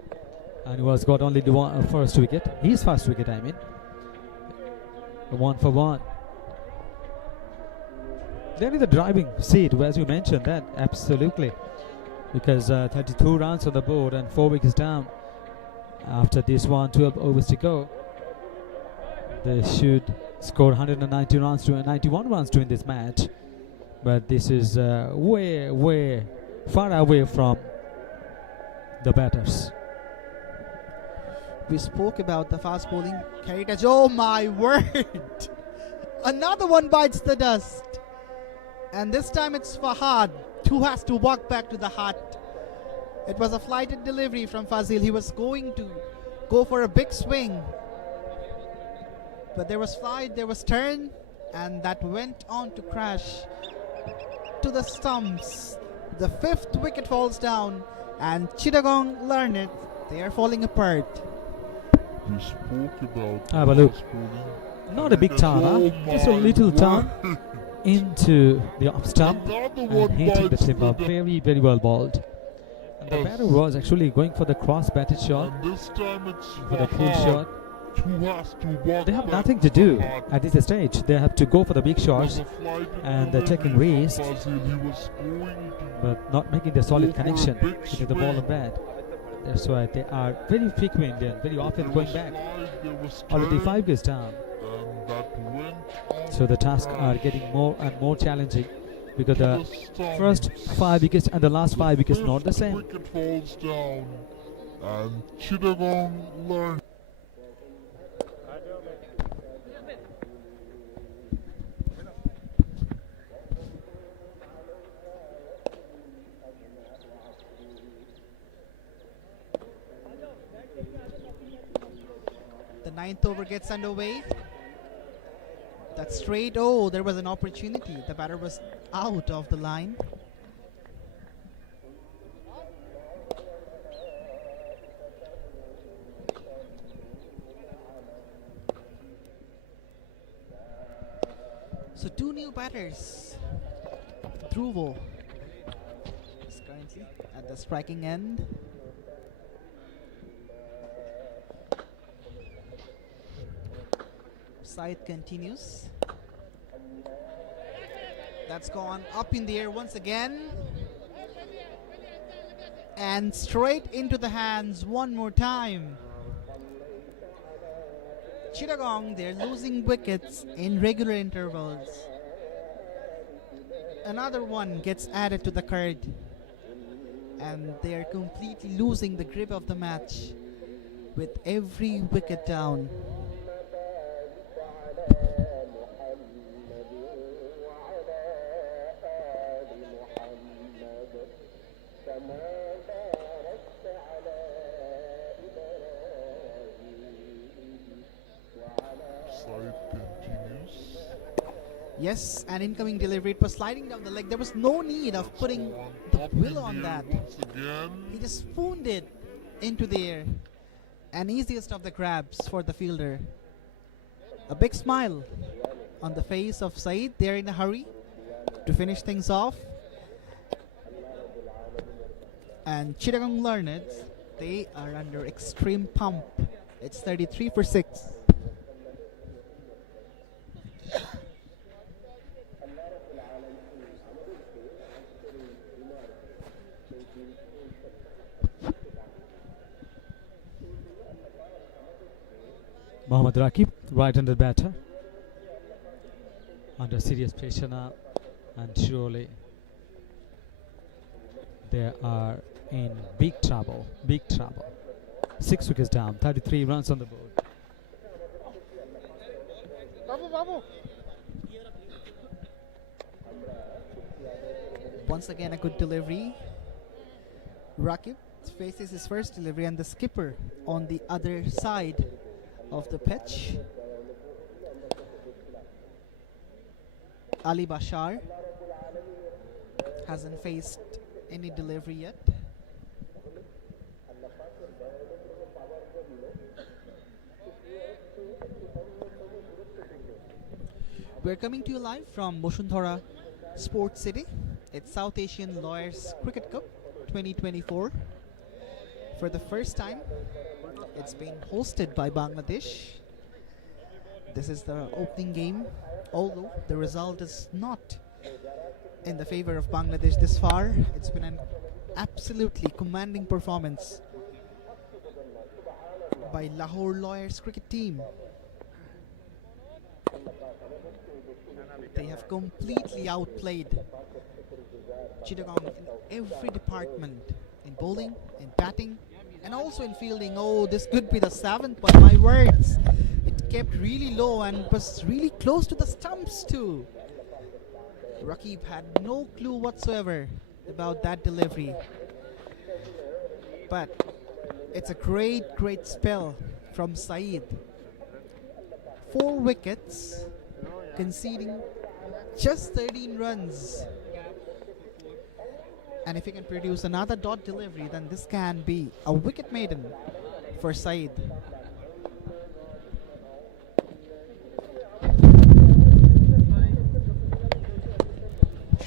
and he was got only the first wicket. His first wicket, I mean. The 1 for 1. There is the driving seat, as you mentioned that, absolutely. Because 32 runs on the board and 4 wickets down. After this one, 12 overs to go. They should score 190 runs to 91 runs during this match. But this is way far away from the batters. We spoke about the fast bowling heritage. Oh my word! Another one bites the dust. And this time it's Fahad who has to walk back to the hut. It was a flighted delivery from Fazil. He was going to go for a big swing. But there was flight, there was turn, and that went on to crash to the stumps. The 5th wicket falls down, and Chittagong learn it. They are falling apart. We spoke about But look, fast bowling. not a big turn, huh? Just a little turn into the off stump and hitting the timber. Very well balled. And the batter was actually going for the cross-batted shot, And this time it's for the pull shot. Who has to walk They have back nothing to to do the hut. at this stage. They have to go for the big shots, There was a flighted and they're taking delivery risks, from Fazil. He was going to but not making the solid Go for a connection big between the ball and swing. bat. That's why they are very frequent and very often There going was back. slide, there was Already turn, 5 goes down. and that went on So the to tasks are crash getting more and more challenging because to the stumps. first 5 wickets and the last 5 wickets The not the 5th same. wicket falls down, and Chittagong learned. The 9th over gets underway. That's straight. Oh, there was an opportunity. The batter was out of the line. So 2 new batters. Dhruvo is currently at the striking end. Side continues. That's gone up in the air once again. And straight into the hands one more time. Chittagong, they're losing wickets in regular intervals. Another one gets added to the card. And they're completely losing the grip of the match with every wicket down. Side continues. Yes, an incoming delivery. It was sliding down the leg. There was no need of putting One the up in will on the air that. once again. He just spooned it into the air. An easiest of the grabs for the fielder. A big smile on the face of Saeed. They're in a hurry to finish things off. And Chittagong Learned, they are under extreme pump. It's 33 for 6. Mohammad Raqib, right-handed batter, under serious pressure now, and surely they are in big trouble. 6 wickets down, 33 runs on the board. Once again, a good delivery. Rakib faces his first delivery, and the skipper on the other side of the pitch. Ali Bashar hasn't faced any delivery yet. We're coming to you live from Bashundhara Sports City. It's South Asian Lawyers Cricket Cup 2024. For the first time, it's being hosted by Bangladesh. This is the opening game, although the result is not in the favor of Bangladesh this far. It's been an absolutely commanding performance by Lahore Lawyers cricket team. They have completely outplayed Chittagong in every department, in bowling, in batting, and also in fielding. Oh, this could be the 7th, but my words, it kept really low and was really close to the stumps too. Rakib had no clue whatsoever about that delivery. But it's a great spell from Saeed. 4 wickets, conceding just 13 runs. And if he can produce another dot delivery, then this can be a wicket maiden for Saeed.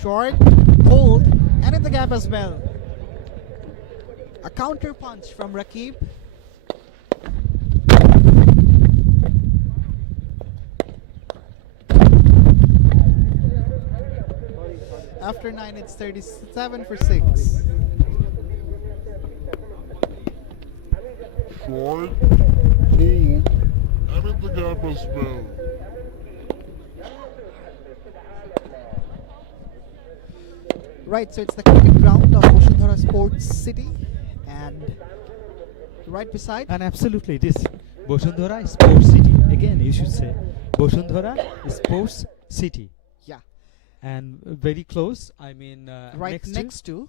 Short, hold, and in the gap as well. A counter punch from Rakib. After 9, it's 37 for 6. Short, hold, and in the gap as well. Right, so it's the cricket ground of Bashundhara Sports City, and right beside. And absolutely, it is Bashundhara Sports City. Again, you should say Bashundhara Sports City. Yeah. And very close, I mean, right next to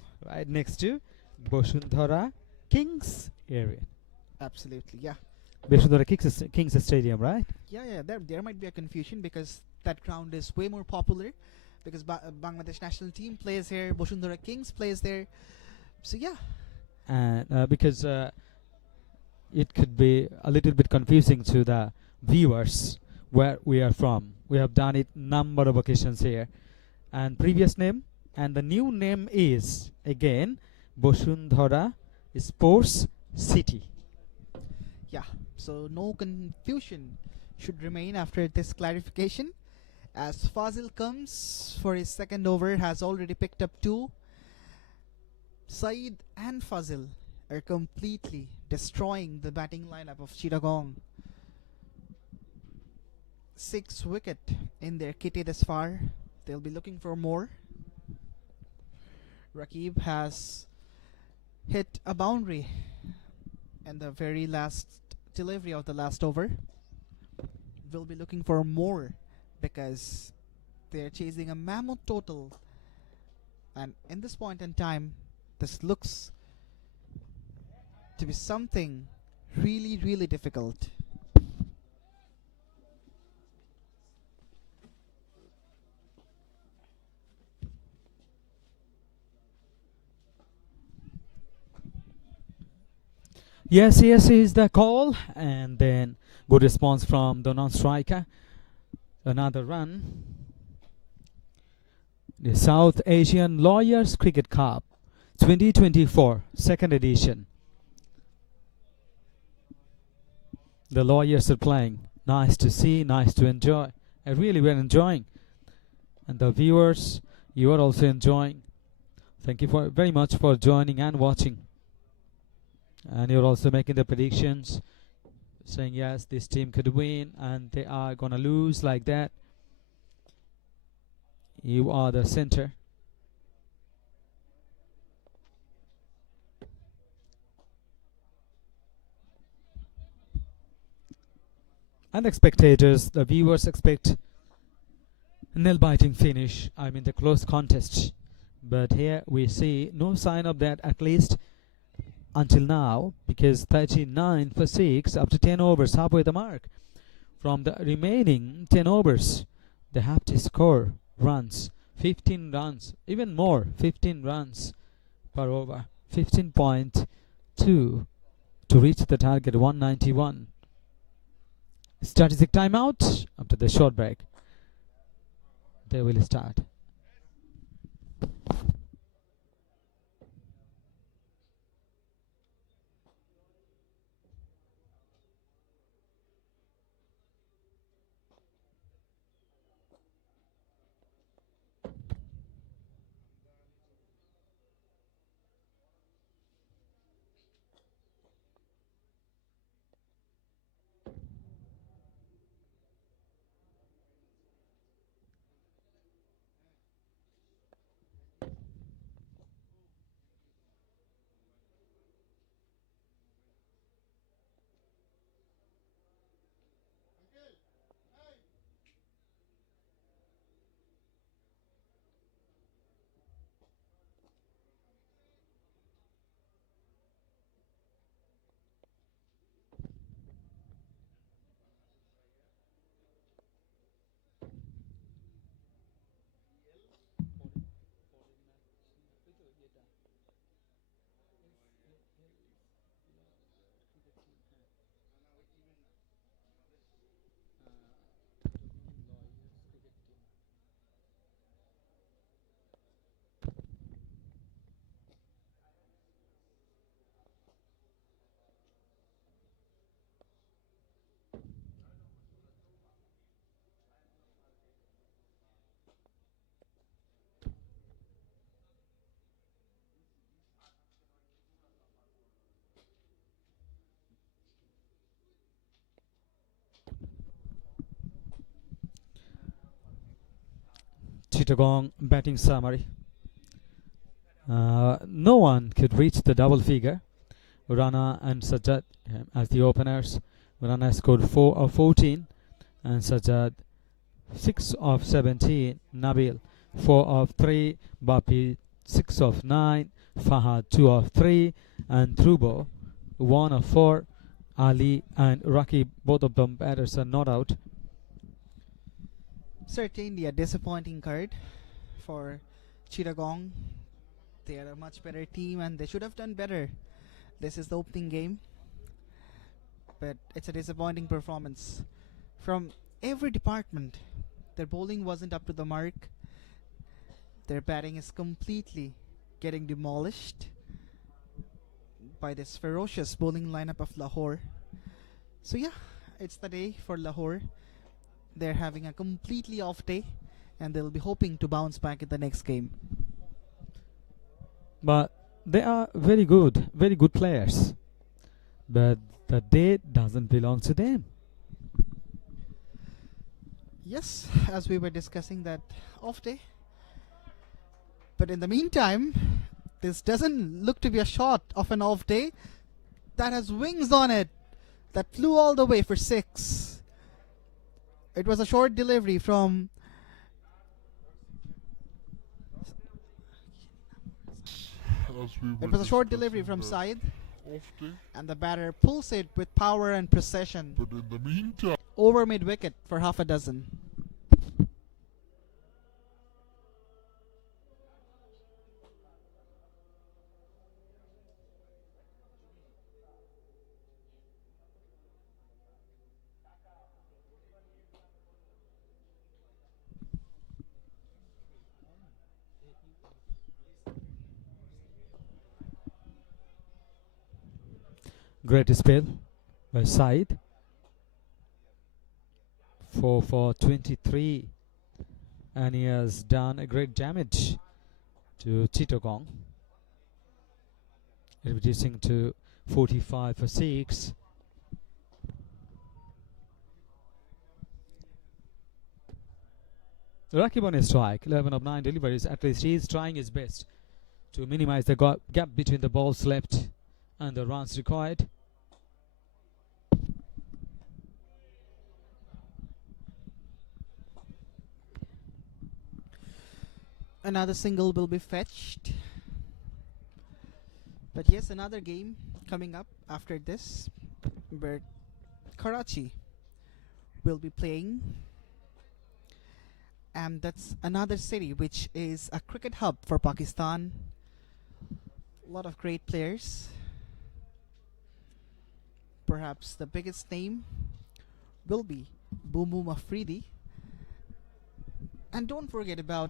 Bashundhara Kings area. Absolutely, yeah. Bashundhara Kings Stadium, right? Yeah, there might be a confusion because that ground is way more popular, because Bangladesh national team plays here, Bashundhara Kings plays there. So yeah. And because it could be a little bit confusing to the viewers where we are from. We have done it number of occasions here. And previous name and the new name is again Bashundhara Sports City. Yeah, so no confusion should remain after this clarification. As Fazil comes for his second over, has already picked up 2. Saeed and Fazil are completely destroying the batting lineup of Chittagong. 6 wicket in their kitty thus far. They'll be looking for more. Rakib has hit a boundary in the very last delivery of the last over. We'll be looking for more because they're chasing a mammoth total, and in this point in time, this looks to be something really difficult. Yes is the call, and then good response from the non-striker. Another run. The South Asian Lawyers Cricket Cup 2024 second edition. The lawyers are playing. Nice to see, nice to enjoy. I really were enjoying. And the viewers, you are also enjoying. Thank you very much for joining and watching. And you're also making the predictions, saying yes, this team could win and they are gonna lose like that. You are the center. And the spectators, the viewers expect nail-biting finish, I mean the close contest. But here we see no sign of that, at least until now, because 39 for 6 after 10 overs, halfway the mark. From the remaining 10 overs, they have to score runs, 15 runs, even more, 15 runs per over, 15.2 to reach the target 191. Strategic timeout. After the short break, they will start. Chittagong batting summary. No one could reach the double figure. Rana and Sajjad as the openers. Rana scored 4 of 14 and Sajjad 6 of 17. Nabil 4 of 3. Bapi 6 of 9. Fahad 2 of 3. And Trubo 1 of 4. Ali and Rakib, both of them batters are not out. Certainly a disappointing card for Chittagong. They are a much better team and they should have done better. This is the opening game, but it's a disappointing performance from every department. Their bowling wasn't up to the mark. Their batting is completely getting demolished by this ferocious bowling lineup of Lahore. So yeah, it's the day for Lahore. They're having a completely off day and they'll be hoping to bounce back in the next game. But they are very good players. But the day doesn't belong to them. Yes, as we were discussing that off day. But in the meantime, this doesn't look to be a shot of an off day. That has wings on it. That flew all the way for 6. It was a short delivery from Syed, and the batter pulls it with power and precision. But in the meantime, Over mid wicket for half a dozen. Great spell by Syed. 4 for 23. And he has done a great damage to Chittagong, reducing to 45 for 6. Rakib on a strike, 11 of 9 deliveries. At least he is trying his best to minimize the gap between the balls left and the runs required. Another single will be fetched. But yes, another game coming up after this, where Karachi will be playing. And that's another city which is a cricket hub for Pakistan. A lot of great players. Perhaps the biggest name will be Boomu Afridi. And don't forget about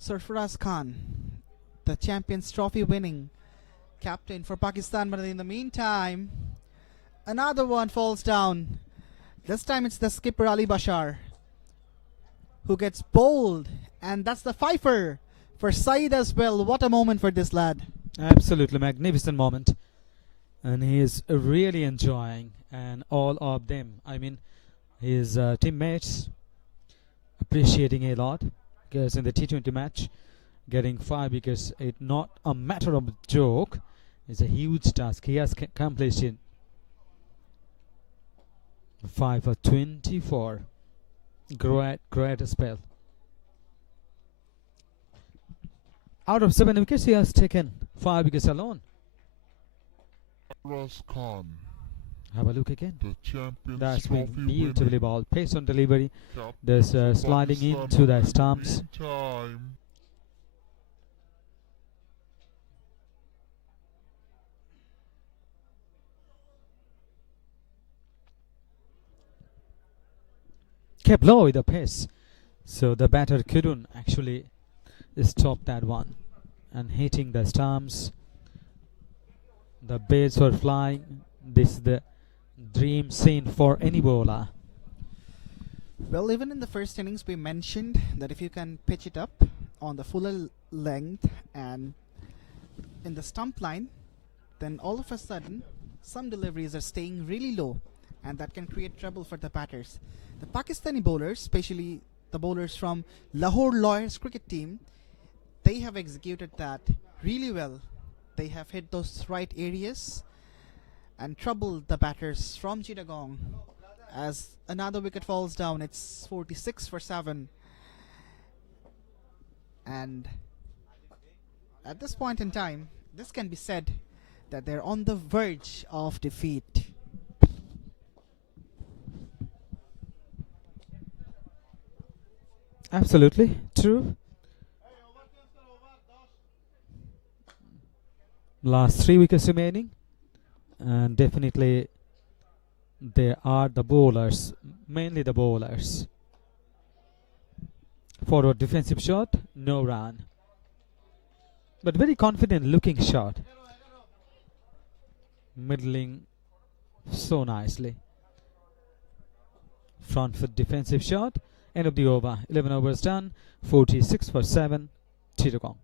Sarfaraz Khan, the Champions Trophy winning captain for Pakistan. But in the meantime, another one falls down. This time it's the skipper Ali Bashar who gets bowled, and that's the fifer for Saeed as well. What a moment for this lad. Absolutely magnificent moment. And he is really enjoying, and all of them, I mean his teammates, appreciating a lot, because in the T20 match getting 5 wickets is not a matter of joke. It's a huge task. He has accomplished it. 5 for 24. Great spell. Out of 7 wickets, he has taken 5 wickets alone. Sarfaraz Khan, Have a look again. the Champions That's Trophy being beautifully winning ball. Pace on delivery. captain There's for sliding Pakistan. into the In stumps. meantime, Kept low with the pace. So the batter couldn't actually stop that one. And hitting the stumps. The birds were flying. This is the dream scene for any bowler. Well, even in the first innings, we mentioned that if you can pitch it up on the fuller length and in the stump line, then all of a sudden, some deliveries are staying really low, and that can create trouble for the batters. The Pakistani bowlers, especially the bowlers from Lahore Lawyers cricket team, they have executed that really well. They have hit those right areas and troubled the batters from Chittagong. As another wicket falls down, it's 46 for 7. And at this point in time, this can be said that they're on the verge of defeat. Absolutely true. Last 3 wickets remaining, and definitely they are the bowlers, mainly the bowlers. Forward defensive shot, no run, but very confident looking shot. Middling so nicely. Front foot defensive shot. End of the over. 11 overs done. 46 for 7. Chittagong.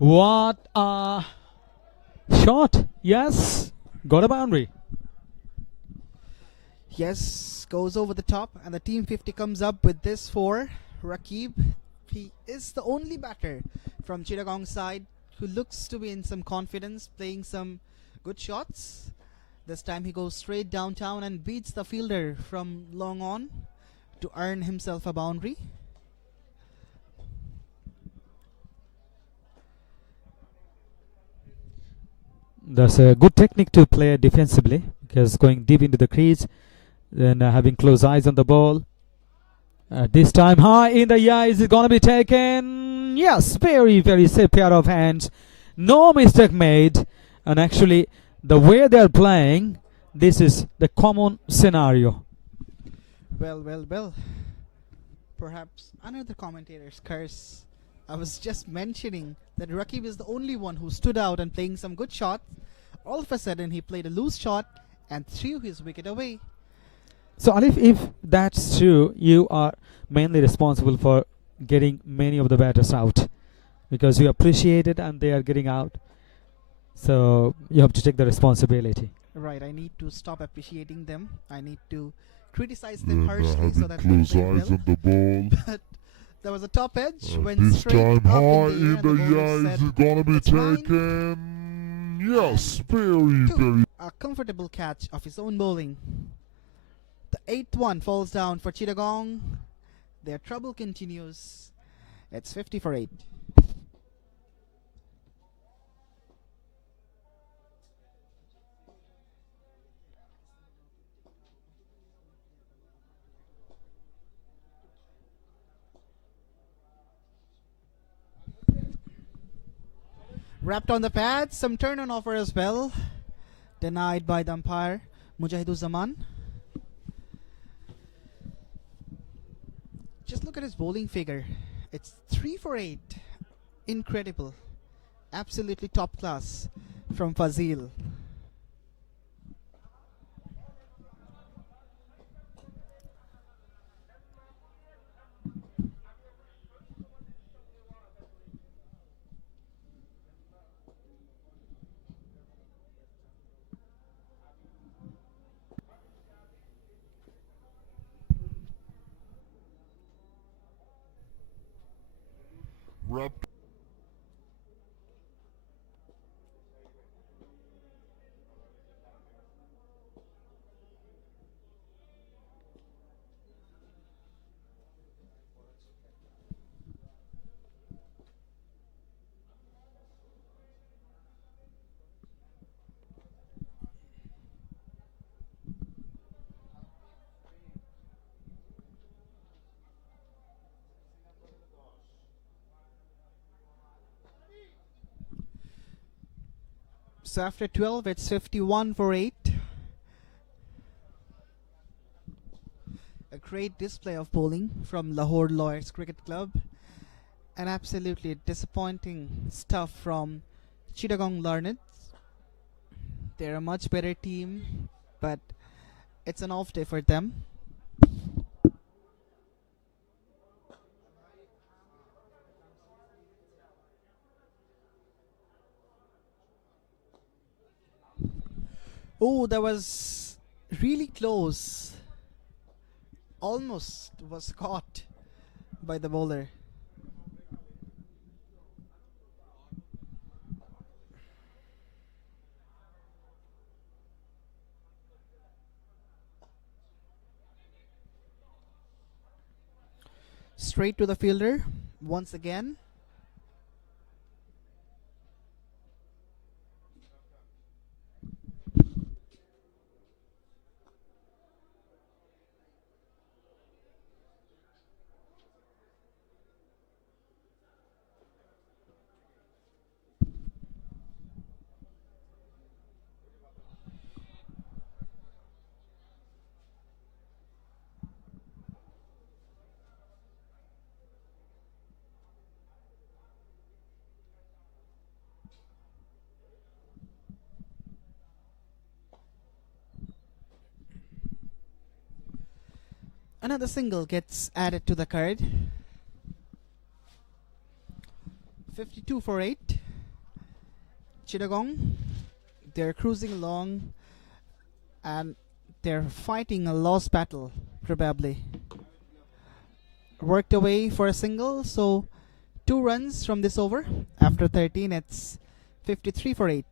What a shot. Yes, got a boundary. Yes, goes over the top, and the team 50 comes up with this for Raqib. He is the only batter from Chittagong side who looks to be in some confidence, playing some good shots. This time he goes straight downtown and beats the fielder from long on to earn himself a boundary. That's a good technique to play defensively, because going deep into the crease, then having close eyes on the ball. This time high in the eyes is going to be taken. Yes, very safe pair of hands. No mistake made. And actually, the way they're playing, this is the common scenario. Well. Perhaps another commentator's curse. I was just mentioning that Raqib is the only one who stood out and playing some good shots. All of a sudden, he played a loose shot and threw his wicket away. So Alif, if that's true, you are mainly responsible for getting many of the batters out, because you appreciate it and they are getting out. So you have to take the responsibility. Right, I need to stop appreciating them. I need to criticize them harshly so having that close they eyes will. on the ball. But there was a top edge when This straight time up high in the air, in the the bowler eyes said, is gonna be "It's mine." taken. Yes, very. Two, a comfortable catch of his own bowling. The 8th one falls down for Chittagong. Their trouble continues. It's 50 for 8. Wrapped on the pads, some turn on offer as well. Denied by the umpire, Mujahiduzzaman. Just look at his bowling figure. It's 3 for 8. Incredible. Absolutely top class from Fazil. Wrapped. So after 12, it's 51 for 8. A great display of bowling from Lahore Lawyers Cricket Club. And absolutely disappointing stuff from Chittagong Learned. They're a much better team, but it's an off day for them. Oh, that was really close. Almost was caught by the bowler. Straight to the fielder once again. Another single gets added to the card. 52 for 8. Chittagong, they're cruising along and they're fighting a lost battle, probably. Worked away for a single, so 2 runs from this over. After 13, it's 53 for 8.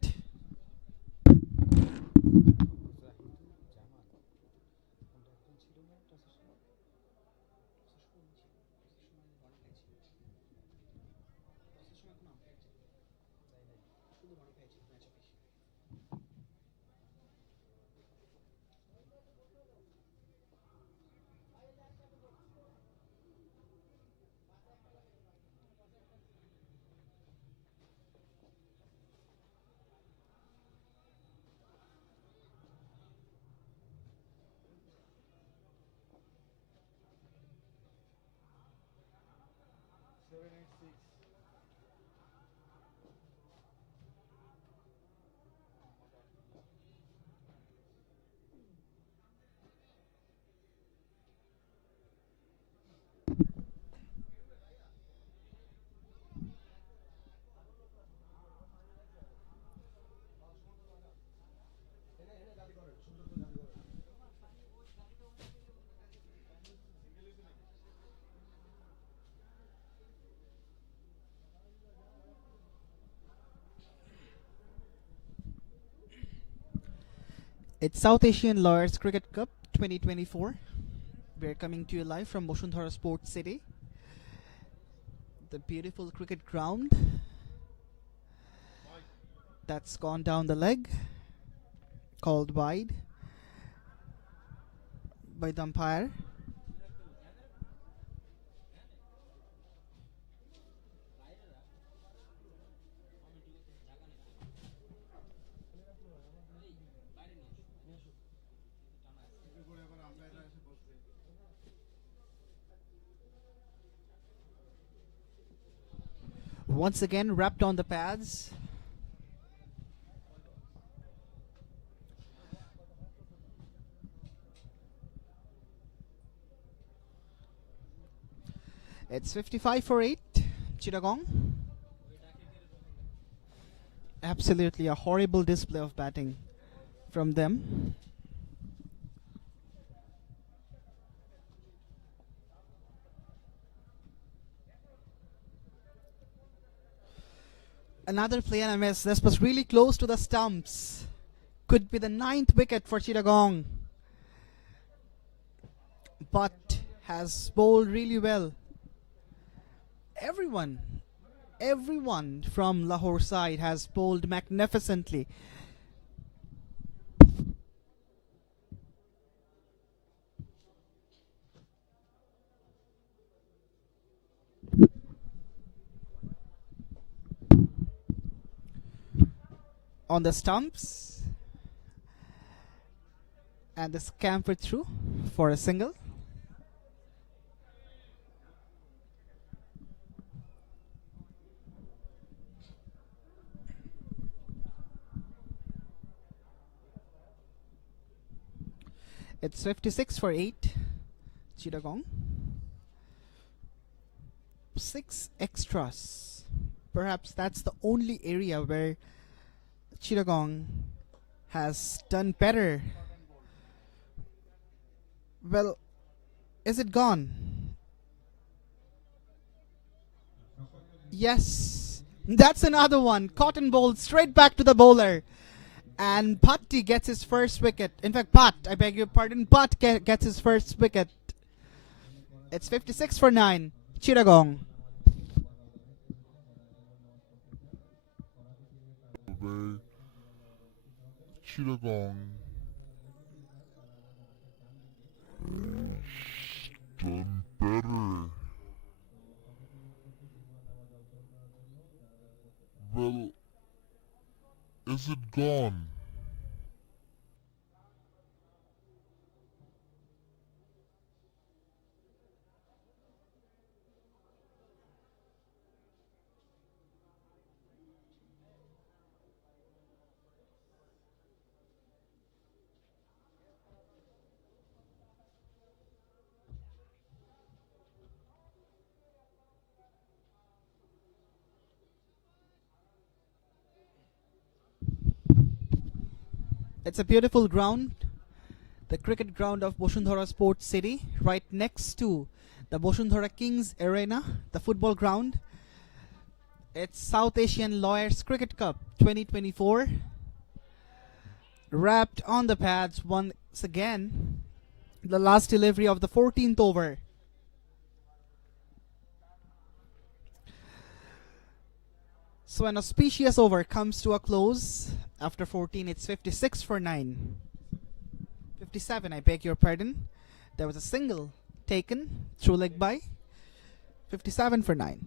It's South Asian Lawyers Cricket Cup 2024. We're coming to you live from Bashundhara Sports City, the beautiful cricket ground that's gone down the leg, called wide by the umpire. Once again, wrapped on the pads. It's 55 for 8, Chittagong. Absolutely a horrible display of batting from them. Another play and a miss. This was really close to the stumps. Could be the 9th wicket for Chittagong, but has bowled really well. Everyone from Lahore side has bowled magnificently. On the stumps, and the scampered through for a single. It's 56 for 8, Chittagong. 6 extras. Perhaps that's the only area where Chittagong has done better. Well, is it gone? Yes, that's another one. Cotton bowled straight back to the bowler, and Bhatti gets his first wicket. In fact, I beg your pardon, Bhatt gets his first wicket. It's 56 for 9, Chittagong. Chittagong done better. Well, is it gone? It's a beautiful ground, the cricket ground of Bashundhara Sports City, right next to the Bashundhara Kings Arena, the football ground. It's South Asian Lawyers Cricket Cup 2024. Wrapped on the pads once again, the last delivery of the 14th over. So an auspicious over comes to a close. After 14, it's 56 for 9. 57, I beg your pardon. There was a single taken through leg by. 57 for 9.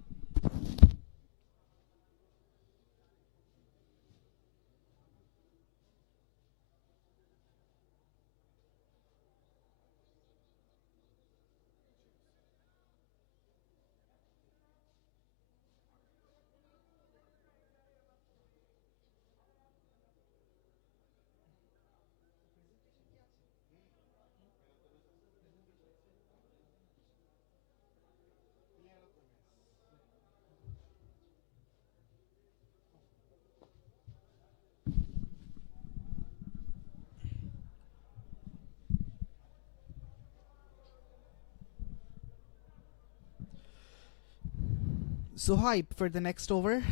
Zohaib for the next over.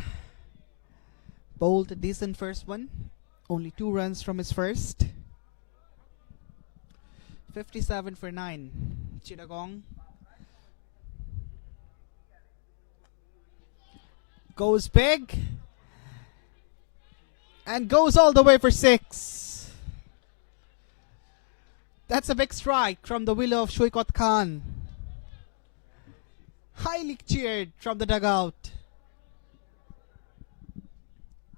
Bowled a decent first one. Only 2 runs from his first. 57 for 9. Chittagong goes big and goes all the way for 6. That's a big strike from the willow of Shwikot Khan. Highly cheered from the dugout.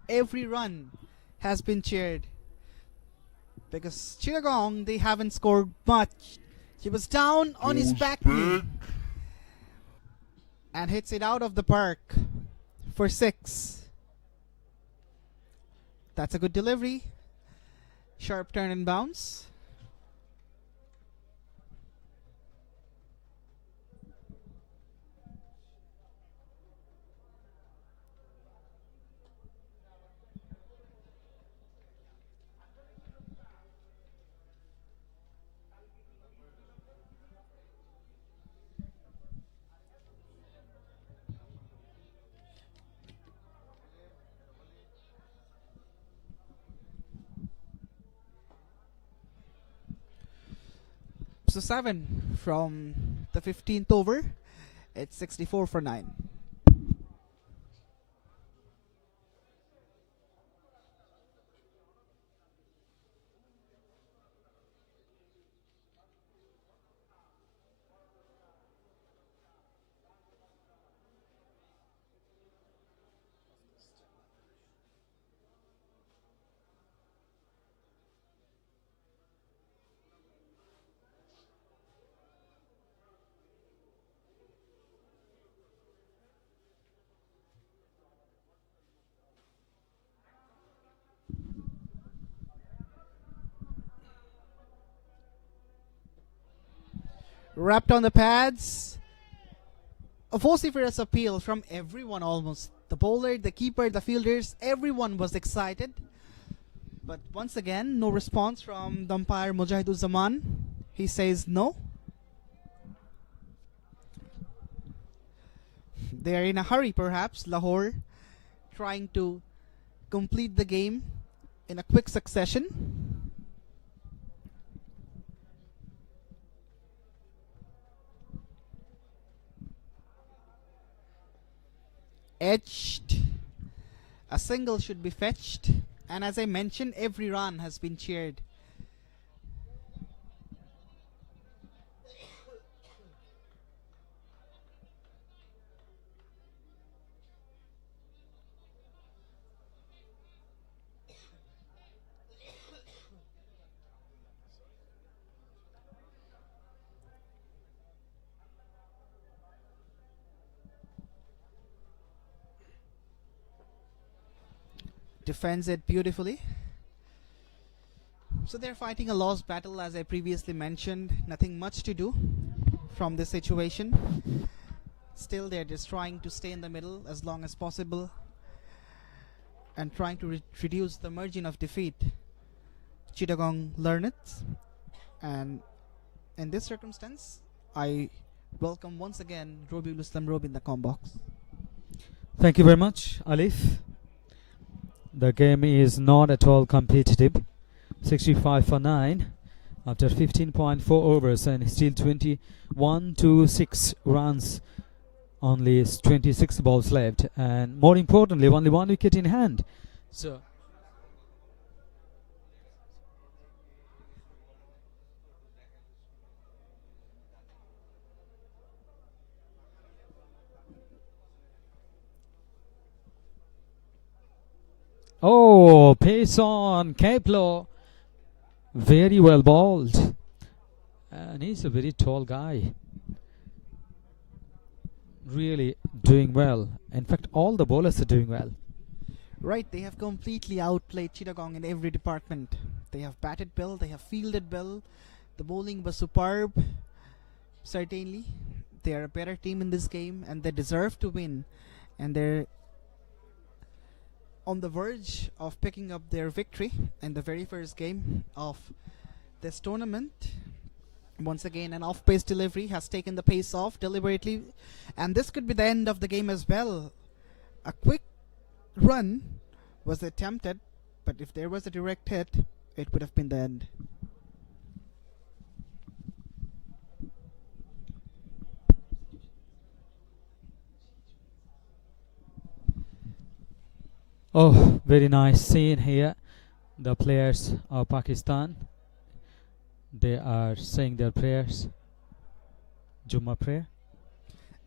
Every run has been cheered because Chittagong, they haven't scored much. He was down on his back knee and hits it out of the park for 6. That's a good delivery. Sharp turn and bounce. So 7 from the 15th over. It's 64 for 9. Wrapped on the pads. A vociferous appeal from everyone almost. The bowler, the keeper, the fielders, everyone was excited. But once again, no response from the umpire Mujahiduzzaman. He says no. They are in a hurry perhaps, Lahore, trying to complete the game in a quick succession. Edged. A single should be fetched. And as I mentioned, every run has been cheered. Defends it beautifully. So they're fighting a lost battle, as I previously mentioned. Nothing much to do from this situation. Still, they're just trying to stay in the middle as long as possible and trying to reduce the margin of defeat. Chittagong learn it. And in this circumstance, I welcome once again Robiul Islam Robi in the com box. Thank you very much, Alif. The game is not at all competitive. 65 for 9 after 15.4 overs and still 21 to 6 runs. Only 26 balls left, and more importantly, only 1 wicket in hand. So oh, pace on 𝗂𝗄𝗄. Very well bowled. And he's a very tall guy. Really doing well. In fact, all the bowlers are doing well. Right, they have completely outplayed Chittagong in every department. They have batted well, they have fielded well. The bowling was superb. Certainly, they are a better team in this game and they deserve to win. And they're on the verge of picking up their victory in the very first game of this tournament. Once again, an off-pace delivery has taken the pace off deliberately, and this could be the end of the game as well. A quick run was attempted, but if there was a direct hit, it would have been the end. Oh, very nice scene here. The players of Pakistan, they are saying their prayers, Jummah prayer.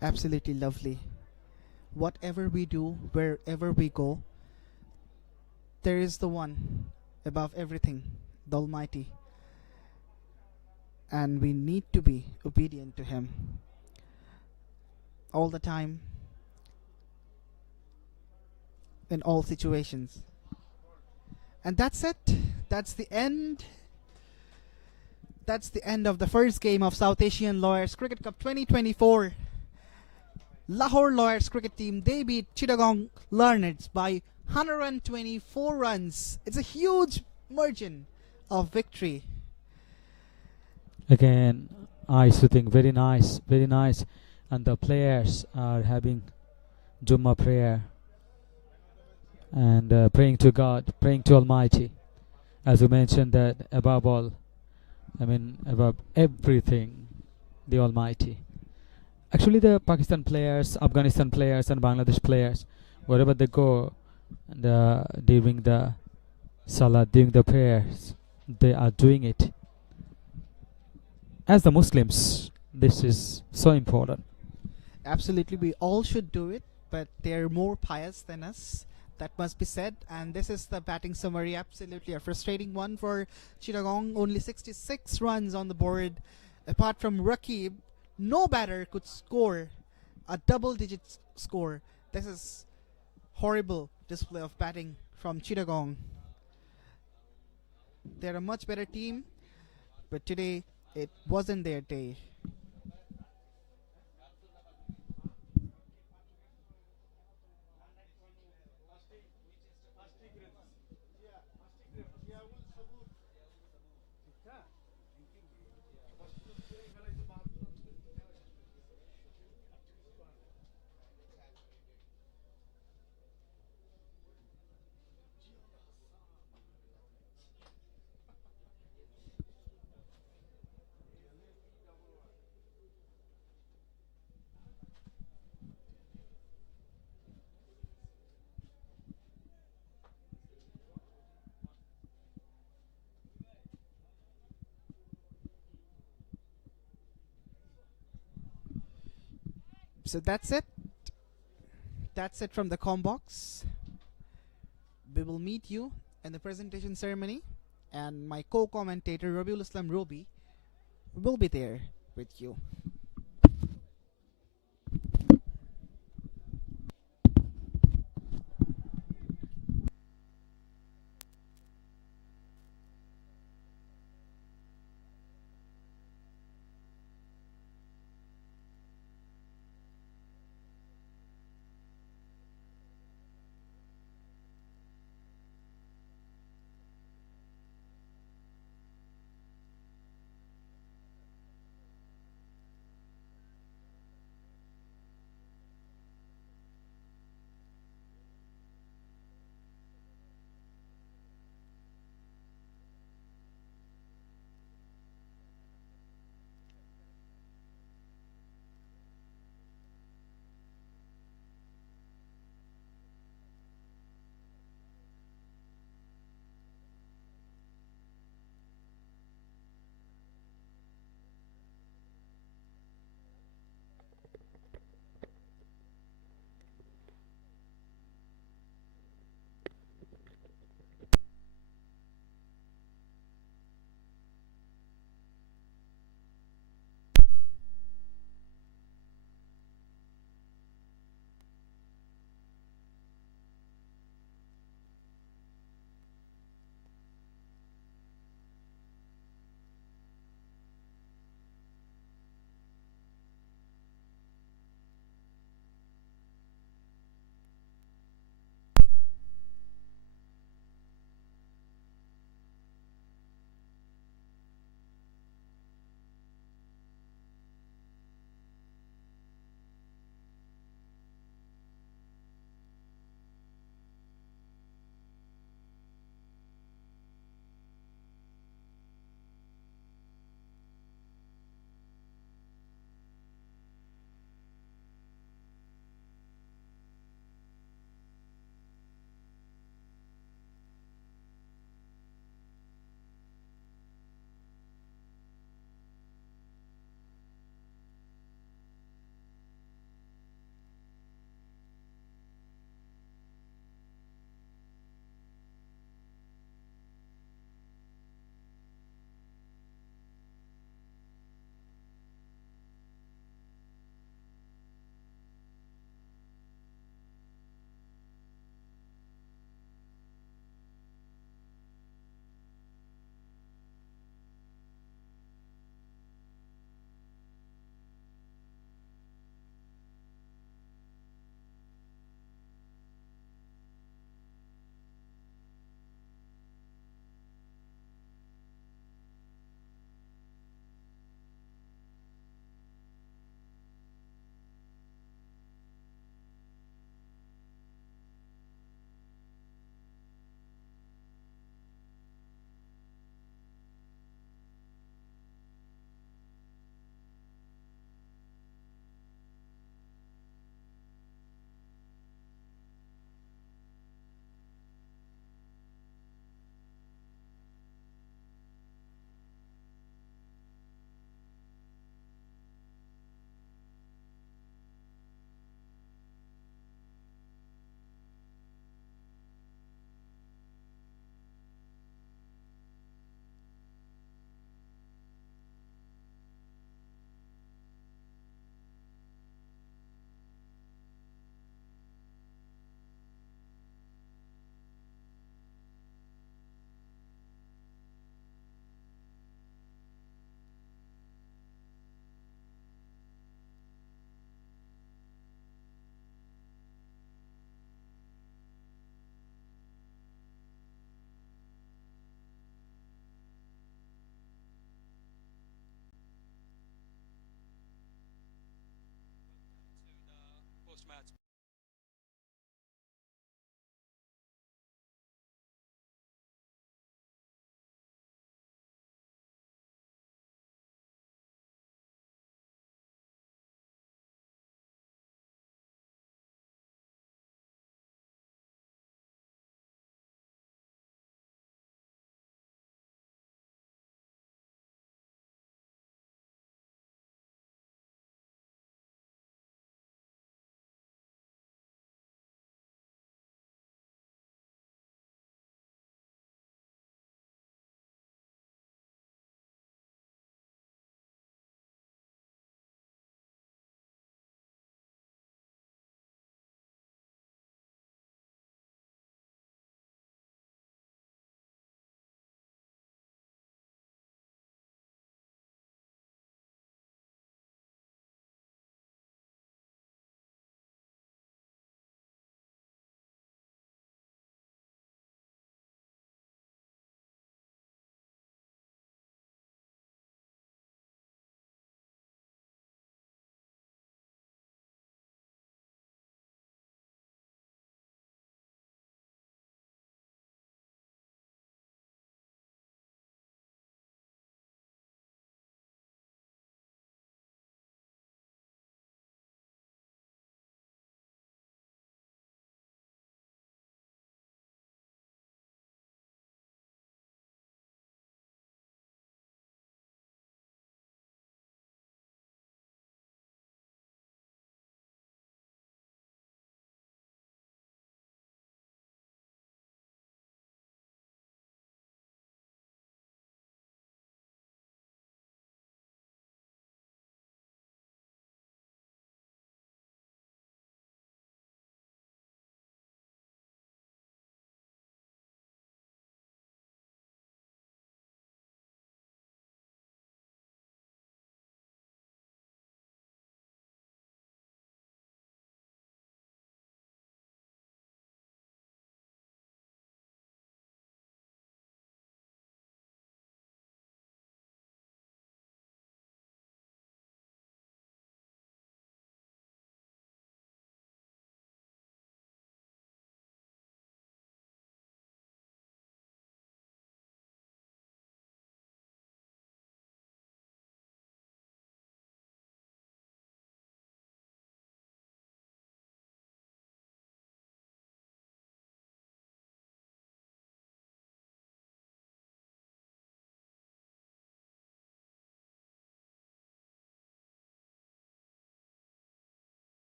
Absolutely lovely. Whatever we do, wherever we go, there is the one above everything, the Almighty. And we need to be obedient to Him all the time, in all situations. And that's it. That's the end. That's the end of the first game of South Asian Lawyers Cricket Cup 2024. Lahore Lawyers cricket team, they beat Chittagong Learneds by 124 runs. It's a huge margin of victory. Again, eye soothing, very nice, very nice. And the players are having Jummah prayer and praying to God, praying to Almighty. As we mentioned that above all, above everything, the Almighty. Actually, the Pakistan players, Afghanistan players and Bangladesh players, wherever they go, during the Salah, during the prayers, they are doing it. As the Muslims, this is so important. Absolutely, we all should do it, but they're more pious than us. That must be said. And this is the batting summary. Absolutely a frustrating one for Chittagong. Only 66 runs on the board. Apart from Raqib, no batter could score a double-digit score. This is horrible display of batting from Chittagong. They're a much better team, but today it wasn't their day. So that's it. That's it from the com box. We will meet you in the presentation ceremony, and my co-commentator Rabiul Islam Robi will be there with you.